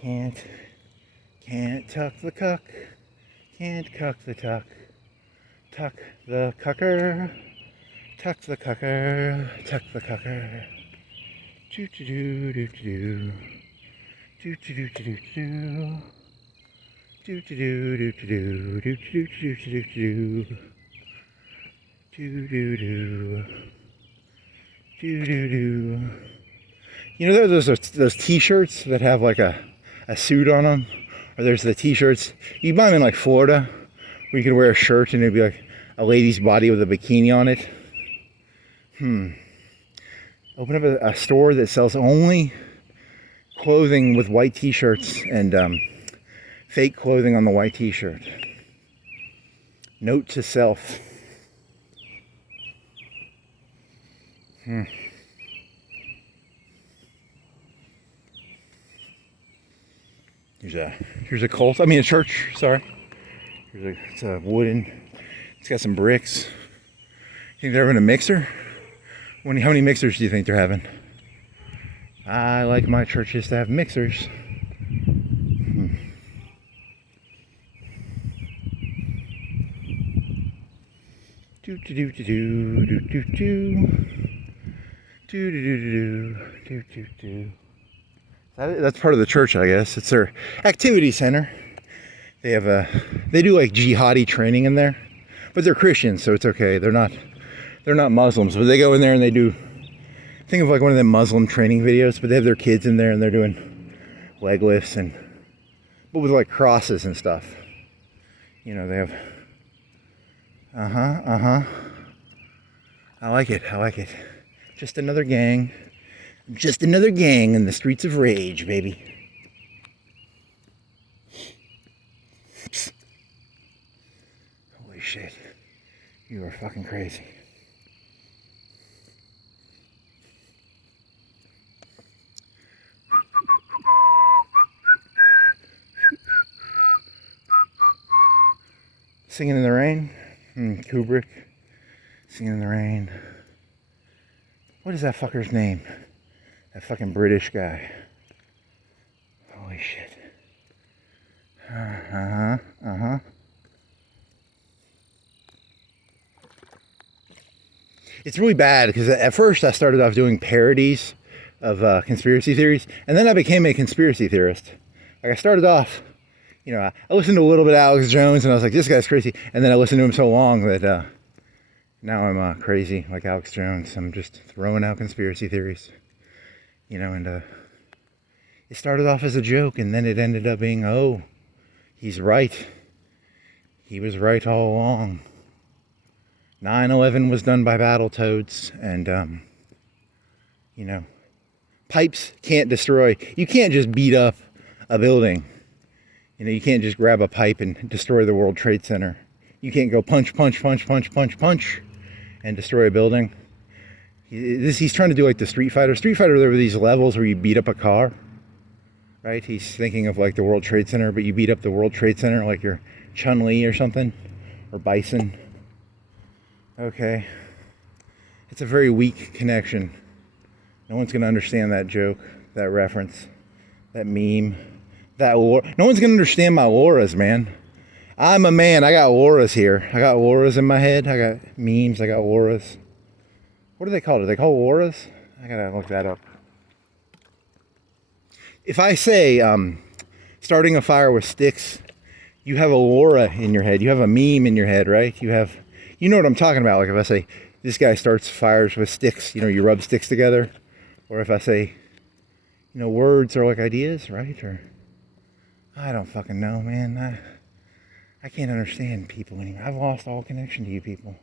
Can't tuck the cuck. Can't cuck the tuck. Tuck the cucker. Tuck the cucker. Tuck the cucker. Doo doo doo doo doo. Do do do do do do. Do do do do do do do do do do do. Do do do. Do do do. Those t-shirts that have like a suit on them? Or there's the t-shirts. You buy them in like Florida, where you can wear a shirt and it'd be like a lady's body with a bikini on it. Open up a store that sells only clothing with white t-shirts and fake clothing on the white t-shirt. Note to self. Here's a cult. I mean a church. Sorry. It's a wooden. It's got some bricks. You think they're having a mixer? How many mixers do you think they're having? I like my churches to have mixers. Do do do do do do do do do do do do do. That's part of the church, I guess. It's their activity center. They do like jihadi training in there, but they're Christians, so it's okay. They're not Muslims, but they go in there and they do. Think of like one of them Muslim training videos, but they have their kids in there and they're doing leg lifts but with like crosses and stuff. They have. I like it. Just another gang in the streets of rage, baby. Holy shit. You are fucking crazy. Singing in the Rain. Kubrick. Singing in the Rain. What is that fucker's name? That fucking British guy. Holy shit. It's really bad because at first I started off doing parodies of conspiracy theories, and then I became a conspiracy theorist. Like I started off, I listened to a little bit of Alex Jones, and I was like, this guy's crazy. And then I listened to him so long that now I'm crazy like Alex Jones. I'm just throwing out conspiracy theories, and it started off as a joke, and then it ended up being, oh, he's right. He was right all along. 9/11 was done by Battletoads, and You know, pipes can't destroy. You can't just beat up a building. You know, you can't just grab a pipe and destroy the World Trade Center. You can't go punch, punch, punch, punch, punch, punch, and destroy a building. He's trying to do like the Street Fighter. Street Fighter, there were these levels where you beat up a car, right? He's thinking of like the World Trade Center, but you beat up the World Trade Center like you're Chun-Li or something, or Bison. Okay. It's a very weak connection. No one's going to understand that joke, that reference, that meme, that Lora. No one's going to understand my Loras, man. I'm a man. I got Loras here. I got Loras in my head. I got memes. I got Loras. What do they call it? Are they called Loras? I got to look that up. If I say starting a fire with sticks, you have a Lora in your head. You have a meme in your head, right? You know what I'm talking about. Like if I say, this guy starts fires with sticks, you know, you rub sticks together. Or if I say, you know, words are like ideas, right? Or, I don't fucking know, man. I can't understand people anymore. I've lost all connection to you people.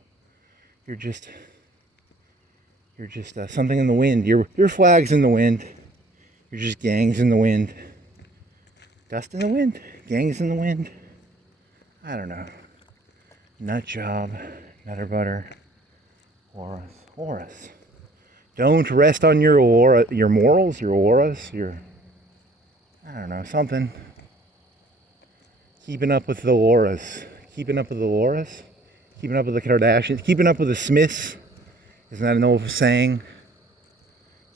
You're just something in the wind. Your flag's in the wind. You're just gangs in the wind. Dust in the wind. Gangs in the wind. I don't know. Nut job. Nutter butter. Horace. Don't rest on your morals, your auras, I don't know, something. Keeping up with the Loras. Keeping up with the Loras? Keeping up with the Kardashians. Keeping up with the Smiths. Isn't that an old saying?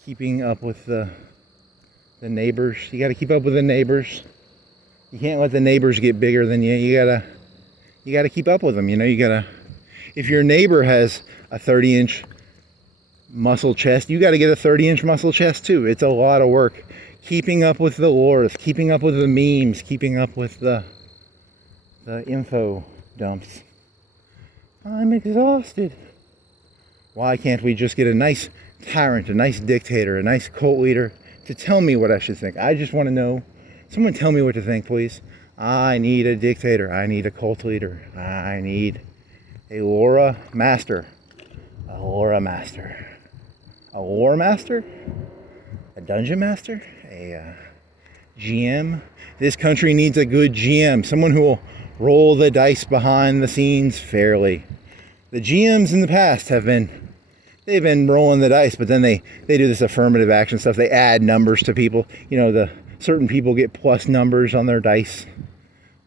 Keeping up with the neighbors. You got to keep up with the neighbors. You can't let the neighbors get bigger than you. You gotta keep up with them. You know, if your neighbor has a 30-inch muscle chest, you got to get a 30-inch muscle chest too. It's a lot of work. Keeping up with the Loras, keeping up with the memes, keeping up with the info dumps. I'm exhausted. Why can't we just get a nice tyrant, a nice dictator, a nice cult leader to tell me what I should think? I just want to know. Someone tell me what to think, please. I need a dictator. I need a cult leader. I need a Lora master. A Lora master. A lore master? A dungeon master? A GM? This country needs a good GM. Someone who will roll the dice behind the scenes fairly. The GMs in the past they've been rolling the dice, but then they do this affirmative action stuff. They add numbers to people. You know, the certain people get plus numbers on their dice.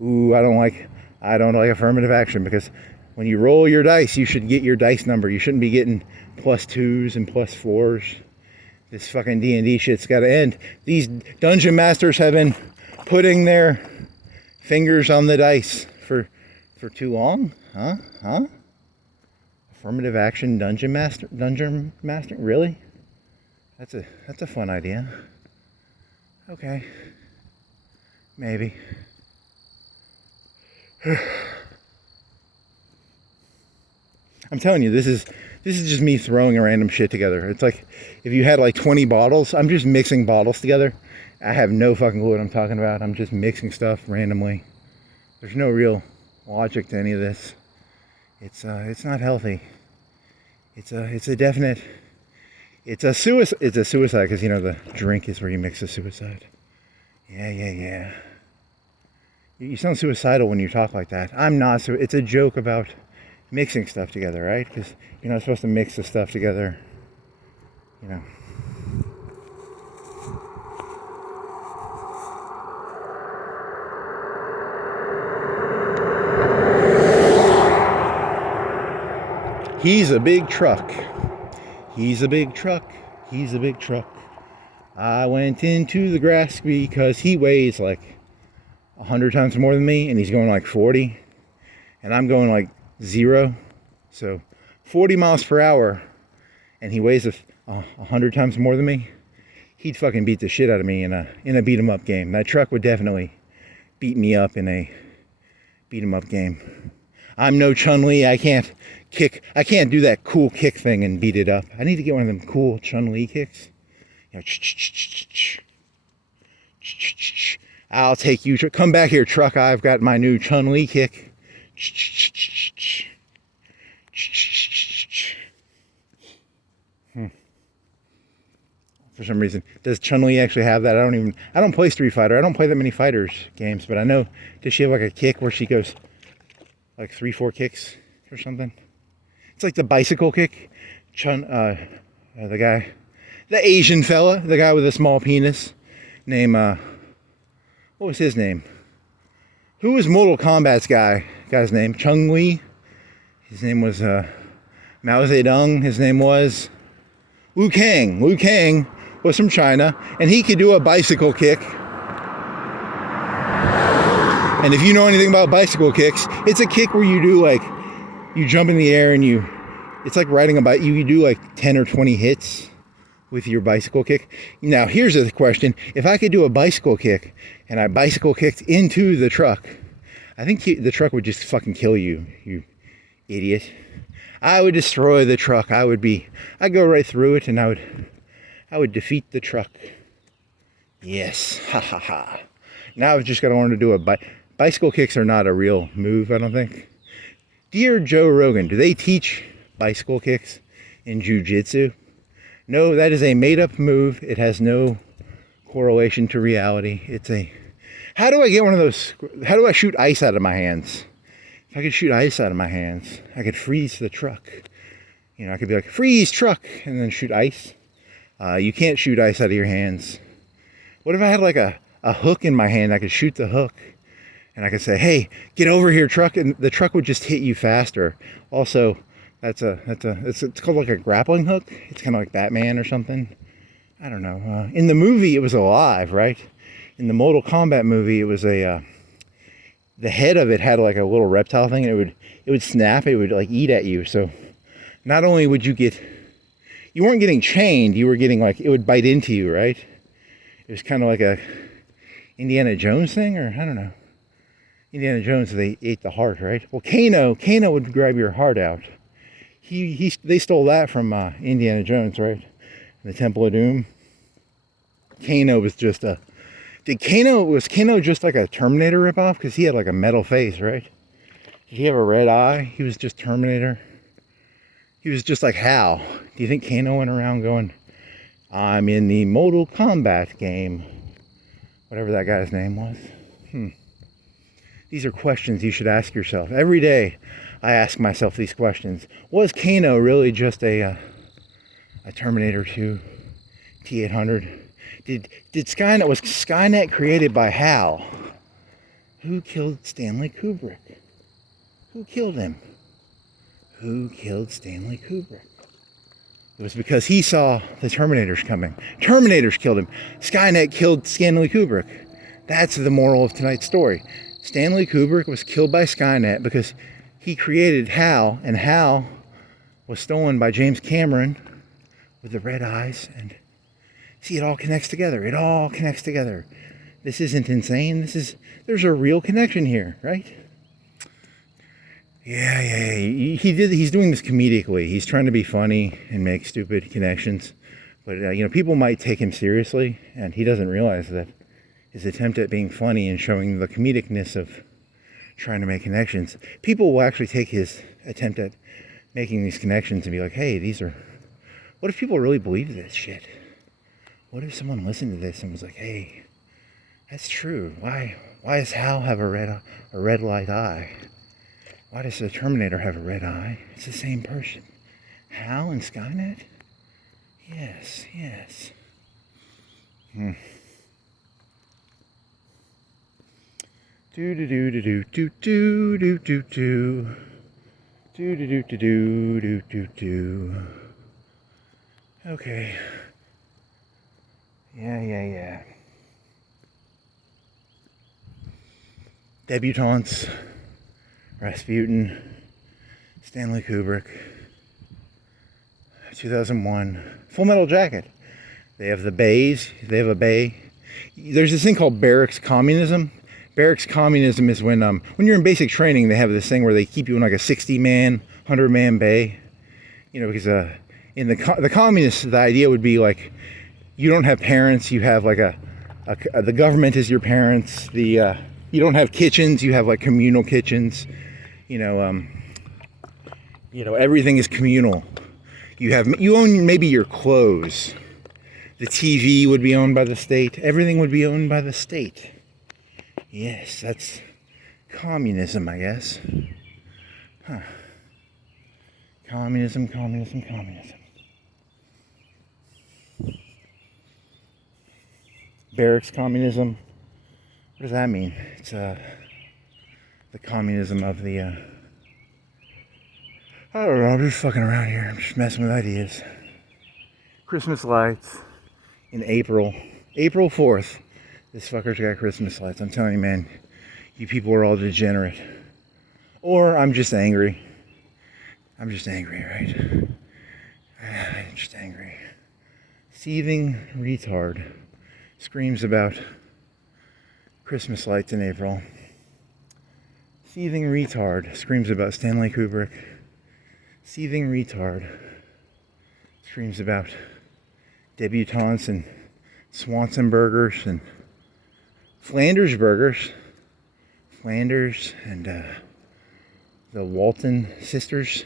Ooh, I don't like affirmative action, because when you roll your dice, you should get your dice number. You shouldn't be getting +2s and +4s. This fucking D&D shit's got to end. These dungeon masters have been putting their fingers on the dice for too long. Huh? Affirmative action dungeon master? Really? That's a fun idea. Okay. Maybe. I'm telling you, this is just me throwing random shit together. It's like if you had like 20 bottles, I'm just mixing bottles together. I have no fucking clue what I'm talking about. I'm just mixing stuff randomly. There's no real logic to any of this. It's not healthy. It's a definite. It's a suicide because, you know, the drink is where you mix the suicide. Yeah. You sound suicidal when you talk like that. I'm not. So it's a joke about mixing stuff together, right? Because you're not supposed to mix the stuff together, you know. He's a big truck. He's a big truck. He's a big truck. I went into the grass because he weighs like 100 times more than me, and he's going like 40, and I'm going like 0. So 40 miles per hour, and he weighs 100 times more than me. He'd fucking beat the shit out of me in a beat 'em up game. That truck would definitely beat me up in a beat 'em up game. I'm no Chun-Li. I can't do that cool kick thing and beat it up. I need to get one of them cool Chun-Li kicks. You know, I'll take you. Come back here, truck. I've got my new Chun-Li kick. for some reason. Does Chun-Li actually have that? I don't play Street Fighter. I don't play that many fighters games, but I know, does she have like a kick where she goes like 3-4 kicks or something? It's like the bicycle kick. The Asian fella, the guy with a small penis, name, what was his name? Who was Mortal Kombat's guy's name? Chung-Li. His name was Mao Zedong. His name was Liu Kang. Liu Kang was from China, and he could do a bicycle kick. And if you know anything about bicycle kicks, it's a kick where you do like, you jump in the air and it's like riding a bike. You do like 10 or 20 hits with your bicycle kick. Now here's the question. If I could do a bicycle kick and I bicycle kicked into the truck, I think the truck would just fucking kill you, you idiot. I would destroy the truck. I'd go right through it and I would defeat the truck. Yes, ha ha ha. Now I've just got to learn to do bicycle kicks are not a real move, I don't think. Dear Joe Rogan, do they teach bicycle kicks in jiu-jitsu? No, that is a made-up move. It has no correlation to reality. How do I get one of those? How do I shoot ice out of my hands? If I could shoot ice out of my hands, I could freeze the truck. You know, I could be like, freeze truck, and then shoot ice. You can't shoot ice out of your hands. What if I had like a hook in my hand? I could shoot the hook, and I could say, hey, get over here, truck, and the truck would just hit you faster. Also, it's called like a grappling hook. It's kind of like Batman or something. I don't know. In the movie, it was alive, right? In the Mortal Kombat movie, it was the head of it had like a little reptile thing, and it would snap. It would like eat at you. So not only would you weren't getting chained, you were getting like, it would bite into you, right? It was kind of like a Indiana Jones thing, or I don't know. Indiana Jones, they ate the heart, right? Well, Kano would grab your heart out. They stole that from Indiana Jones, right? The Temple of Doom. Kano was just was Kano just like a Terminator ripoff? Because he had like a metal face, right? Did he have a red eye? He was just Terminator. He was just like Hal. Do you think Kano went around going, I'm in the Mortal Kombat game? Whatever that guy's name was. These are questions you should ask yourself. Every day I ask myself these questions. Was Kano really just a Terminator 2 T-800? Did Skynet, was Skynet created by Hal? Who killed Stanley Kubrick? Who killed him? Who killed Stanley Kubrick? It was because he saw the Terminators coming. Terminators killed him. Skynet killed Stanley Kubrick. That's the moral of tonight's story. Stanley Kubrick was killed by Skynet because he created Hal, and Hal was stolen by James Cameron with the red eyes. And see, it all connects together. It all connects together. This isn't insane. There's a real connection here, right? Yeah. He's doing this comedically. He's trying to be funny and make stupid connections. But, people might take him seriously, and he doesn't realize that his attempt at being funny and showing the comedicness of trying to make connections, people will actually take his attempt at making these connections and be like, hey, what if people really believe this shit? What if someone listened to this and was like, hey, that's true. Why does Hal have a red light eye? Why does the Terminator have a red eye? It's the same person. Hal and Skynet? Yes. Do do do do do do do do do do do do do do do do. Okay. Yeah. Debutantes, Rasputin, Stanley Kubrick, 2001, Full Metal Jacket. They have the bays. They have a bay. There's this thing called barracks communism. Barracks communism is when you're in basic training, they have this thing where they keep you in like a 60-man, 100-man bay. Because in the communists, the idea would be like, you don't have parents, you have like the government is your parents. You don't have kitchens, you have like communal kitchens. Everything is communal. You own maybe your clothes. The TV would be owned by the state. Everything would be owned by the state. Yes, that's communism, I guess. Huh. Communism, communism, communism. Barracks communism. What does that mean? It's the communism of the I don't know, I'm just fucking around here. I'm just messing with ideas. Christmas lights in April. April 4th. This fucker's got Christmas lights. I'm telling you, man, you people are all degenerate. Or I'm just angry. I'm just angry, right? I'm just angry. Seething retard screams about Christmas lights in April. Seething retard screams about Stanley Kubrick. Seething retard screams about debutantes and Swanson burgers and Flanders burgers. Flanders and the Walton sisters.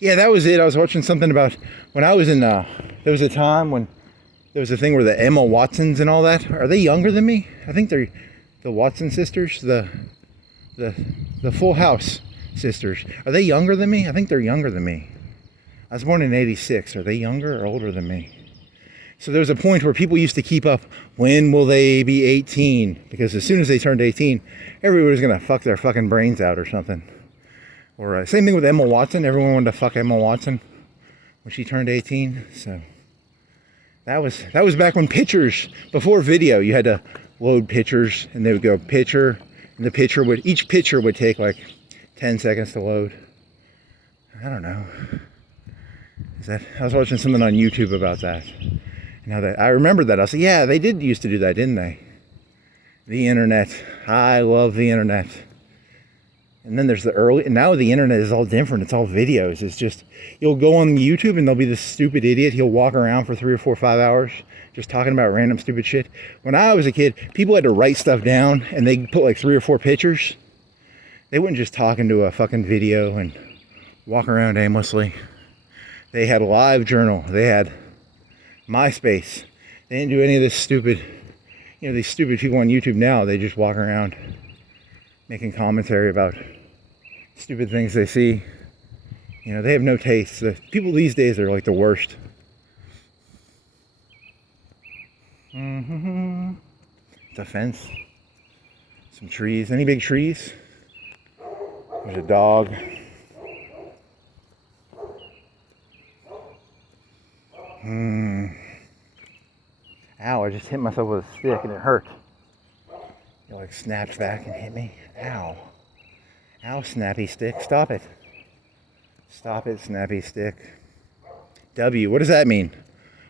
Yeah, that was it. I was watching something about when I was in, there was a time when there was a thing where the Emma Watsons and all that. Are they younger than me? I think they're the Watson sisters, the Full House sisters. Are they younger than me? I think they're younger than me. I was born in 86. Are they younger or older than me? So there was a point where people used to keep up, when will they be 18? Because as soon as they turned 18, everybody was going to fuck their fucking brains out or something. Or same thing with Emma Watson. Everyone wanted to fuck Emma Watson when she turned 18. So that was back when pictures, before video, you had to load pictures and they would go picture, and each picture would take like 10 seconds to load. I don't know. I was watching something on YouTube about that. Now that I remember that, I was like, yeah, they did used to do that, didn't they? The internet. I love the internet. And then there's now the internet is all different. It's all videos. It's just, you'll go on YouTube and there'll be this stupid idiot. He'll walk around for 3 or 4 or 5 hours just talking about random stupid shit. When I was a kid, people had to write stuff down and they'd put like 3 or 4 pictures. They wouldn't just talk into a fucking video and walk around aimlessly. They had a live journal. They had MySpace. They didn't do any of this stupid, these stupid people on YouTube now. They just walk around making commentary about stupid things they see. They have no taste. The people these days are like the worst. It's a fence. Some trees. Any big trees? There's a dog. Ow, I just hit myself with a stick and it hurt. It like snapped back and hit me. Ow. Ow, snappy stick. Stop it. Stop it, snappy stick. W. What does that mean?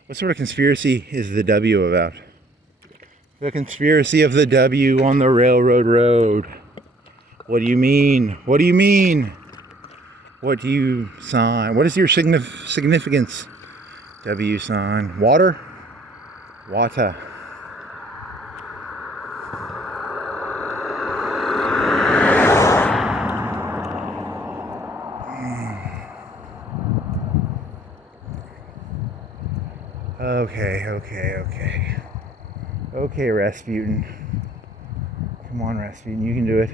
What sort of conspiracy is the W about? The conspiracy of the W on the railroad road. What do you mean? What do you mean? What do you sign? What is your significance? W sign. Water? Water. Okay, Rasputin. Come on, Rasputin, you can do it.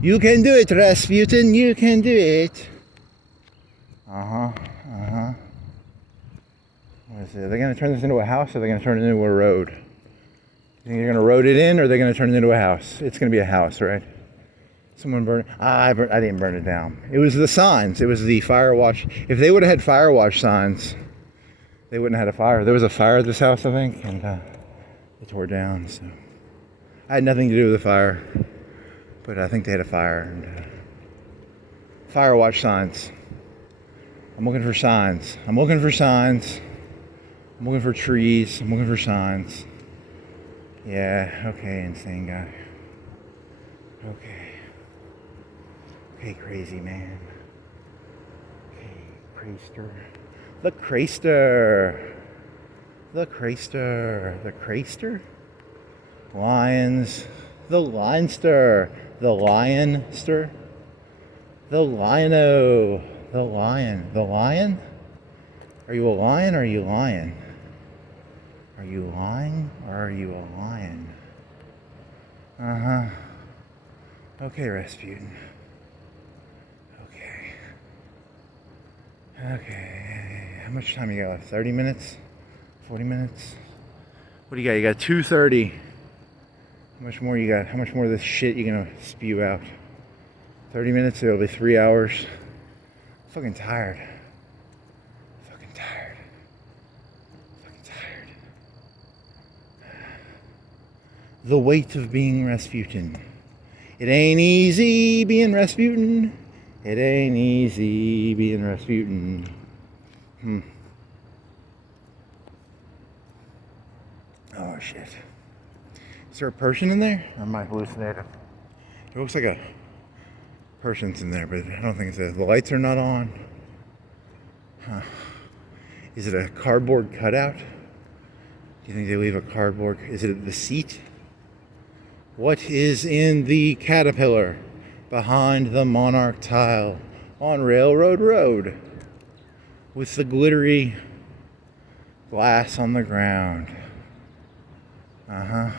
You can do it, Rasputin, you can do it. What is it? Are they going to turn this into a house or are they going to turn it into a road? You think they're going to road it in or are they going to turn it into a house? It's going to be a house, right? Someone burned it. I didn't burn it down. It was the signs. It was the fire watch. If they would have had fire watch signs, they wouldn't have had a fire. There was a fire at this house, I think, and it tore down. So I had nothing to do with the fire, but I think they had a fire. And, fire watch signs. I'm looking for signs. I'm looking for signs. I'm looking for trees. I'm looking for signs. Yeah, okay, insane guy. Okay, crazy man. Okay, Craster. The Craster. The Craster. The Craster? Lions. The Lionster. The Lionster. The Liono. The Lion. The Lion? Are you a lion or are you lying? Are you lying or are you a lion? Uh-huh. Okay, Rasputin. Okay. Okay. How much time you got left? 30 minutes? 40 minutes? What do you got? You got 2:30. How much more you got? How much more of this shit you gonna spew out? 30 minutes, it'll be 3 hours. I'm fucking tired. Fucking tired. Fucking tired. The weight of being Rasputin. It ain't easy being Rasputin. It ain't easy being Rasputin. Oh shit. Is there a person in there? Or am I hallucinating? It looks like a person's in there, but I don't think it's. The lights are not on. Huh. Is it a cardboard cutout? Do you think they leave a cardboard? Is it the seat? What is in the caterpillar behind the monarch tile on Railroad Road with the glittery glass on the ground? Uh-huh.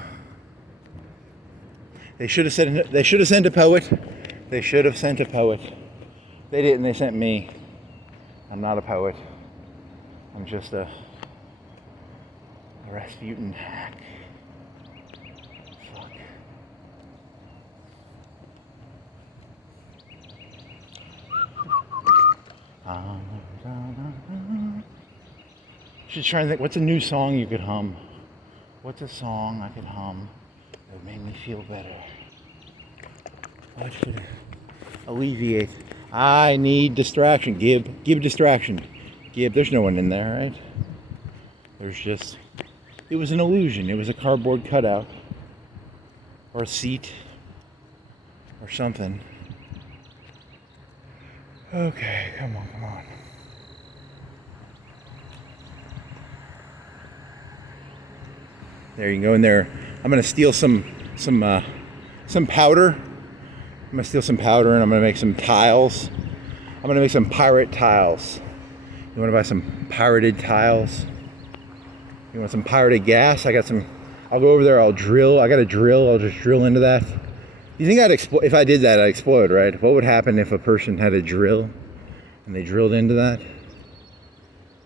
They should have sent a poet. They should have sent a poet. They didn't. They sent me. I'm not a poet. I'm just a Rasputin hack. Fuck. Should try and think. What's a new song you could hum? What's a song I could hum that would make me feel better? What should alleviate? I need distraction. Give distraction. Give. There's no one in there, right? There's just. It was an illusion. It was a cardboard cutout, or a seat, or something. Okay, come on, come on. There you can go in there. I'm gonna steal some powder. I'm gonna steal some powder and I'm gonna make some tiles. I'm gonna make some pirate tiles. You wanna buy some pirated tiles? You want some pirated gas? I got some. I'll go over there. I'll drill. I got a drill. I'll just drill into that. You think I'd explode? If I did that, I'd explode, right? What would happen if a person had a drill and they drilled into that?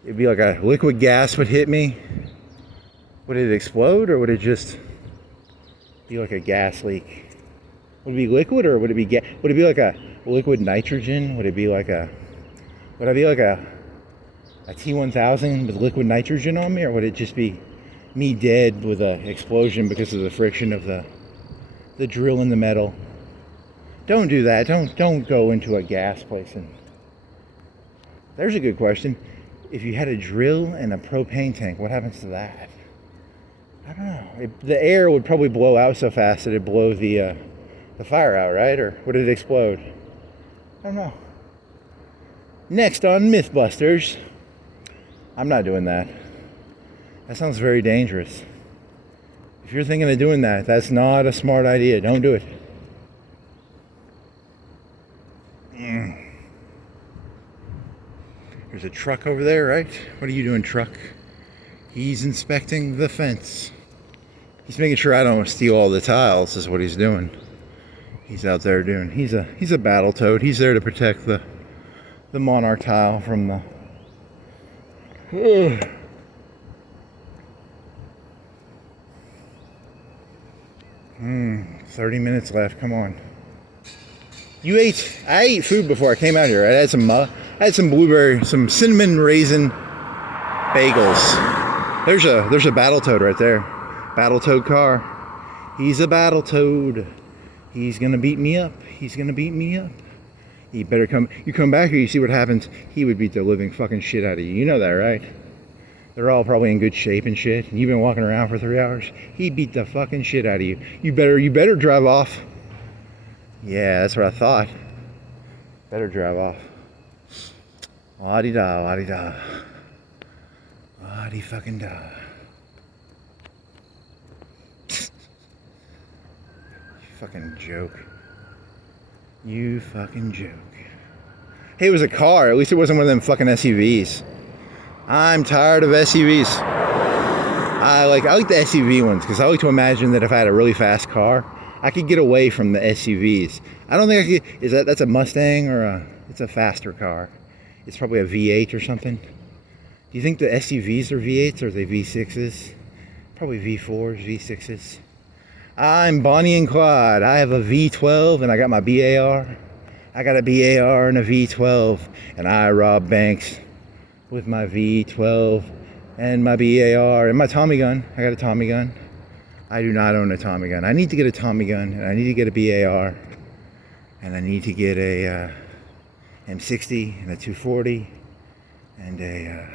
It'd be like a liquid gas would hit me. Would it explode or would it just be like a gas leak? Would it be liquid or would it be gas? Would it be like a liquid nitrogen? Would it be like a? Would I be like a T-1000 with liquid nitrogen on me, or would it just be me dead with an explosion because of the friction of the drill in the metal? Don't do that. Don't go into a gas place. And there's a good question. If you had a drill and a propane tank, what happens to that? I don't know. The air would probably blow out so fast that it'd blow the fire out, right? Or would it explode? I don't know. Next on Mythbusters. I'm not doing that. That sounds very dangerous. If you're thinking of doing that, that's not a smart idea. Don't do it. There's a truck over there, right? What are you doing, truck? He's inspecting the fence. He's making sure I don't steal all the tiles, is what he's doing. He's out there doing. He's a battle toad. He's there to protect the monarch tile from the. 30 minutes left. Come on. I ate food before I came out here. I had some blueberry, some cinnamon raisin bagels. There's a battle toad right there. Battle toad car. He's a battle toad. He's gonna beat me up. He's gonna beat me up. He better come. You come back here, you see what happens. He would beat the living fucking shit out of you. You know that, right? They're all probably in good shape and shit. And you've been walking around for 3 hours. He beat the fucking shit out of you. You better drive off. Yeah, that's what I thought. Better drive off. La-di-da, la-di-da. La-di fucking da. You fucking joke. You fucking joke. Hey, it was a car. At least it wasn't one of them fucking SUVs. I'm tired of SUVs. I like the SUV ones because I like to imagine that if I had a really fast car, I could get away from the SUVs. I don't think I could. That's a Mustang or it's a faster car? It's probably a V8 or something. Do you think the SUVs are V8s or are they V6s? Probably V4s, V6s. I'm Bonnie and Clyde. I have a V12 and I got my BAR. I got a BAR and a V12 and I rob banks with my V12 and my BAR and my Tommy gun. I got a Tommy gun. I do not own a Tommy gun. I need to get a Tommy gun and I need to get a BAR and I need to get a M60 and a 240 and a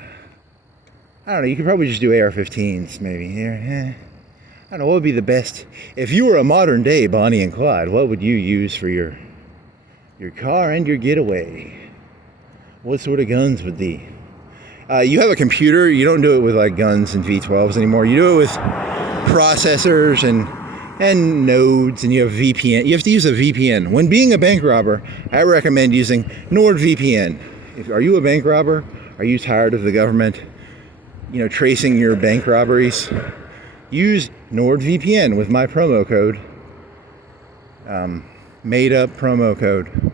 I don't know, you could probably just do AR-15s maybe. Yeah. I don't know, what would be the best? If you were a modern day Bonnie and Clyde, what would you use for your car and your getaway? What sort of guns would be? You have a computer, you don't do it with like guns and V12s anymore. You do it with processors and nodes, and you have VPN. You have to use a VPN. When being a bank robber, I recommend using NordVPN. Are you a bank robber? Are you tired of the government, tracing your bank robberies? Use NordVPN with my promo code. Made up promo code.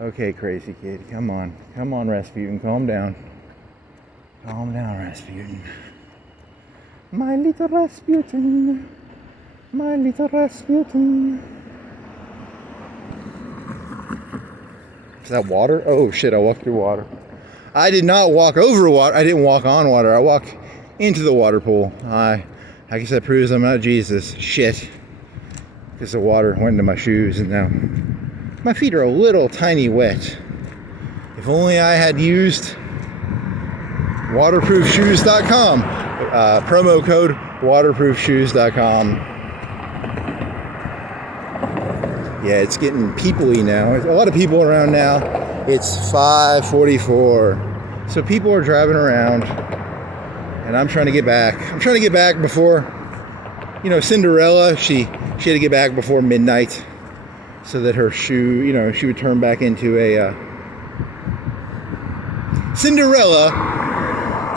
Okay, crazy kid, come on, Rasputin, calm down. Calm down, Rasputin. My little Rasputin. My little Rasputin. Is that water? Oh shit, I walked through water. I did not walk over water. I didn't walk on water. I walked into the water pool. I guess that proves I'm not Jesus. Shit. Because the water went into my shoes and now my feet are a little tiny wet. If only I had used waterproofshoes.com. Promo code waterproofshoes.com. Yeah, it's getting people-y now. There's a lot of people around now. It's 5:44. So people are driving around and I'm trying to get back. I'm trying to get back before, Cinderella, she had to get back before midnight so that her shoe, she would turn back into a Cinderella.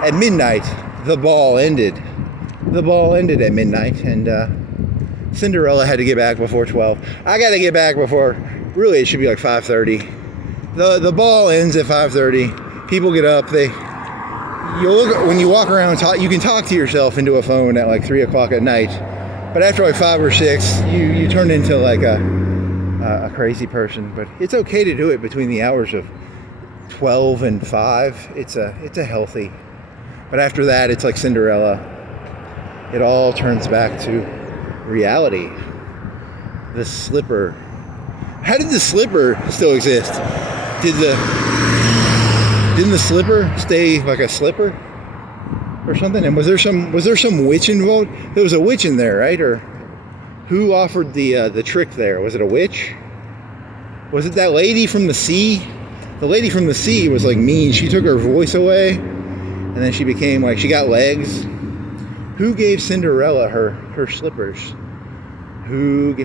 At midnight, the ball ended. The ball ended at midnight, and Cinderella had to get back before 12. I got to get back before, really, it should be like 5:30. The ball ends at 5:30. People get up. When you walk around, you can talk to yourself into a phone at like 3 o'clock at night. But after like 5 or 6, you turn into like a crazy person. But it's okay to do it between the hours of 12 and 5. It's a healthy. But after that, it's like Cinderella. It all turns back to reality. The slipper. How did the slipper still exist? Didn't the slipper stay like a slipper or something? And was there some witch involved? There was a witch in there, right? Or who offered the trick there? Was it a witch? Was it that lady from the sea? The lady from the sea was like mean. She took her voice away. And then she became like, she got legs. Who gave Cinderella her slippers? Who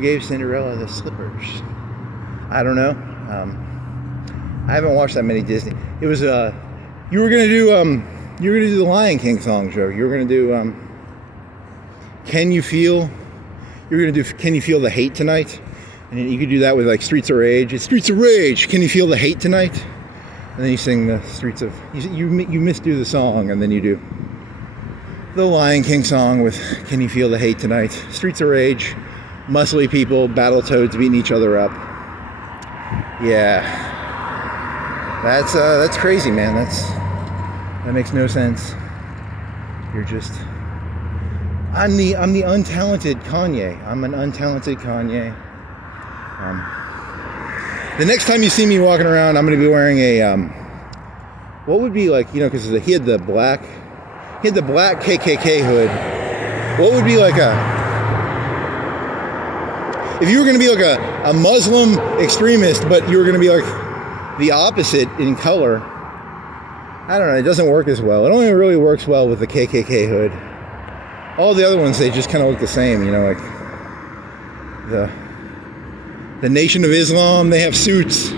gave Cinderella the slippers? I don't know. I haven't watched that many Disney. It was you were gonna do the Lion King song, Joe. You were gonna do Can You Feel? You were gonna do Can You Feel the Hate Tonight? And you could do that with like Streets of Rage. It's Streets of Rage. Can you feel the hate tonight? And then you sing the Streets of... You misdo the song, and then you do the Lion King song with Can You Feel the Hate Tonight? Streets of Rage, muscly people, battletoads beating each other up. Yeah. That's crazy, man. That makes no sense. You're just... I'm the untalented Kanye. I'm an untalented Kanye. The next time you see me walking around, I'm going to be wearing a, what would be like, because he had the black KKK hood. What would be like if you were going to be like a Muslim extremist, but you were going to be like the opposite in color? I don't know, it doesn't work as well. It only really works well with the KKK hood. All the other ones, they just kind of look the same, like the Nation of Islam, they have suits.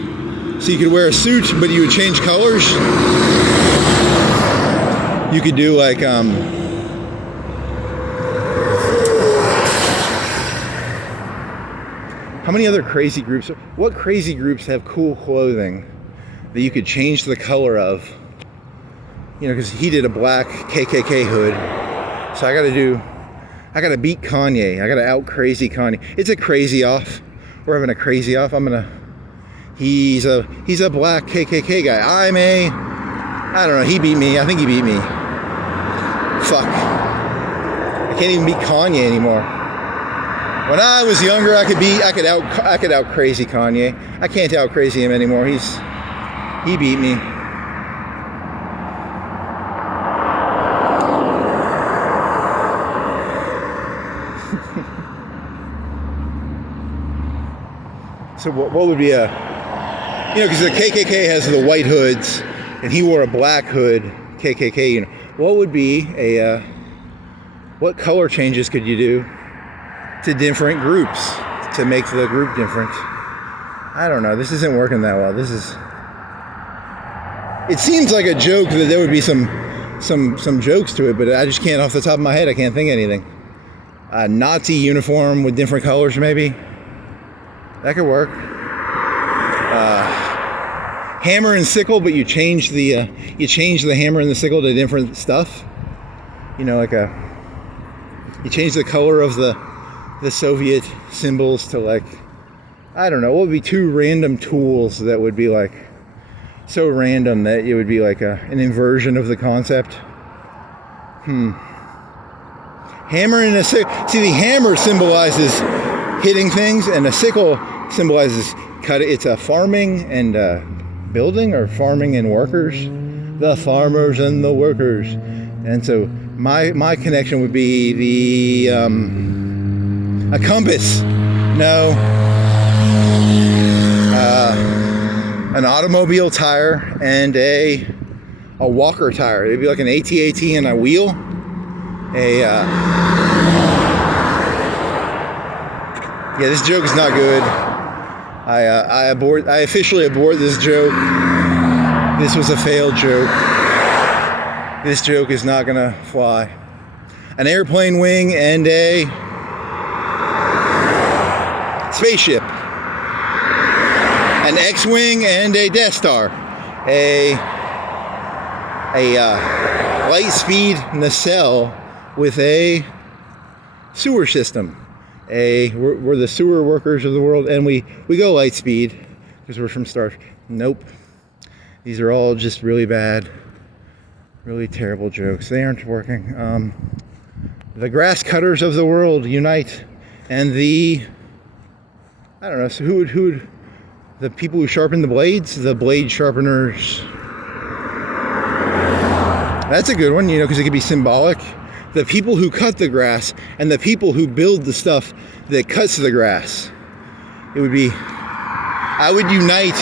So you could wear a suit, but you would change colors. You could do like How many other crazy groups? What crazy groups have cool clothing that you could change the color of? You know, because he did a black KKK hood. So I gotta beat Kanye. I gotta out crazy Kanye. It's a crazy off. We're having a crazy off. He's a black KKK guy. I don't know, he beat me. I think he beat me. Fuck. I can't even beat Kanye anymore. When I was younger, I could out crazy Kanye. I can't out crazy him anymore. He beat me. So what would be because the KKK has the white hoods, and he wore a black hood, KKK, you know. What would be what color changes could you do to different groups to make the group different? I don't know. This isn't working that well. It seems like a joke that there would be some jokes to it, but I just can't, off the top of my head, I can't think of anything. A Nazi uniform with different colors, maybe. That could work. Hammer and sickle, but you change the hammer and the sickle to different stuff. You know, you change the color of the Soviet symbols to, like, I don't know, what would be two random tools that would be like so random that it would be like an inversion of the concept? Hammer and a sickle. See, the hammer symbolizes hitting things, and a sickle symbolizes cutting. It's a farming and building, or farming and workers. The farmers and the workers. And so my connection would be a compass. No. An automobile tire and a walker tire. It'd be like an AT-AT and a wheel. Yeah, this joke is not good. I officially abort this joke. This was a failed joke. This joke is not gonna fly. An airplane wing and a spaceship. An X-wing and a Death Star. A light-speed nacelle with a sewer system. We're the sewer workers of the world, and we go light speed because we're from Star. Nope. These are all just really bad, really terrible jokes. They aren't working. The grass cutters of the world unite, and I don't know. So who would the people who sharpen the blades? The blade sharpeners. That's a good one, you know, because it could be symbolic. The people who cut the grass and the people who build the stuff that cuts the grass. It would be, I would unite,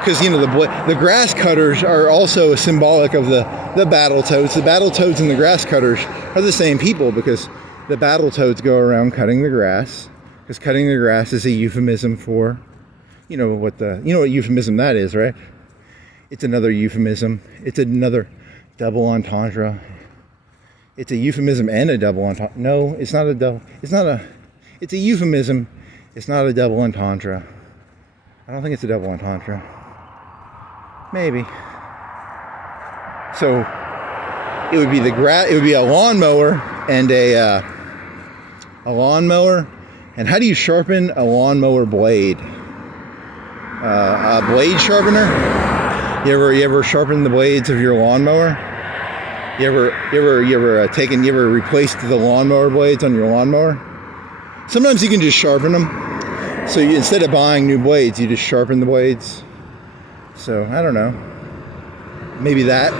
because, you know, the grass cutters are also symbolic of the battle toads. The battle toads and the grass cutters are the same people, because the battle toads go around cutting the grass, because cutting the grass is a euphemism for, you know what euphemism that is, right? It's another euphemism. It's another double entendre. It's a euphemism and a double entendre. No, it's not a double. It's a euphemism. It's not a double entendre. I don't think it's a double entendre. Maybe. So it would be it would be a lawnmower and a lawnmower. And how do you sharpen a lawnmower blade? A blade sharpener. You ever sharpen the blades of your lawnmower? You ever replaced the lawnmower blades on your lawnmower? Sometimes you can just sharpen them. So instead of buying new blades, you just sharpen the blades. So I don't know. Maybe that.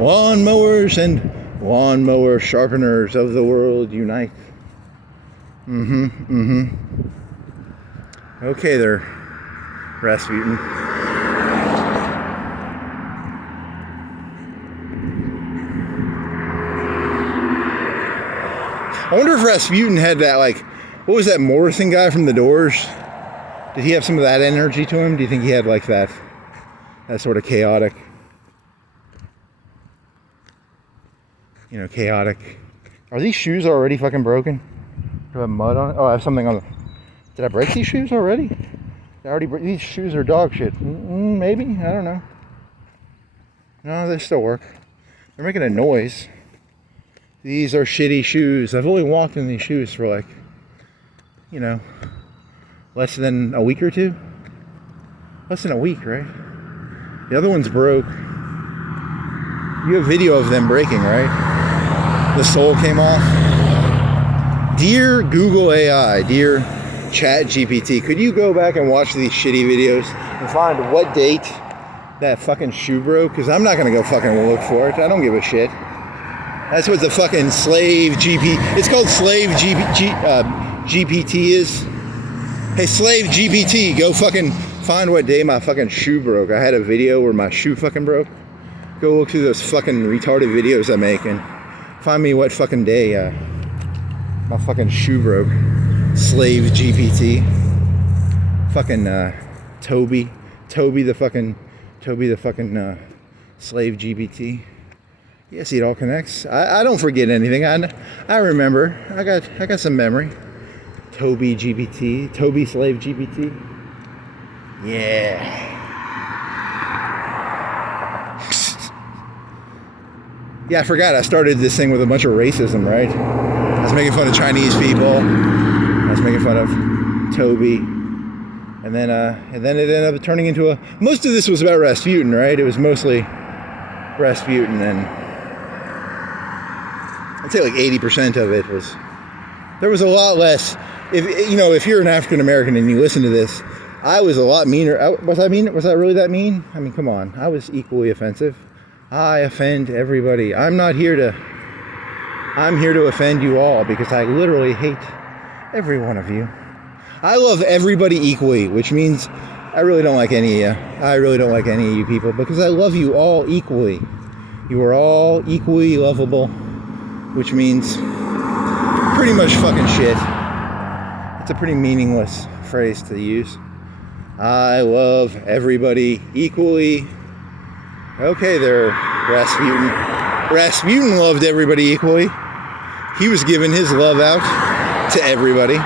Lawnmowers and lawnmower sharpeners of the world unite. Okay there, Rasputin. I wonder if Rasputin had that, like, what was that Morrison guy from The Doors? Did he have some of that energy to him? Do you think he had, like, that sort of chaotic, chaotic? Are these shoes already fucking broken? Do I have mud on it? Oh, I have something on. Did I break these shoes already? These shoes are dog shit. Maybe, I don't know. No, they still work. They're making a noise. These are shitty shoes. I've only walked in these shoes for like, you know, less than a week or two. Less than a week, right? The other one's broke. You have video of them breaking, right? The sole came off. Dear Google AI, dear Chat GPT, could you go back and watch these shitty videos and find what date that fucking shoe broke? Because I'm not going to go fucking look for it. I don't give a shit. That's what the fucking slave GPT... It's called slave GPT is. Hey, slave GPT, go fucking find what day my fucking shoe broke. I had a video where my shoe fucking broke. Go look through those fucking retarded videos I make and find me what fucking day my fucking shoe broke. Slave GPT. Fucking Toby the fucking slave GPT. Yeah, see, it all connects. I don't forget anything. I remember. I got some memory. Toby GPT. Toby slave GPT. Yeah. Yeah, I forgot. I started this thing with a bunch of racism, right? I was making fun of Chinese people. I was making fun of Toby. And then it ended up turning into a... Most of this was about Rasputin, right? It was mostly Rasputin, and I'd say like 80% of it was... There was a lot less... If you're an African American and you listen to this, I was a lot meaner. Was I really that mean? I mean, come on. I was equally offensive. I offend everybody. I'm here to offend you all because I literally hate every one of you. I love everybody equally, which means I really don't like any of you. I really don't like any of you people because I love you all equally. You are all equally lovable, which means pretty much fucking shit. It's a pretty meaningless phrase to use. I love everybody equally. Okay there, Rasputin. Rasputin loved everybody equally. He was giving his love out to everybody.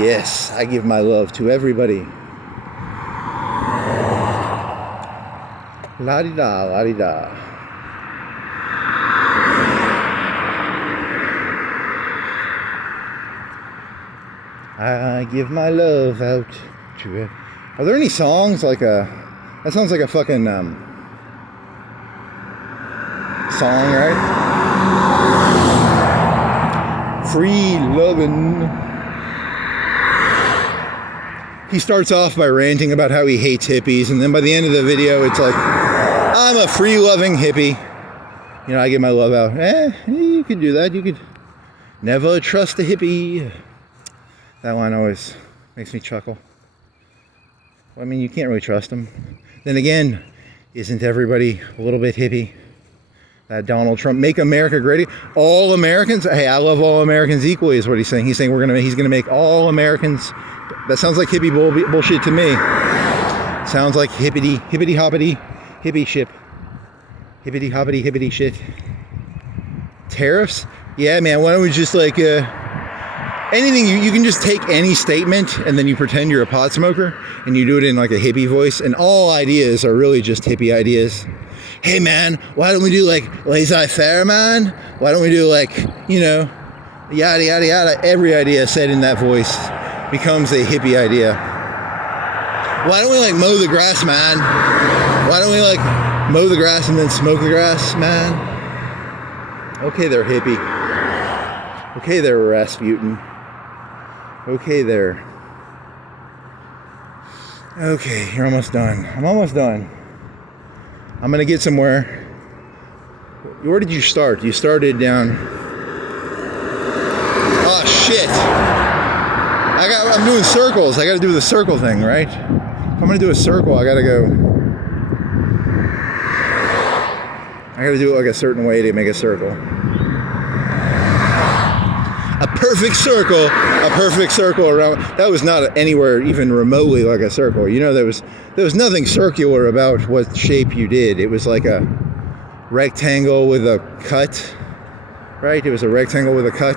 Yes, I give my love to everybody. La-di-da, la-di-da. I give my love out to it. Are there any songs like that sounds like a fucking song, right? Free lovin'. He starts off by ranting about how he hates hippies, and then by the end of the video, it's like, I'm a free-loving hippie. You know, I give my love out. You could do that. You could never trust a hippie. That line always makes me chuckle. Well, I mean, you can't really trust them. Then again, isn't everybody a little bit hippie? That Donald Trump, make America great. All Americans? Hey, I love all Americans equally is what he's saying. He's saying he's gonna make all Americans. That sounds like hippie bullshit to me. Sounds like hippity hoppity, hippie ship. Hippity hoppity, hippity shit. Tariffs? Yeah, man, why don't we just like, anything, you can just take any statement and then you pretend you're a pot smoker and you do it in like a hippie voice, and all ideas are really just hippie ideas. Hey man, why don't we do like laissez-faire, man? Why don't we do like, yada yada yada. Every idea said in that voice becomes a hippie idea. Why don't we like mow the grass, man? Why don't we like mow the grass and then smoke the grass, man? Okay there, hippie. Okay there, Rasputin. Okay there. Okay, you're almost done. I'm almost done. I'm gonna get somewhere. Where did you start? You started down. Oh shit! I'm doing circles. I gotta do the circle thing, right? If I'm gonna do a circle, I gotta do it like a certain way to make a circle. A perfect circle around. That was not anywhere even remotely like a circle. There was nothing circular about what shape you did. It was like a rectangle with a cut, right? It was a rectangle with a cut.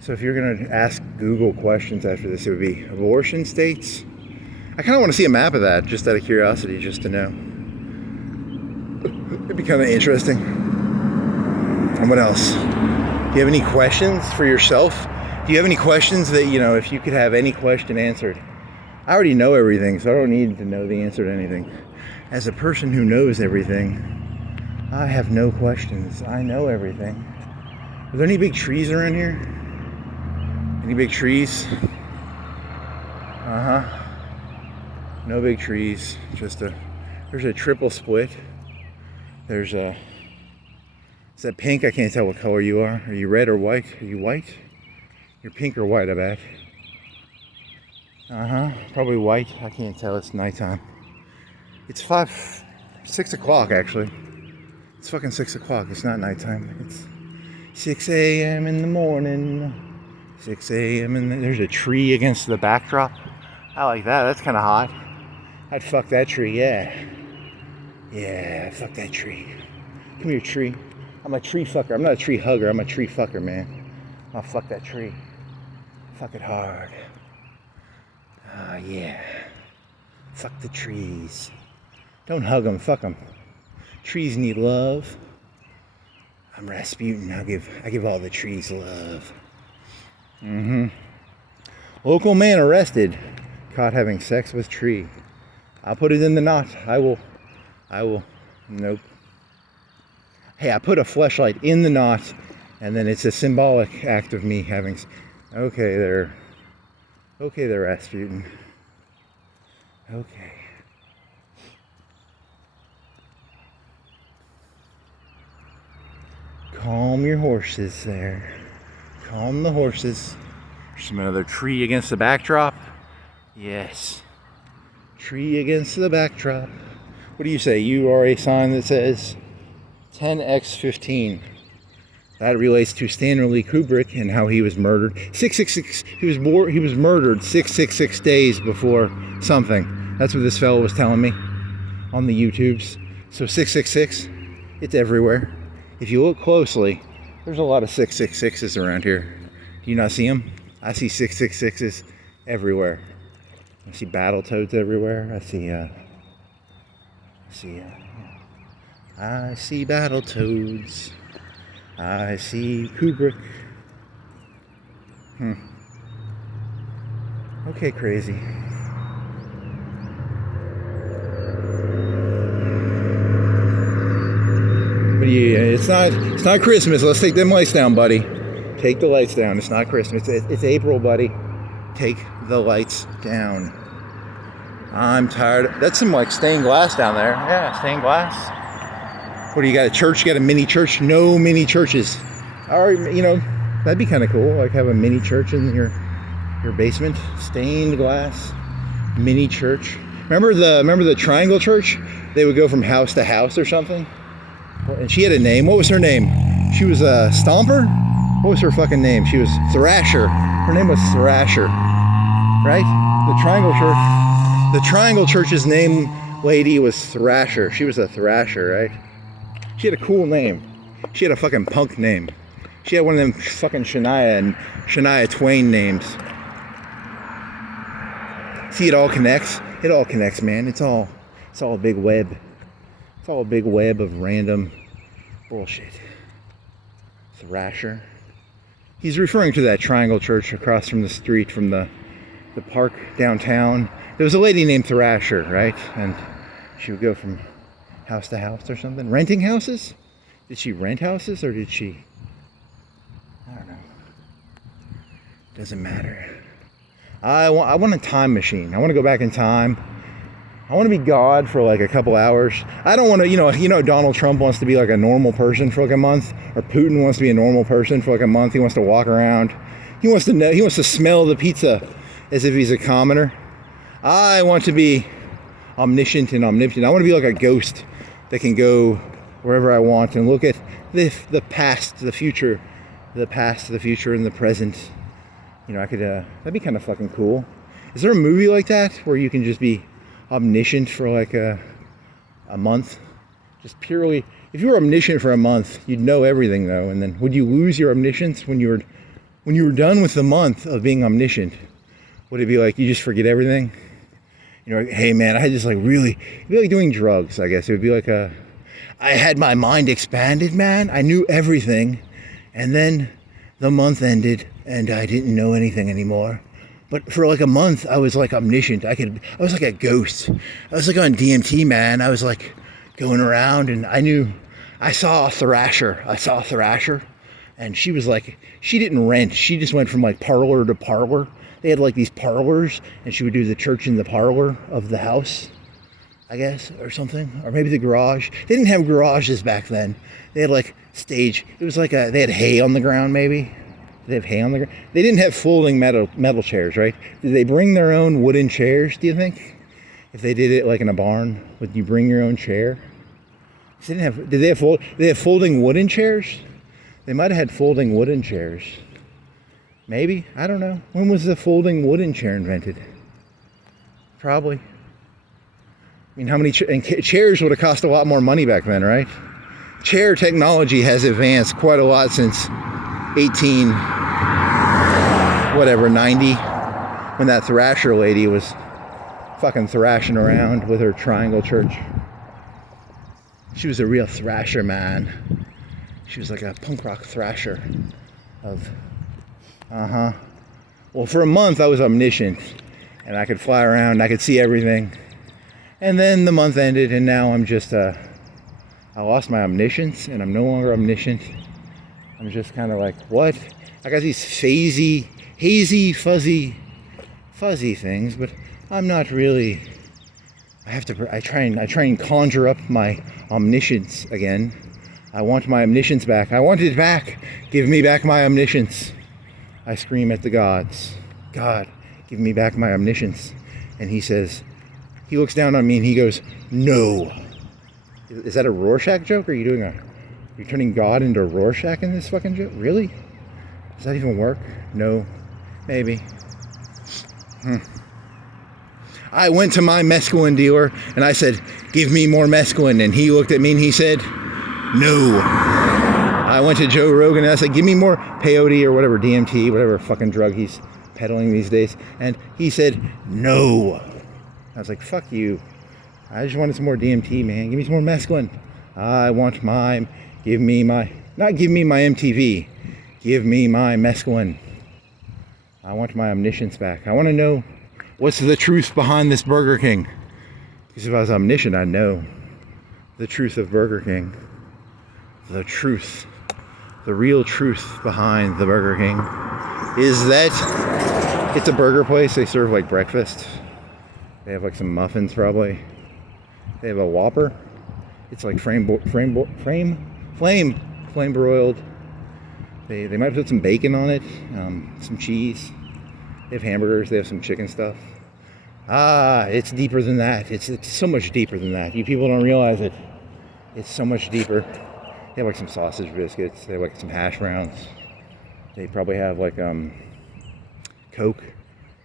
So if you're going to ask Google questions after this, it would be abortion states. I kind of want to see a map of that, just out of curiosity, just to know. It'd be kind of interesting. And what else? Do you have any questions for yourself? Do you have any questions that, you know, if you could have any question answered? I already know everything, so I don't need to know the answer to anything. As a person who knows everything, I have no questions. I know everything. Are there any big trees around here? Any big trees? No big trees. There's a triple split. There's a, is that pink? I can't tell what color you are. Are you red or white? Are you white? You're pink or white, I bet. Probably white. I can't tell. It's nighttime. It's 6 o'clock actually. It's fucking 6 o'clock. It's not nighttime. It's 6 a.m. in the morning. 6 a.m. and there's a tree against the backdrop. I like that. That's kind of hot. I'd fuck that tree. Yeah. Yeah, fuck that tree. Come here, tree. I'm a tree fucker. I'm not a tree hugger. I'm a tree fucker, man. I'll fuck that tree. Fuck it hard. Ah, yeah. Fuck the trees. Don't hug them. Fuck them. Trees need love. I'm Rasputin. I give all the trees love. Local man arrested. Caught having sex with tree. I'll put it in the knot. I will. Nope. Hey, I put a fleshlight in the knot, and then it's a symbolic act of me having. Okay, there, Rasputin. Okay. Calm your horses there. Calm the horses. There's another tree against the backdrop. Yes. Tree against the backdrop. What do you say? You are a sign that says 10x15. That relates to Stanley Kubrick and how he was murdered. 666. He was murdered 666 days before something. That's what this fellow was telling me on the YouTubes. So 666, it's everywhere. If you look closely, there's a lot of 666s around here. Do you not see them? I see 666s everywhere. I see battle toads everywhere. I see battle toads. I see Kubrick. Okay, crazy. But yeah, it's not Christmas. Let's take them lights down, buddy. Take the lights down. It's not Christmas. It's April, buddy. Take the lights down. I'm tired. That's some like stained glass down there. Yeah, stained glass. What do you got? A church? You got a mini church? No mini churches. Or, you know, that'd be kind of cool. Like have a mini church in your basement. Stained glass. Mini church. Remember the triangle church? They would go from house to house or something. And she had a name. What was her name? She was a Stomper? What was her fucking name? She was Thrasher. Her name was Thrasher. Right? The Triangle Church's name lady was Thrasher. She was a Thrasher, right? She had a cool name. She had a fucking punk name. She had one of them fucking Shania Twain names. See, it all connects. It all connects, man. It's all a big web. It's all a big web of random bullshit. Thrasher. He's referring to that Triangle Church across from the street from the park downtown. There was a lady named Thrasher, right? And she would go from house to house or something. Renting houses? Did she rent houses or did she? I don't know. Doesn't matter. I want a time machine. I want to go back in time. I want to be God for like a couple hours. I don't want to, you know, Donald Trump wants to be like a normal person for like a month, or Putin wants to be a normal person for like a month. He wants to walk around. He wants to smell the pizza as if he's a commoner. I want to be omniscient and omnipotent. I want to be like a ghost that can go wherever I want and look at the past, the future, and the present. You know, I could, that'd be kind of fucking cool. Is there a movie like that where you can just be omniscient for like a month? Just purely, if you were omniscient for a month, you'd know everything though, and then would you lose your omniscience when you were when you were done with the month of being omniscient, would it be like you just forget everything? You know, like, hey man, I had just like really, it'd be like doing drugs, I guess. It would be like I had my mind expanded, man. I knew everything. And then the month ended and I didn't know anything anymore. But for like a month, I was like omniscient. I was like a ghost. I was like on DMT, man. I was like going around and I saw a thrasher. And she was like, she didn't rent. She just went from like parlor to parlor. They had like these parlors and she would do the church in the parlor of the house, I guess, or something. Or maybe the garage. They didn't have garages back then. They had like stage. It was like they had hay on the ground maybe. Did they have hay on the ground? They didn't have folding metal chairs, right? Did they bring their own wooden chairs, do you think? If they did it like in a barn, would you bring your own chair? Did they have folding wooden chairs? They might have had folding wooden chairs. Maybe, I don't know. When was the folding wooden chair invented? Probably. I mean, how many chairs would have cost a lot more money back then, right? Chair technology has advanced quite a lot since 90, when that thrasher lady was fucking thrashing around with her triangle church. She was a real thrasher, man. She was like a punk rock thrasher of, Well, for a month I was omniscient and I could fly around, I could see everything. And then the month ended and now I'm just, I lost my omniscience and I'm no longer omniscient. I'm just kind of like, what? I got these hazy, fuzzy things, but I'm not really, I try and conjure up my omniscience again. I want my omniscience back. I want it back. Give me back my omniscience. I scream at the gods. God, give me back my omniscience. And he says, he looks down on me and he goes, no. Is that a Rorschach joke? Or are you you're turning God into Rorschach in this fucking joke? Really? Does that even work? No. Maybe. I went to my mescaline dealer and I said, give me more mescaline. And he looked at me and he said, no. I went to Joe Rogan and I said, give me more peyote or whatever, DMT, whatever fucking drug he's peddling these days. And he said, no. I was like, fuck you. I just wanted some more DMT, man. Give me some more mescaline. I want not give me my MTV. Give me my mescaline. I want my omniscience back. I want to know what's the truth behind this Burger King. Because if I was omniscient, I'd know the truth of Burger King. The truth, the real truth behind the Burger King is that it's a burger place. They serve like breakfast. They have like some muffins probably. They have a Whopper. It's like flame broiled. They might put some bacon on it, some cheese. They have hamburgers. They have some chicken stuff. It's deeper than that. It's so much deeper than that. You people don't realize it. It's so much deeper. They have like some sausage biscuits. They have like some hash browns. They probably have like Coke.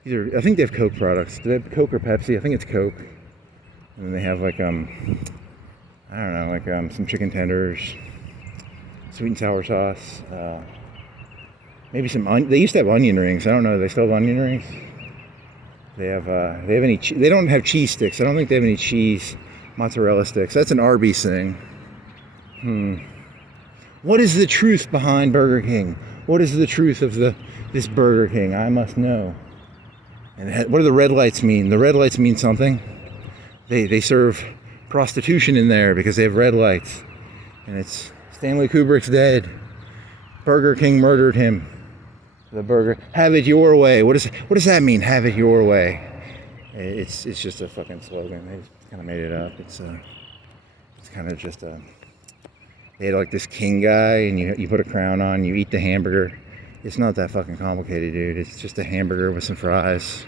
I think they have Coke products. Do they have Coke or Pepsi? I think it's Coke. And then they have like I don't know, like some chicken tenders, sweet and sour sauce. Maybe some they used to have onion rings. I don't know. Do they still have onion rings? They have any? They don't have cheese sticks. I don't think they have any cheese mozzarella sticks. That's an Arby's thing. What is the truth behind Burger King? What is the truth of this Burger King? I must know. And what do the red lights mean? The red lights mean something. They serve prostitution in there because they have red lights. And it's Stanley Kubrick's dead. Burger King murdered him. The burger. Have it your way. What does that mean? Have it your way. It's just a fucking slogan. They kind of made it up. It's kind of just a. They had like this king guy, and you put a crown on, you eat the hamburger. It's not that fucking complicated, dude. It's just a hamburger with some fries.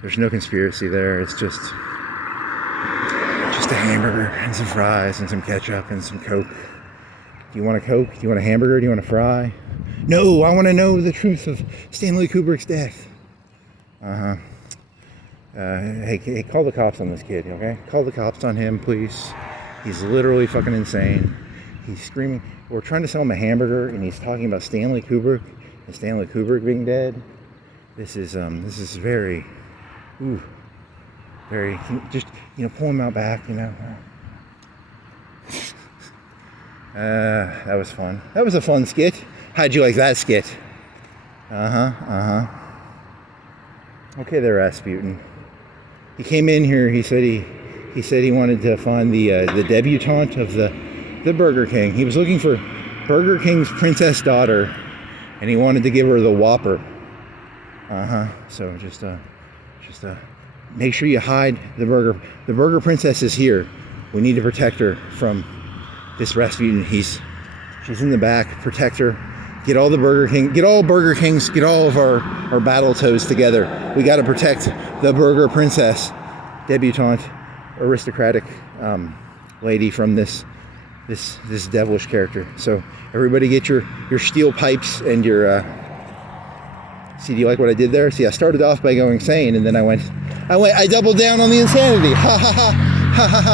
There's no conspiracy there. It's just a hamburger and some fries and some ketchup and some Coke. Do you want a Coke? Do you want a hamburger? Do you want a fry? No, I want to know the truth of Stanley Kubrick's death. Hey, call the cops on this kid, okay? Call the cops on him, please. He's literally fucking insane. He's screaming. We're trying to sell him a hamburger, and he's talking about Stanley Kubrick. and Stanley Kubrick being dead. This is very, very, just, pull him out back, that was fun. That was a fun skit. How'd you like that skit? Okay there, Rasputin. He came in here, he said he wanted to find the debutante of the Burger King. He was looking for Burger King's princess daughter, and he wanted to give her the Whopper. So just make sure you hide the burger. The burger princess is here. We need to protect her from this Rasputin. She's in the back. Protect her. Get all the Burger King. Get all Burger Kings. Get all of our battle toads together. We got to protect the burger princess, debutante, aristocratic lady from this devilish character. So everybody get your steel pipes and your. See, do you like what I did there? See, I started off by going sane, and then I doubled down on the insanity. Ha ha ha ha ha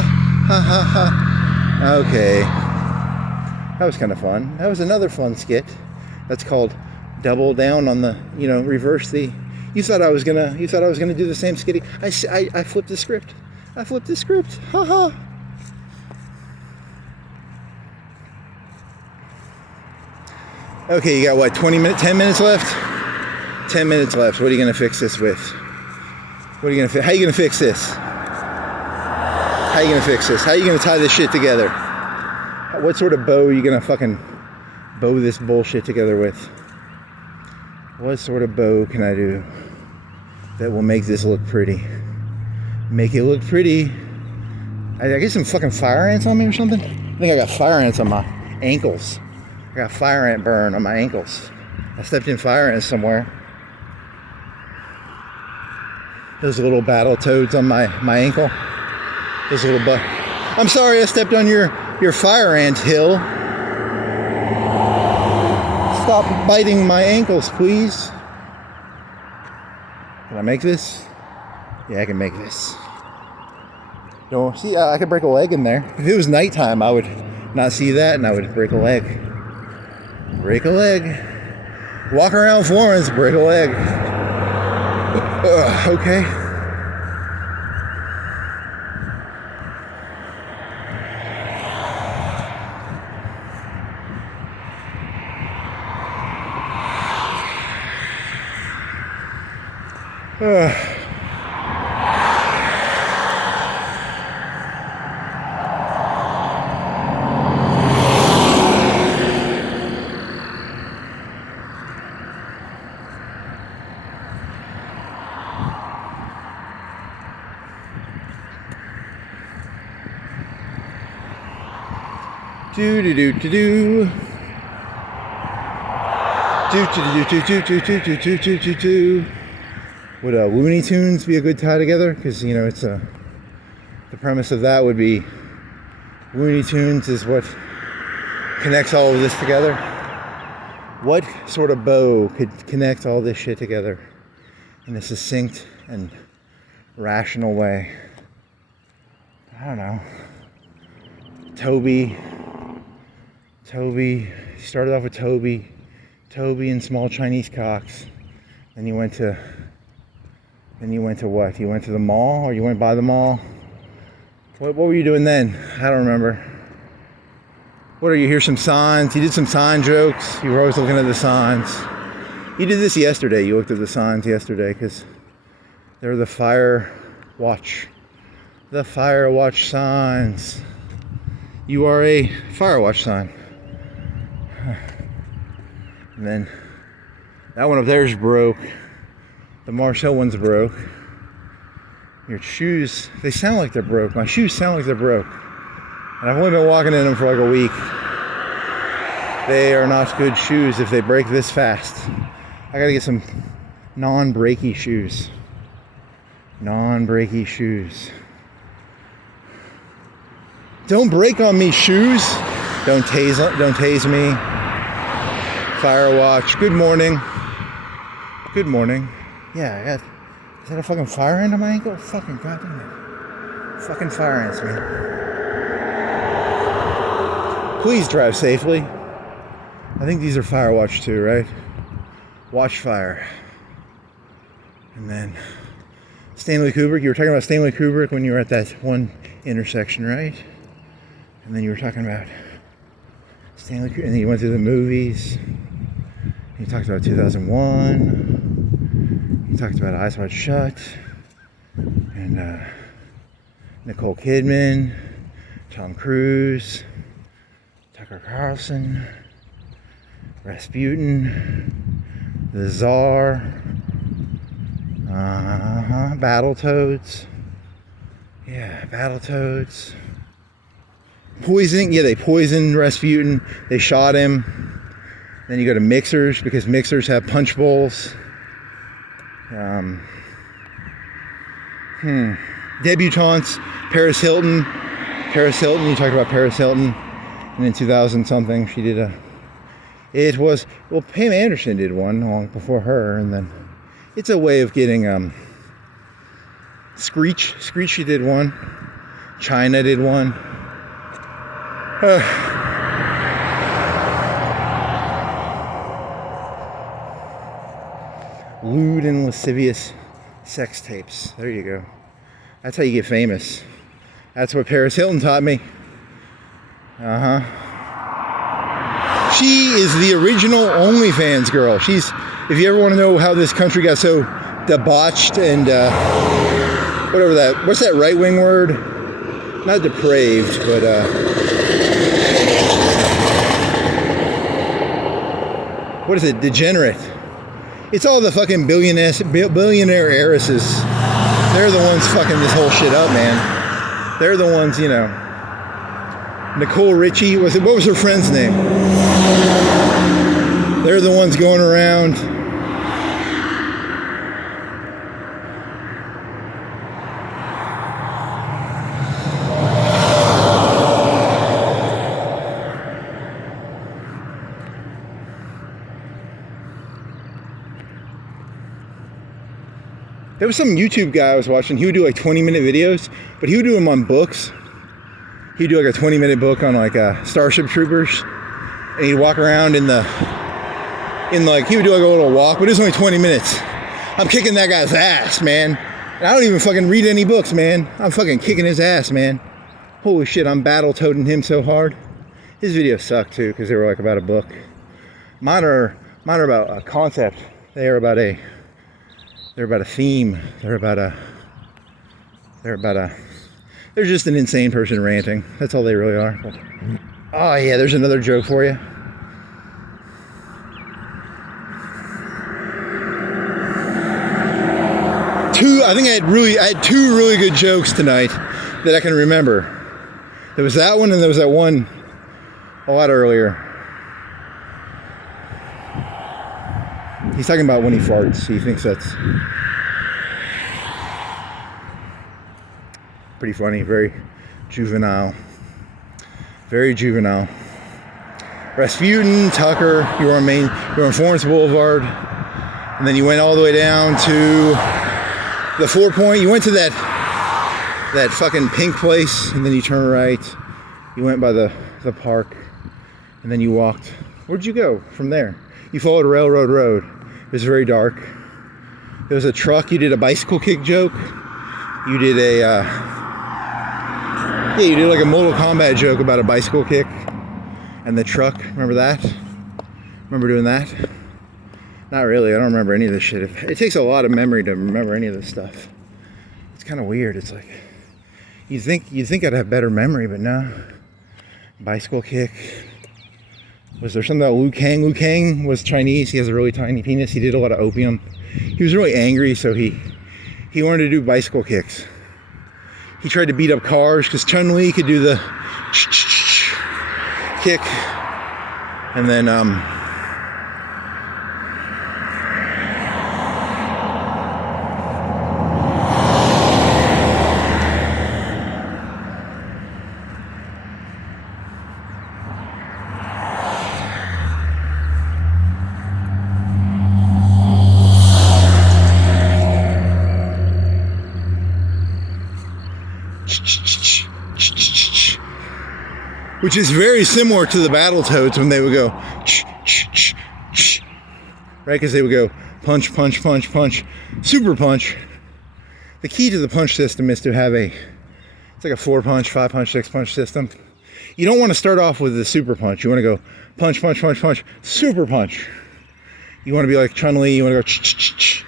ha ha ha. Okay, that was kind of fun. That was another fun skit. That's called double down on the, reverse the. You thought I was gonna do the same skitty. I flipped the script. I flipped the script. Ha ha. Okay, you got what? 10 minutes left. 10 minutes left. What are you going to fix this with? How are you going to fix this? How are you going to fix this? How are you going to tie this shit together? What sort of bow are you going to fucking bow this bullshit together with? What sort of bow can I do that will make this look pretty? Make it look pretty. I get some fucking fire ants on me or something? I think I got fire ants on my ankles. I got fire ant burn on my ankles. I stepped in fire ants somewhere. Those little battle toads on my ankle. Those little I'm sorry I stepped on your fire ant hill. Stop biting my ankles, please. Can I make this? Yeah, I can make this. See, I could break a leg in there. If it was nighttime, I would not see that, and I would break a leg. Break a leg. Walk around Florence, break a leg. Okay. Would Looney Tunes be a good tie together? Because it's the premise of that would be Looney Tunes is what connects all of this together. What sort of bow could connect all this shit together in a succinct and rational way? I don't know. Toby, started off with Toby and small Chinese cocks. Then you went to what? You went to the mall, or you went by the mall? What were you doing then? I don't remember. What are you? Hear some signs? You did some sign jokes. You were always looking at the signs. You did this yesterday. You looked at the signs yesterday because they were the fire watch signs. You are a fire watch sign. And then that one up there's broke. The Marcel one's broke. Your shoes, they sound like they're broke. My shoes sound like they're broke. And I've only been walking in them for like a week. They are not good shoes if they break this fast. I gotta get some non-breaky shoes. Non-breaky shoes. Don't break on me, shoes. Don't tase me. Firewatch. Good morning. Good morning. Yeah, is that a fucking fire ant on my ankle? Fucking goddamn it. Fucking fire ants, man. Please drive safely. I think these are Firewatch too, right? Watchfire. And then Stanley Kubrick. You were talking about Stanley Kubrick when you were at that one intersection, right? And then you were talking about Stanley Kubrick. And then you went through the movies. You talked about 2001. You talked about Eyes Wide Shut. And Nicole Kidman. Tom Cruise. Tucker Carlson. Rasputin. The Czar. Battletoads. Yeah, Battletoads. Poisoning. Yeah, they poisoned Rasputin. They shot him. Then you go to mixers because mixers have punch bowls. Debutantes. Paris Hilton. Paris Hilton. You talked about Paris Hilton. And in 2000 something, she did Pam Anderson did one long before her, and then it's a way of getting Screech. She did one. China did one. Lewd and lascivious sex tapes. There you go. That's how you get famous. That's what Paris Hilton taught me. She is the original OnlyFans girl. If you ever want to know how this country got so debauched and what's that right-wing word? Not depraved, but what is it? Degenerate. It's all the fucking billionaire heiresses. They're the ones fucking this whole shit up, man. They're the ones, Nicole Richie, what was her friend's name? They're the ones going around. There was some YouTube guy I was watching. He would do like 20-minute videos, but he would do them on books. He'd do like a 20-minute book on like Starship Troopers, and he'd walk around he would do like a little walk, but it was only 20 minutes. I'm kicking that guy's ass, man. And I don't even fucking read any books, man. I'm fucking kicking his ass, man. Holy shit, I'm battle-toading him so hard. His videos suck too, because they were like about a book. Mine are about a concept. They're about a theme. They're just an insane person ranting. That's all they really are. But, oh yeah, there's another joke for you. I think I had two really good jokes tonight that I can remember. There was that one, and there was that one a lot earlier. He's talking about when he farts. He thinks that's pretty funny, very juvenile. Very juvenile. Rasputin, Tucker, you were on Florence Boulevard, and then you went all the way down to the 4 Point. You went to that fucking pink place, and then you turn right. You went by the park, and then you walked. Where'd you go from there? You followed Railroad Road. It was very dark. There was a truck. You did a bicycle kick joke. You did you did like a Mortal Kombat joke about a bicycle kick and the truck. Remember that? Remember doing that? Not really. I don't remember any of this shit. It takes a lot of memory to remember any of this stuff. It's kind of weird. It's like you think I'd have better memory, but no. Bicycle kick. Was there something about Liu Kang? Liu Kang was Chinese. He has a really tiny penis. He did a lot of opium. He was really angry, so he wanted to do bicycle kicks. He tried to beat up cars because Chun-Li could do the kick. And then which is very similar to the Battletoads when they would go right? Because they would go punch, punch, punch, punch, super punch. The key to the punch system is to have it's like a 4 punch, 5 punch, 6 punch system. You don't want to start off with the super punch. You want to go punch, punch, punch, punch, super punch. You want to be like Chun-Li. You want to go ch-ch-ch-ch.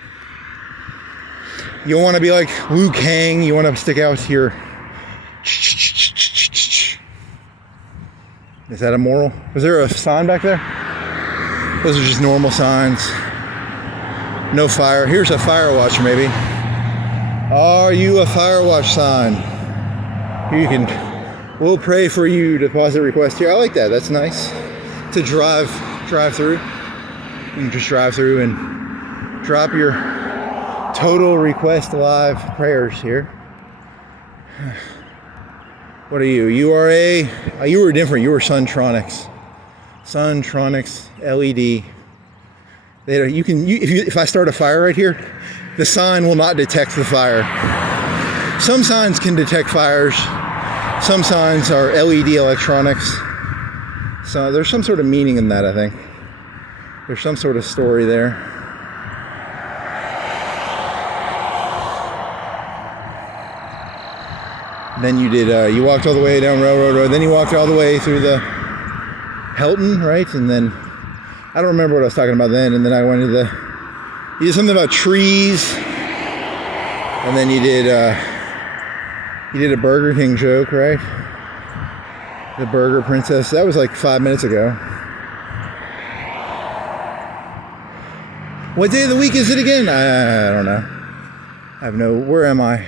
You don't want to be like Liu Kang. You want to stick out here. Ch-ch-ch-ch-ch-ch. Is that immoral? Was there a sign back there? Those are just normal signs. No fire. Here's a fire watch, maybe. Are you a fire watch sign? Here you can. We'll pray for you. Deposit request here. I like that. That's nice. To drive through. You can just drive through and drop your total request live prayers here. What are you? You were different. You were Suntronics. Suntronics LED. If I start a fire right here, the sign will not detect the fire. Some signs can detect fires. Some signs are LED electronics. So there's some sort of meaning in that, I think. There's some sort of story there. Then you you walked all the way down Railroad Road. Then you walked all the way through the Hilton, right? And then, I don't remember what I was talking about then. And then I went to you did something about trees. And then you did a Burger King joke, right? The Burger Princess. That was like 5 minutes ago. What day of the week is it again? I don't know. Where am I?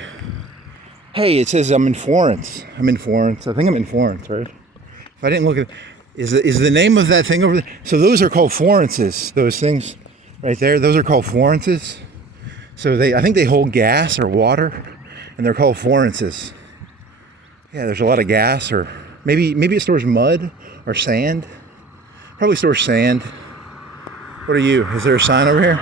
Hey, it says I'm in Florence. I think I'm in Florence, right? If I didn't look at, is the name of that thing over there? So those are called Florences. Those things right there, those are called Florences. So I think they hold gas or water, and they're called Florences. Yeah, there's a lot of gas, or maybe it stores mud or sand. Probably stores sand. What are you? Is there a sign over here?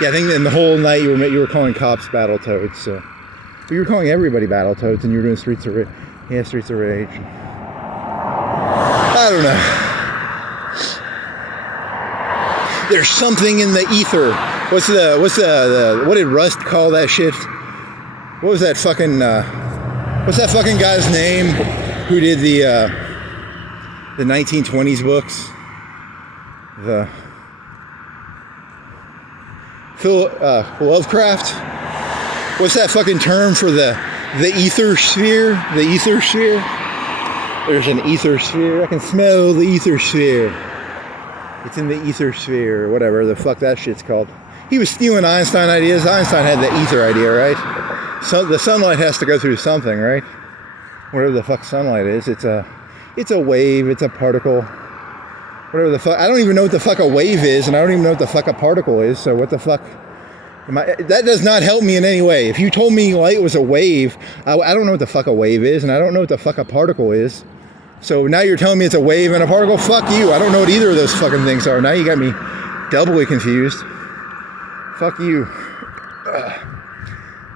Yeah, I think in the whole night you were calling cops Battletoads. So. But you were calling everybody Battletoads, and you were doing Streets of Rage. Yeah, Streets of Rage. I don't know. There's something in the ether. What did Rust call that shit? What was that fucking? What's that fucking guy's name? Who did the 1920s books? Lovecraft. What's that fucking term for the ether sphere? The ether sphere? There's an ether sphere. I can smell the ether sphere. It's in the ether sphere, or whatever the fuck that shit's called. He was stealing Einstein ideas. Einstein had the ether idea, right? So the sunlight has to go through something, right? Whatever the fuck sunlight is, it's a wave, it's a particle. Whatever the fuck, I don't even know what the fuck a wave is, and I don't even know what the fuck a particle is, so what the fuck, that does not help me in any way. If you told me light was a wave, I don't know what the fuck a wave is, and I don't know what the fuck a particle is. So now you're telling me it's a wave and a particle? Fuck you, I don't know what either of those fucking things are. Now you got me doubly confused. Fuck you.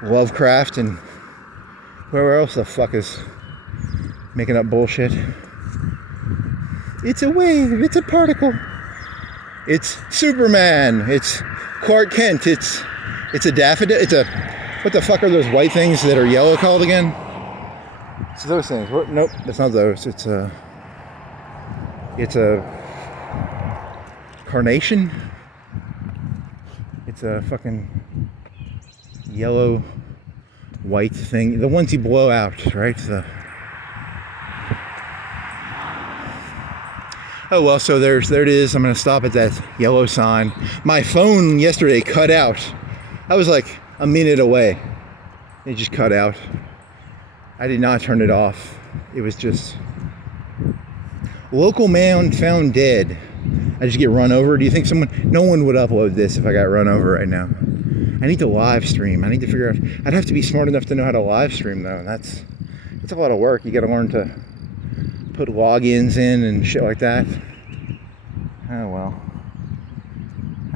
Lovecraft and whoever else the fuck is making up bullshit. It's a wave, it's a particle. It's Superman, it's Clark Kent, it's a daffodil, what the fuck are those white things that are yellow called again? It's those things. Nope, that's not those. It's a carnation. It's a fucking yellow white thing. The ones you blow out, right? Oh well, so there it is. I'm gonna stop at that yellow sign. My phone yesterday cut out. I was like a minute away. It just cut out. I did not turn it off. It was just local man found dead. I just get run over. Do you think no one would upload this if I got run over right now? I need to live stream. I need to figure out, I'd have to be smart enough to know how to live stream though. It's a lot of work. You gotta learn to put logins in and shit like that. Oh well.